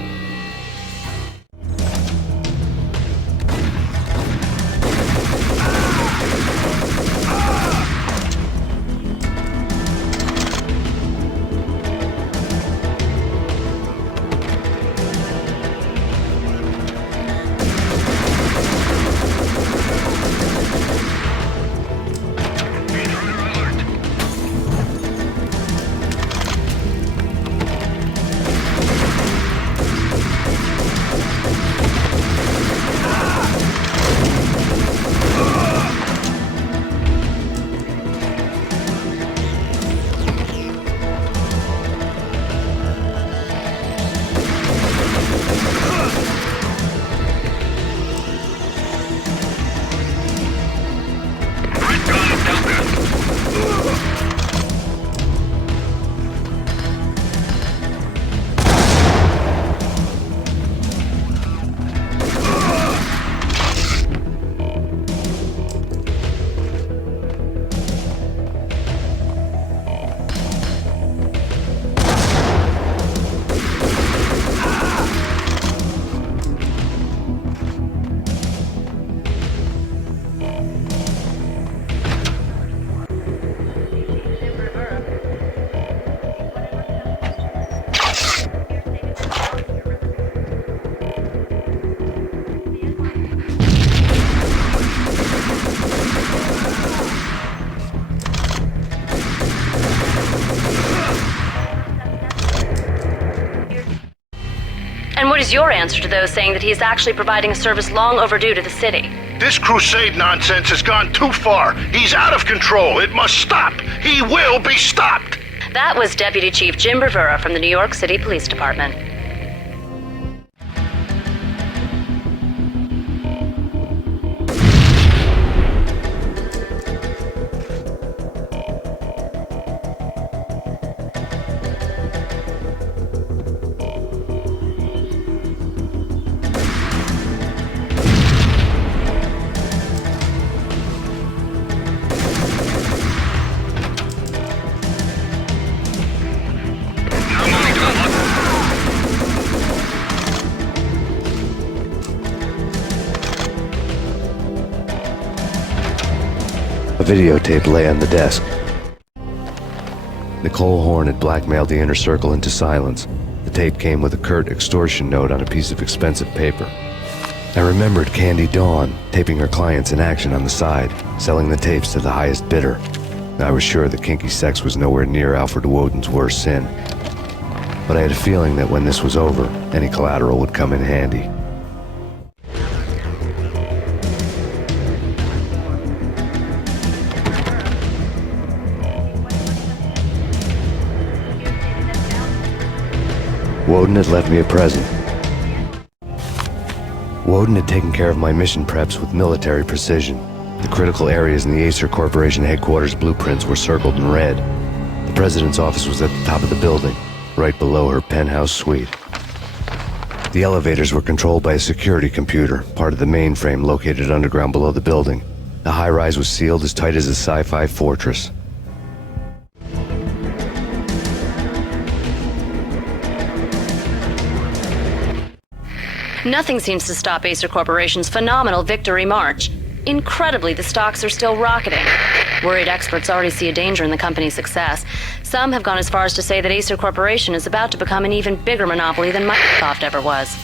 And what is your answer to those saying that he is actually providing a service long overdue to the city? This crusade nonsense has gone too far. He's out of control. It must stop. He will be stopped. That was Deputy Chief Jim Bravura from the New York City Police Department. videotape lay on the desk. Nicole Horn had blackmailed the Inner Circle into silence. The tape came with a curt extortion note on a piece of expensive paper. I remembered Candy Dawn taping her clients in action on the side, selling the tapes to the highest bidder. I was sure that kinky sex was nowhere near Alfred Woden's worst sin. But I had a feeling that when this was over, any collateral would come in handy. Woden had left me a present. Woden had taken care of my mission preps with military precision. The critical areas in the Acer Corporation headquarters blueprints were circled in red. The president's office was at the top of the building, right below her penthouse suite. The elevators were controlled by a security computer, part of the mainframe located underground below the building. The high-rise was sealed as tight as a sci-fi fortress. Nothing seems to stop Acer Corporation's phenomenal victory march. Incredibly, the stocks are still rocketing. Worried experts already see a danger in the company's success. Some have gone as far as to say that Acer Corporation is about to become an even bigger monopoly than Microsoft ever was.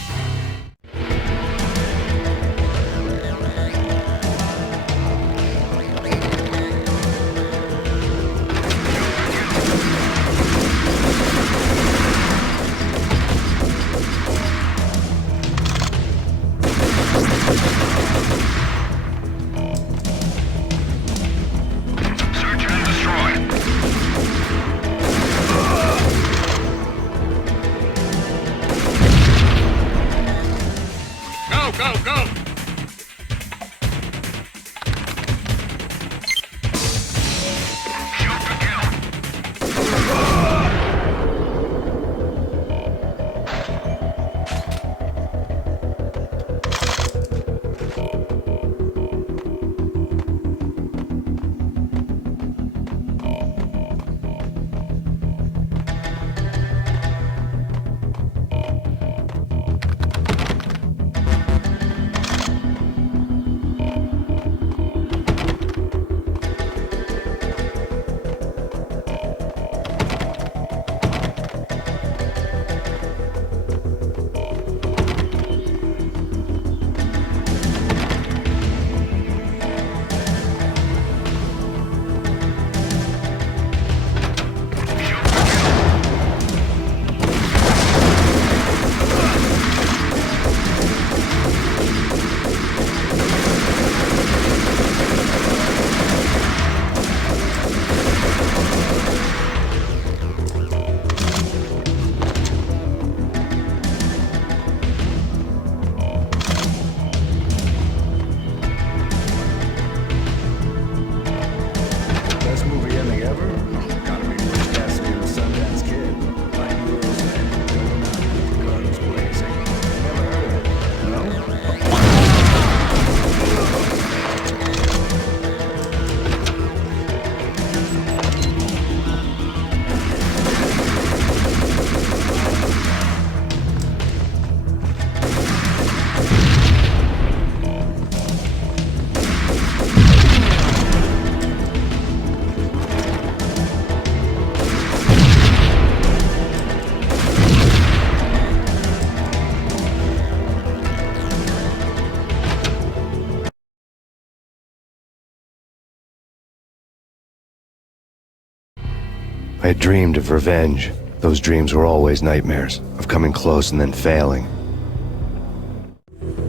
I had dreamed of revenge. Those dreams were always nightmares, of coming close and then failing.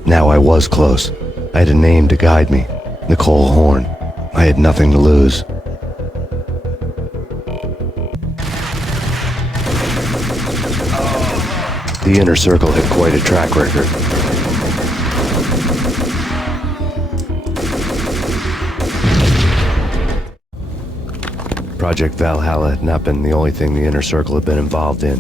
Now I was close. I had a name to guide me, Nicole Horn. I had nothing to lose. The Inner Circle had quite a track record. Project Valhalla had not been the only thing the Inner Circle had been involved in.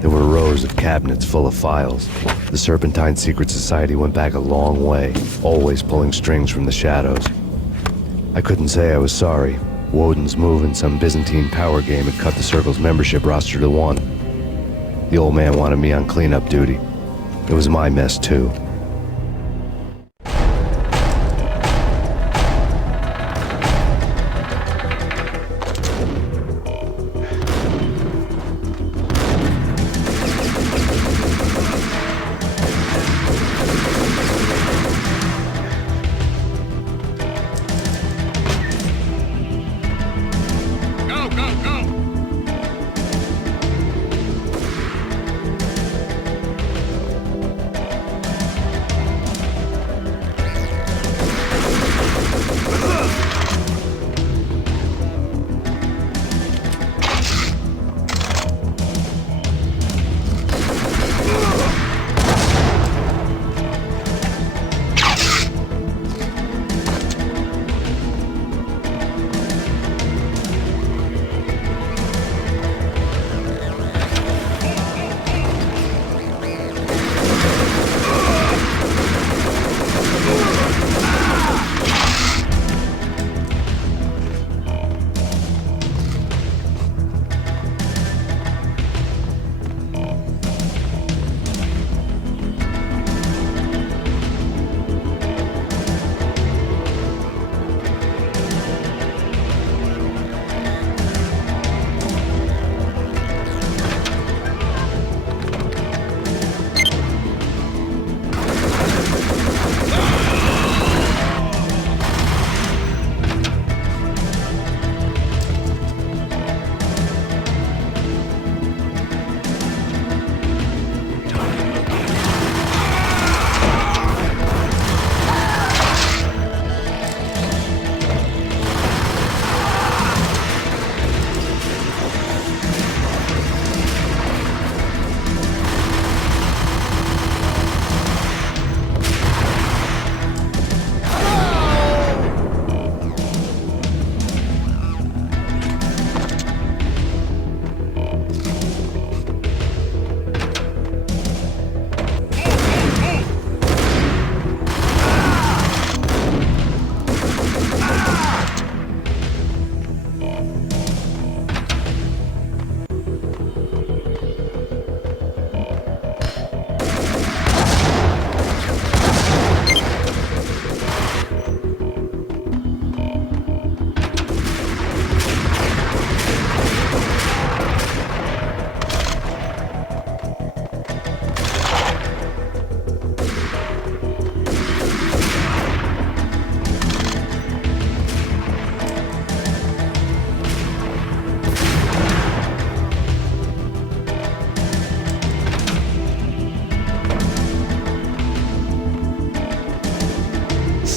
There were rows of cabinets full of files. The Serpentine Secret Society went back a long way, always pulling strings from the shadows. I couldn't say I was sorry. Woden's move in some Byzantine power game had cut the Circle's membership roster to one. The old man wanted me on cleanup duty. It was my mess, too.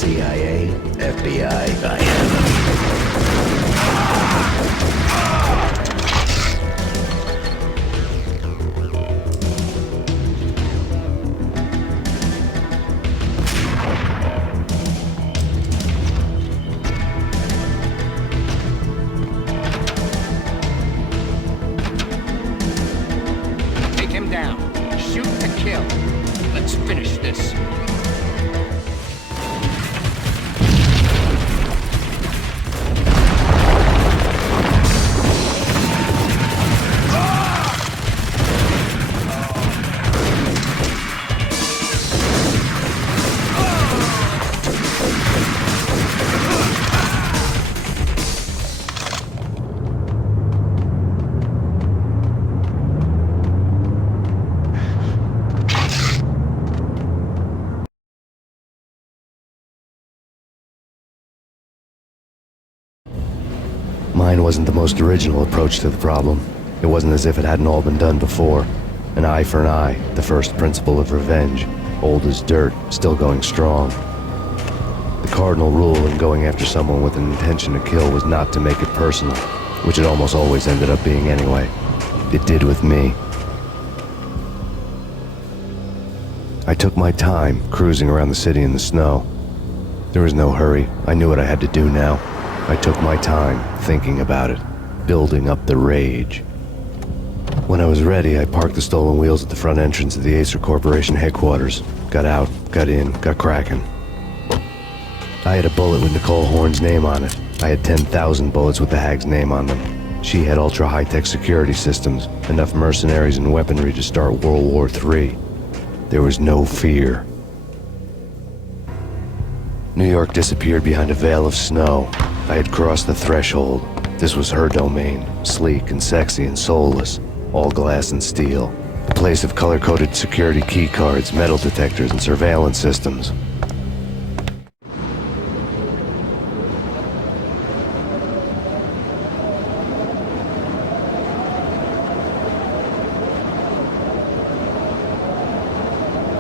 CIA, FBI, I am. Take him down. Shoot to kill. Let's finish this. Mine wasn't the most original approach to the problem. It wasn't as if it hadn't all been done before. An eye for an eye, the first principle of revenge. Old as dirt, still going strong. The cardinal rule in going after someone with an intention to kill was not to make it personal, which it almost always ended up being anyway. It did with me. I took my time, cruising around the city in the snow. There was no hurry. I knew what I had to do now. I took my time, thinking about it, building up the rage. When I was ready, I parked the stolen wheels at the front entrance of the Acer Corporation headquarters. Got out, got in, got cracking. I had a bullet with Nicole Horn's name on it. I had 10,000 bullets with the Hag's name on them. She had ultra-high-tech security systems, enough mercenaries and weaponry to start World War III. There was no fear. New York disappeared behind a veil of snow. I had crossed the threshold. This was her domain, sleek and sexy and soulless, all glass and steel. A place of color-coded security keycards, metal detectors, and surveillance systems.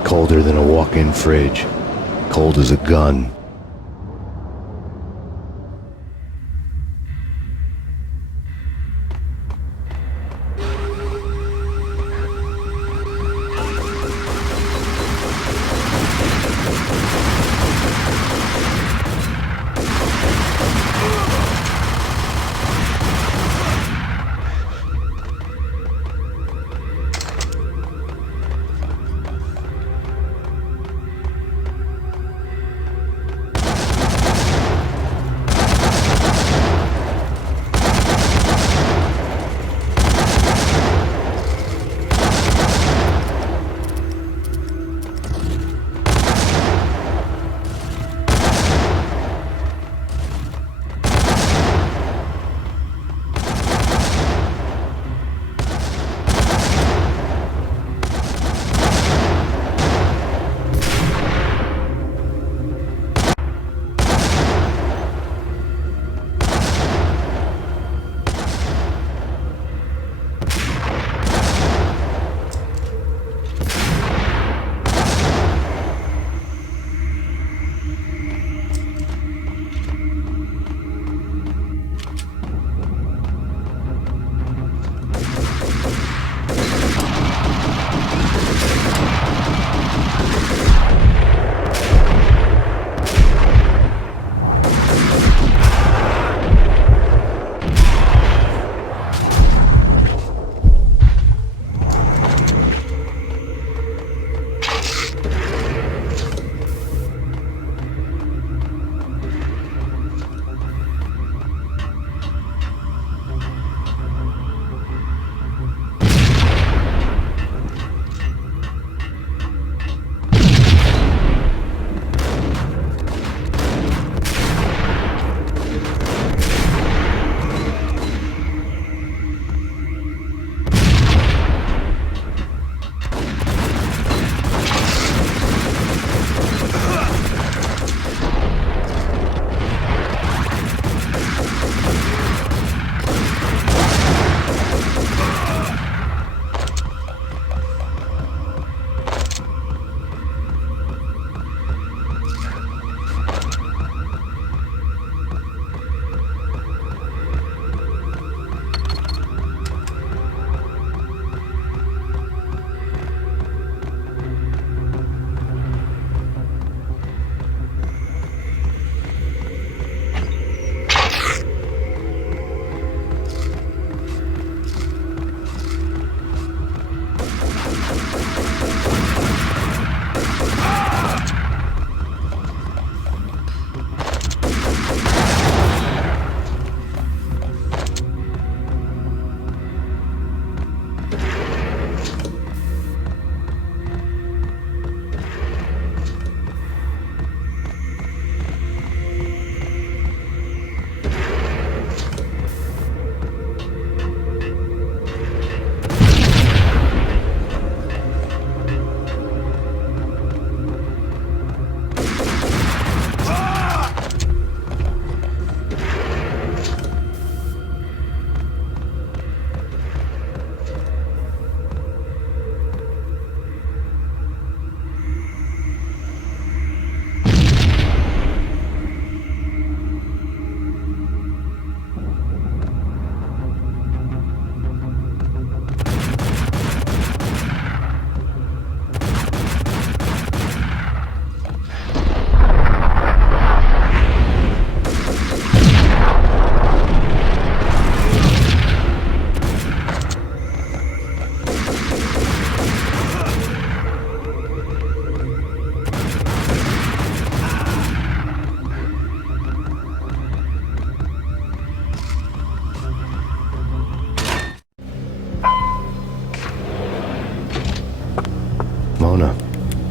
Colder than a walk-in fridge. Cold as a gun.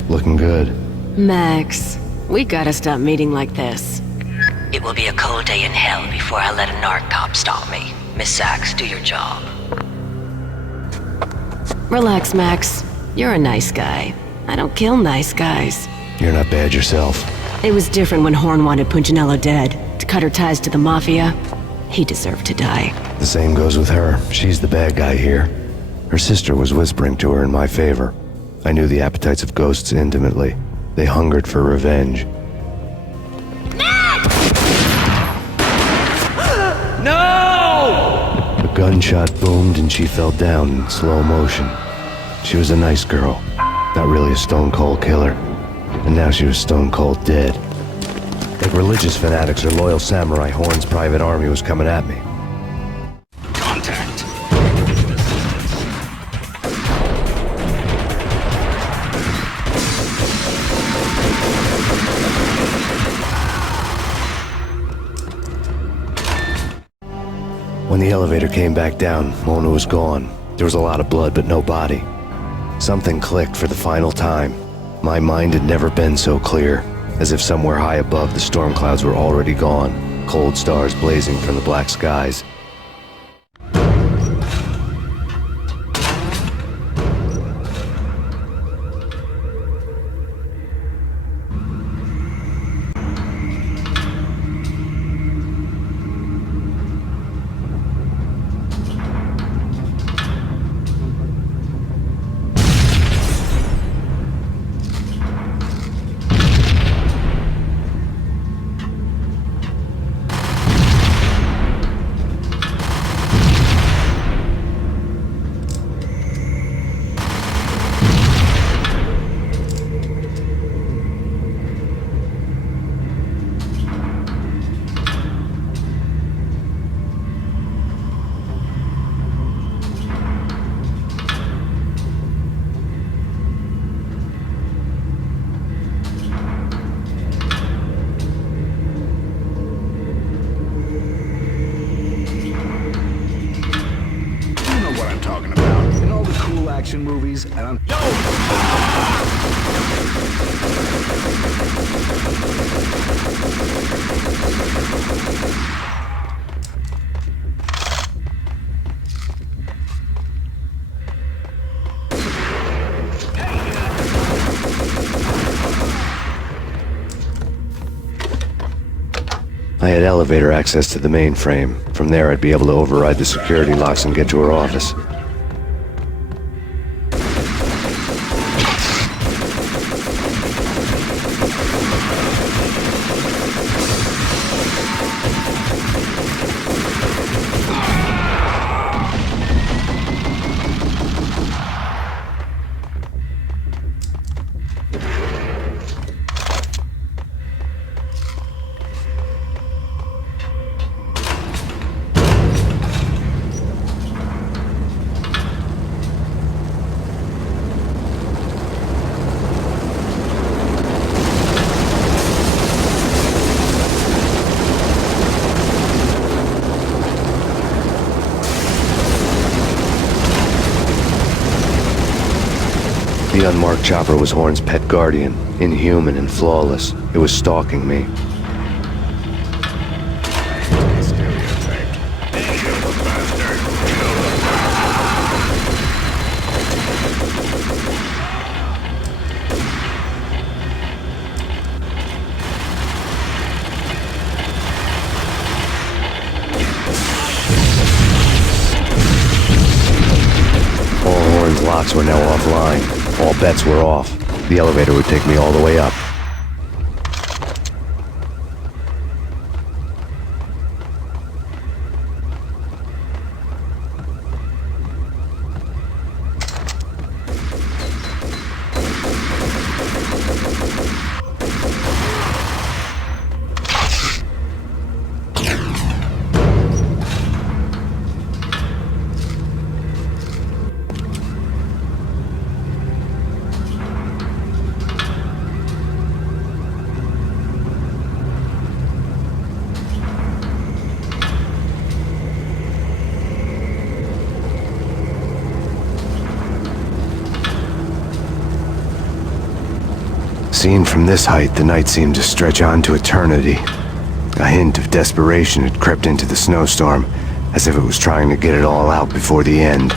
Looking good. Max, we gotta stop meeting like this. It will be a cold day in hell before I let a narc cop stop me. Miss Sachs, do your job. Relax, Max. You're a nice guy. I don't kill nice guys. You're not bad yourself. It was different when Horn wanted Punchinello dead. To cut her ties to the Mafia, he deserved to die. The same goes with her. She's the bad guy here. Her sister was whispering to her in my favor. I knew the appetites of ghosts intimately. They hungered for revenge. No! A gunshot boomed and she fell down in slow motion. She was a nice girl, not really a stone-cold killer. And now she was stone-cold dead. Like religious fanatics or loyal samurai, Horn's private army was coming at me. Contact. When the elevator came back down, Mona was gone. There was a lot of blood, but no body. Something clicked for the final time. My mind had never been so clear, as if somewhere high above the storm clouds were already gone, cold stars blazing from the black skies. Movies, and I'm... I had elevator access to the mainframe. From there, I'd be able to override the security locks and get to her office. The unmarked chopper was Horn's pet guardian, inhuman and flawless. It was stalking me. All Horn's locks were now offline. All bets were off. The elevator would take me all the way up. Seen from this height, the night seemed to stretch on to eternity. A hint of desperation had crept into the snowstorm, as if it was trying to get it all out before the end.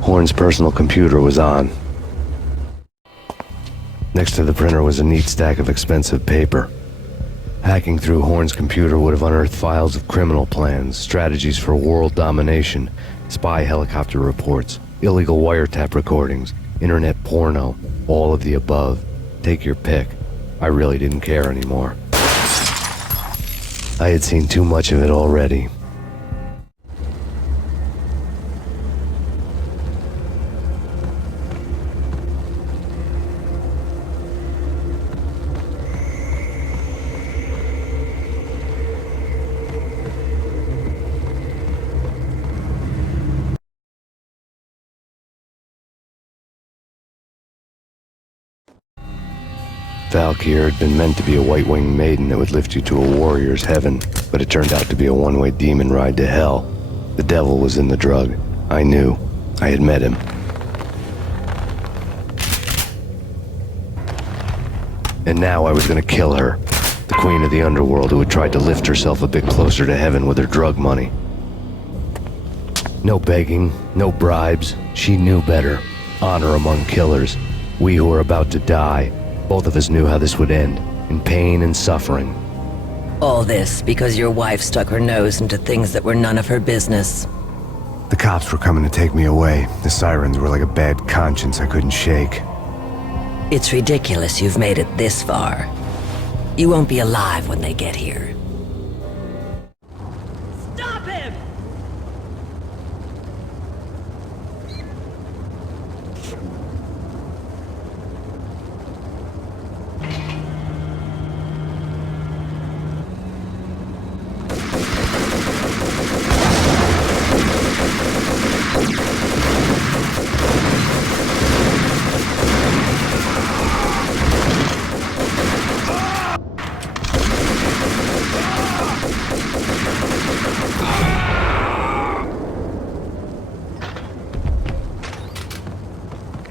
Horn's personal computer was on. Next to the printer was a neat stack of expensive paper. Hacking through Horn's computer would have unearthed files of criminal plans, strategies for world domination, spy helicopter reports, illegal wiretap recordings, internet porno, all of the above. Take your pick. I really didn't care anymore. I had seen too much of it already. Valkyr had been meant to be a white-winged maiden that would lift you to a warrior's heaven, but it turned out to be a one-way demon ride to hell. The devil was in the drug. I knew. I had met him. And now I was gonna kill her, the queen of the underworld who had tried to lift herself a bit closer to heaven with her drug money. No begging, no bribes. She knew better. Honor among killers. We who were about to die. Both of us knew how this would end, in pain and suffering. All this because your wife stuck her nose into things that were none of her business. The cops were coming to take me away. The sirens were like a bad conscience I couldn't shake. It's ridiculous you've made it this far. You won't be alive when they get here. Stop him!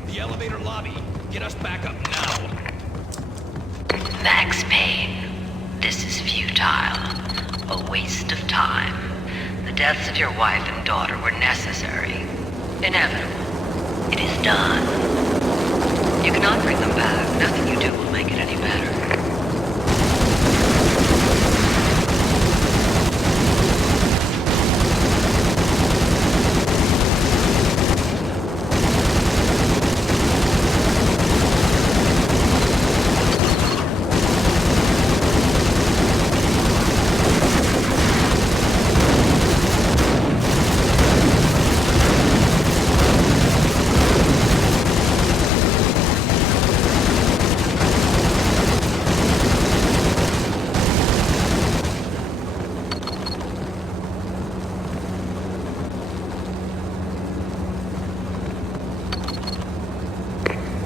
The elevator lobby. Get us back up now. Max Payne, this is futile. A waste of time. The deaths of your wife and daughter were necessary. Inevitable. It is done. You cannot bring them back. Nothing you do will make it any better.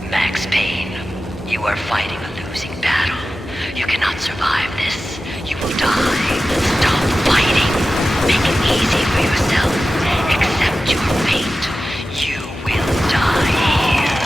Max Payne, you are fighting a losing battle. You cannot survive this. You will die. Stop fighting. Make it easy for yourself. Accept your fate. You will die here.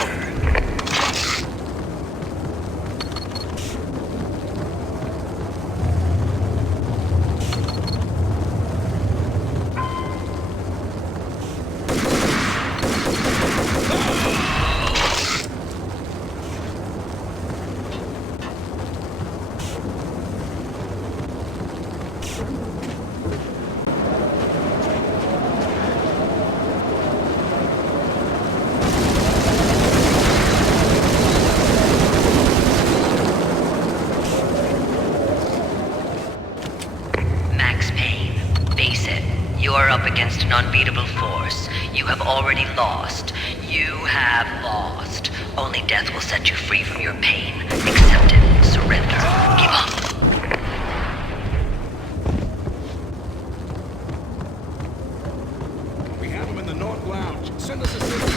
lost. You have lost. Only death will set you free from your pain. Accept it. Surrender. Give up. We have him in the North Lounge. Send us a signal.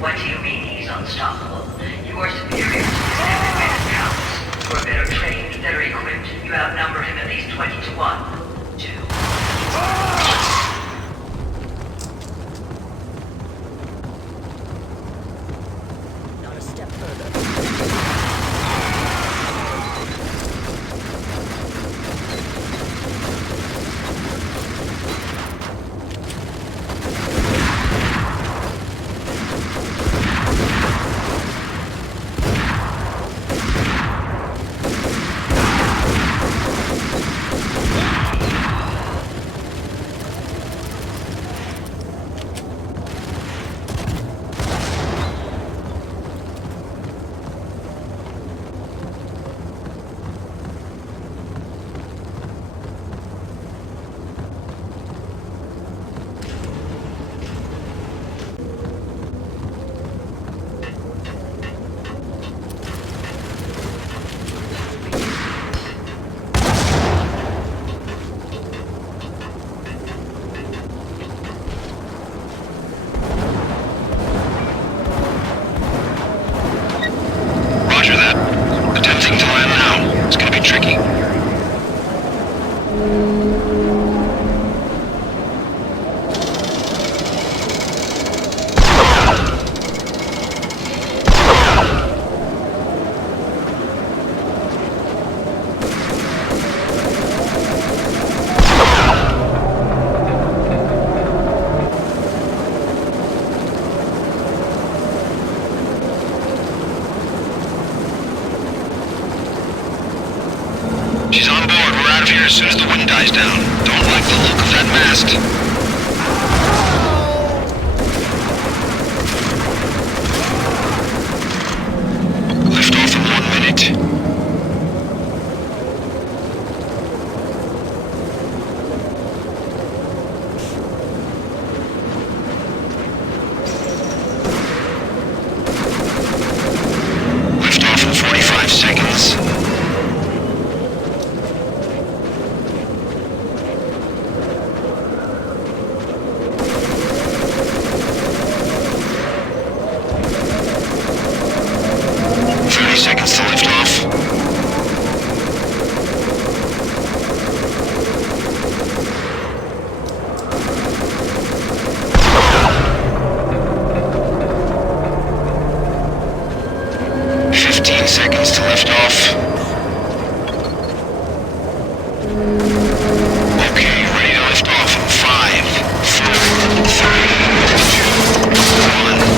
What do you mean he's unstoppable? You are superior to his every bit of counts. You are better trained, better equipped. You outnumber him at least 20 to 1. 2. Not a step further. She's on board. We're out of here as soon as the wind dies down. Don't like the look of that mast. Lift off in 1 minute. Lift off in 45 seconds. Seconds to lift off. Seconds to lift off. Okay, ready to lift off in 5, 4, 3, 2, 1.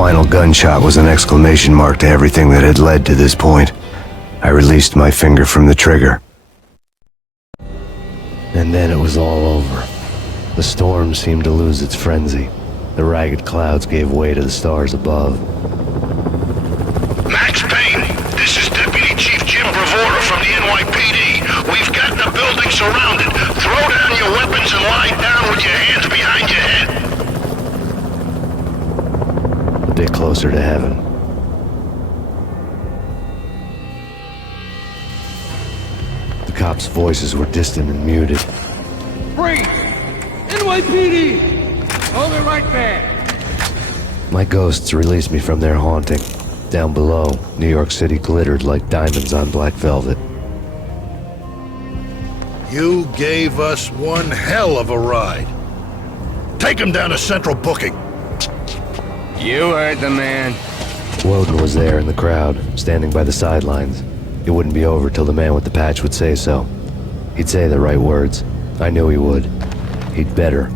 final gunshot was an exclamation mark to everything that had led to this point. I released my finger from the trigger. And then it was all over. The storm seemed to lose its frenzy. The ragged clouds gave way to the stars above. Max Payne, this is Deputy Chief Jim Bravura from the NYPD. We've got the building surrounded. Throw down your weapons and lie down with your hands behind your head. A bit closer to heaven. The cops' voices were distant and muted. Freeze! NYPD! Hold it right there! My ghosts released me from their haunting. Down below, New York City glittered like diamonds on black velvet. You gave us one hell of a ride. Take him down to Central Booking. You heard the man. Woden was there in the crowd, standing by the sidelines. It wouldn't be over till the man with the patch would say so. He'd say the right words. I knew he would. He'd better.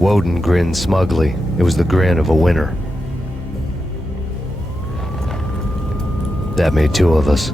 Woden grinned smugly. It was the grin of a winner. That made two of us.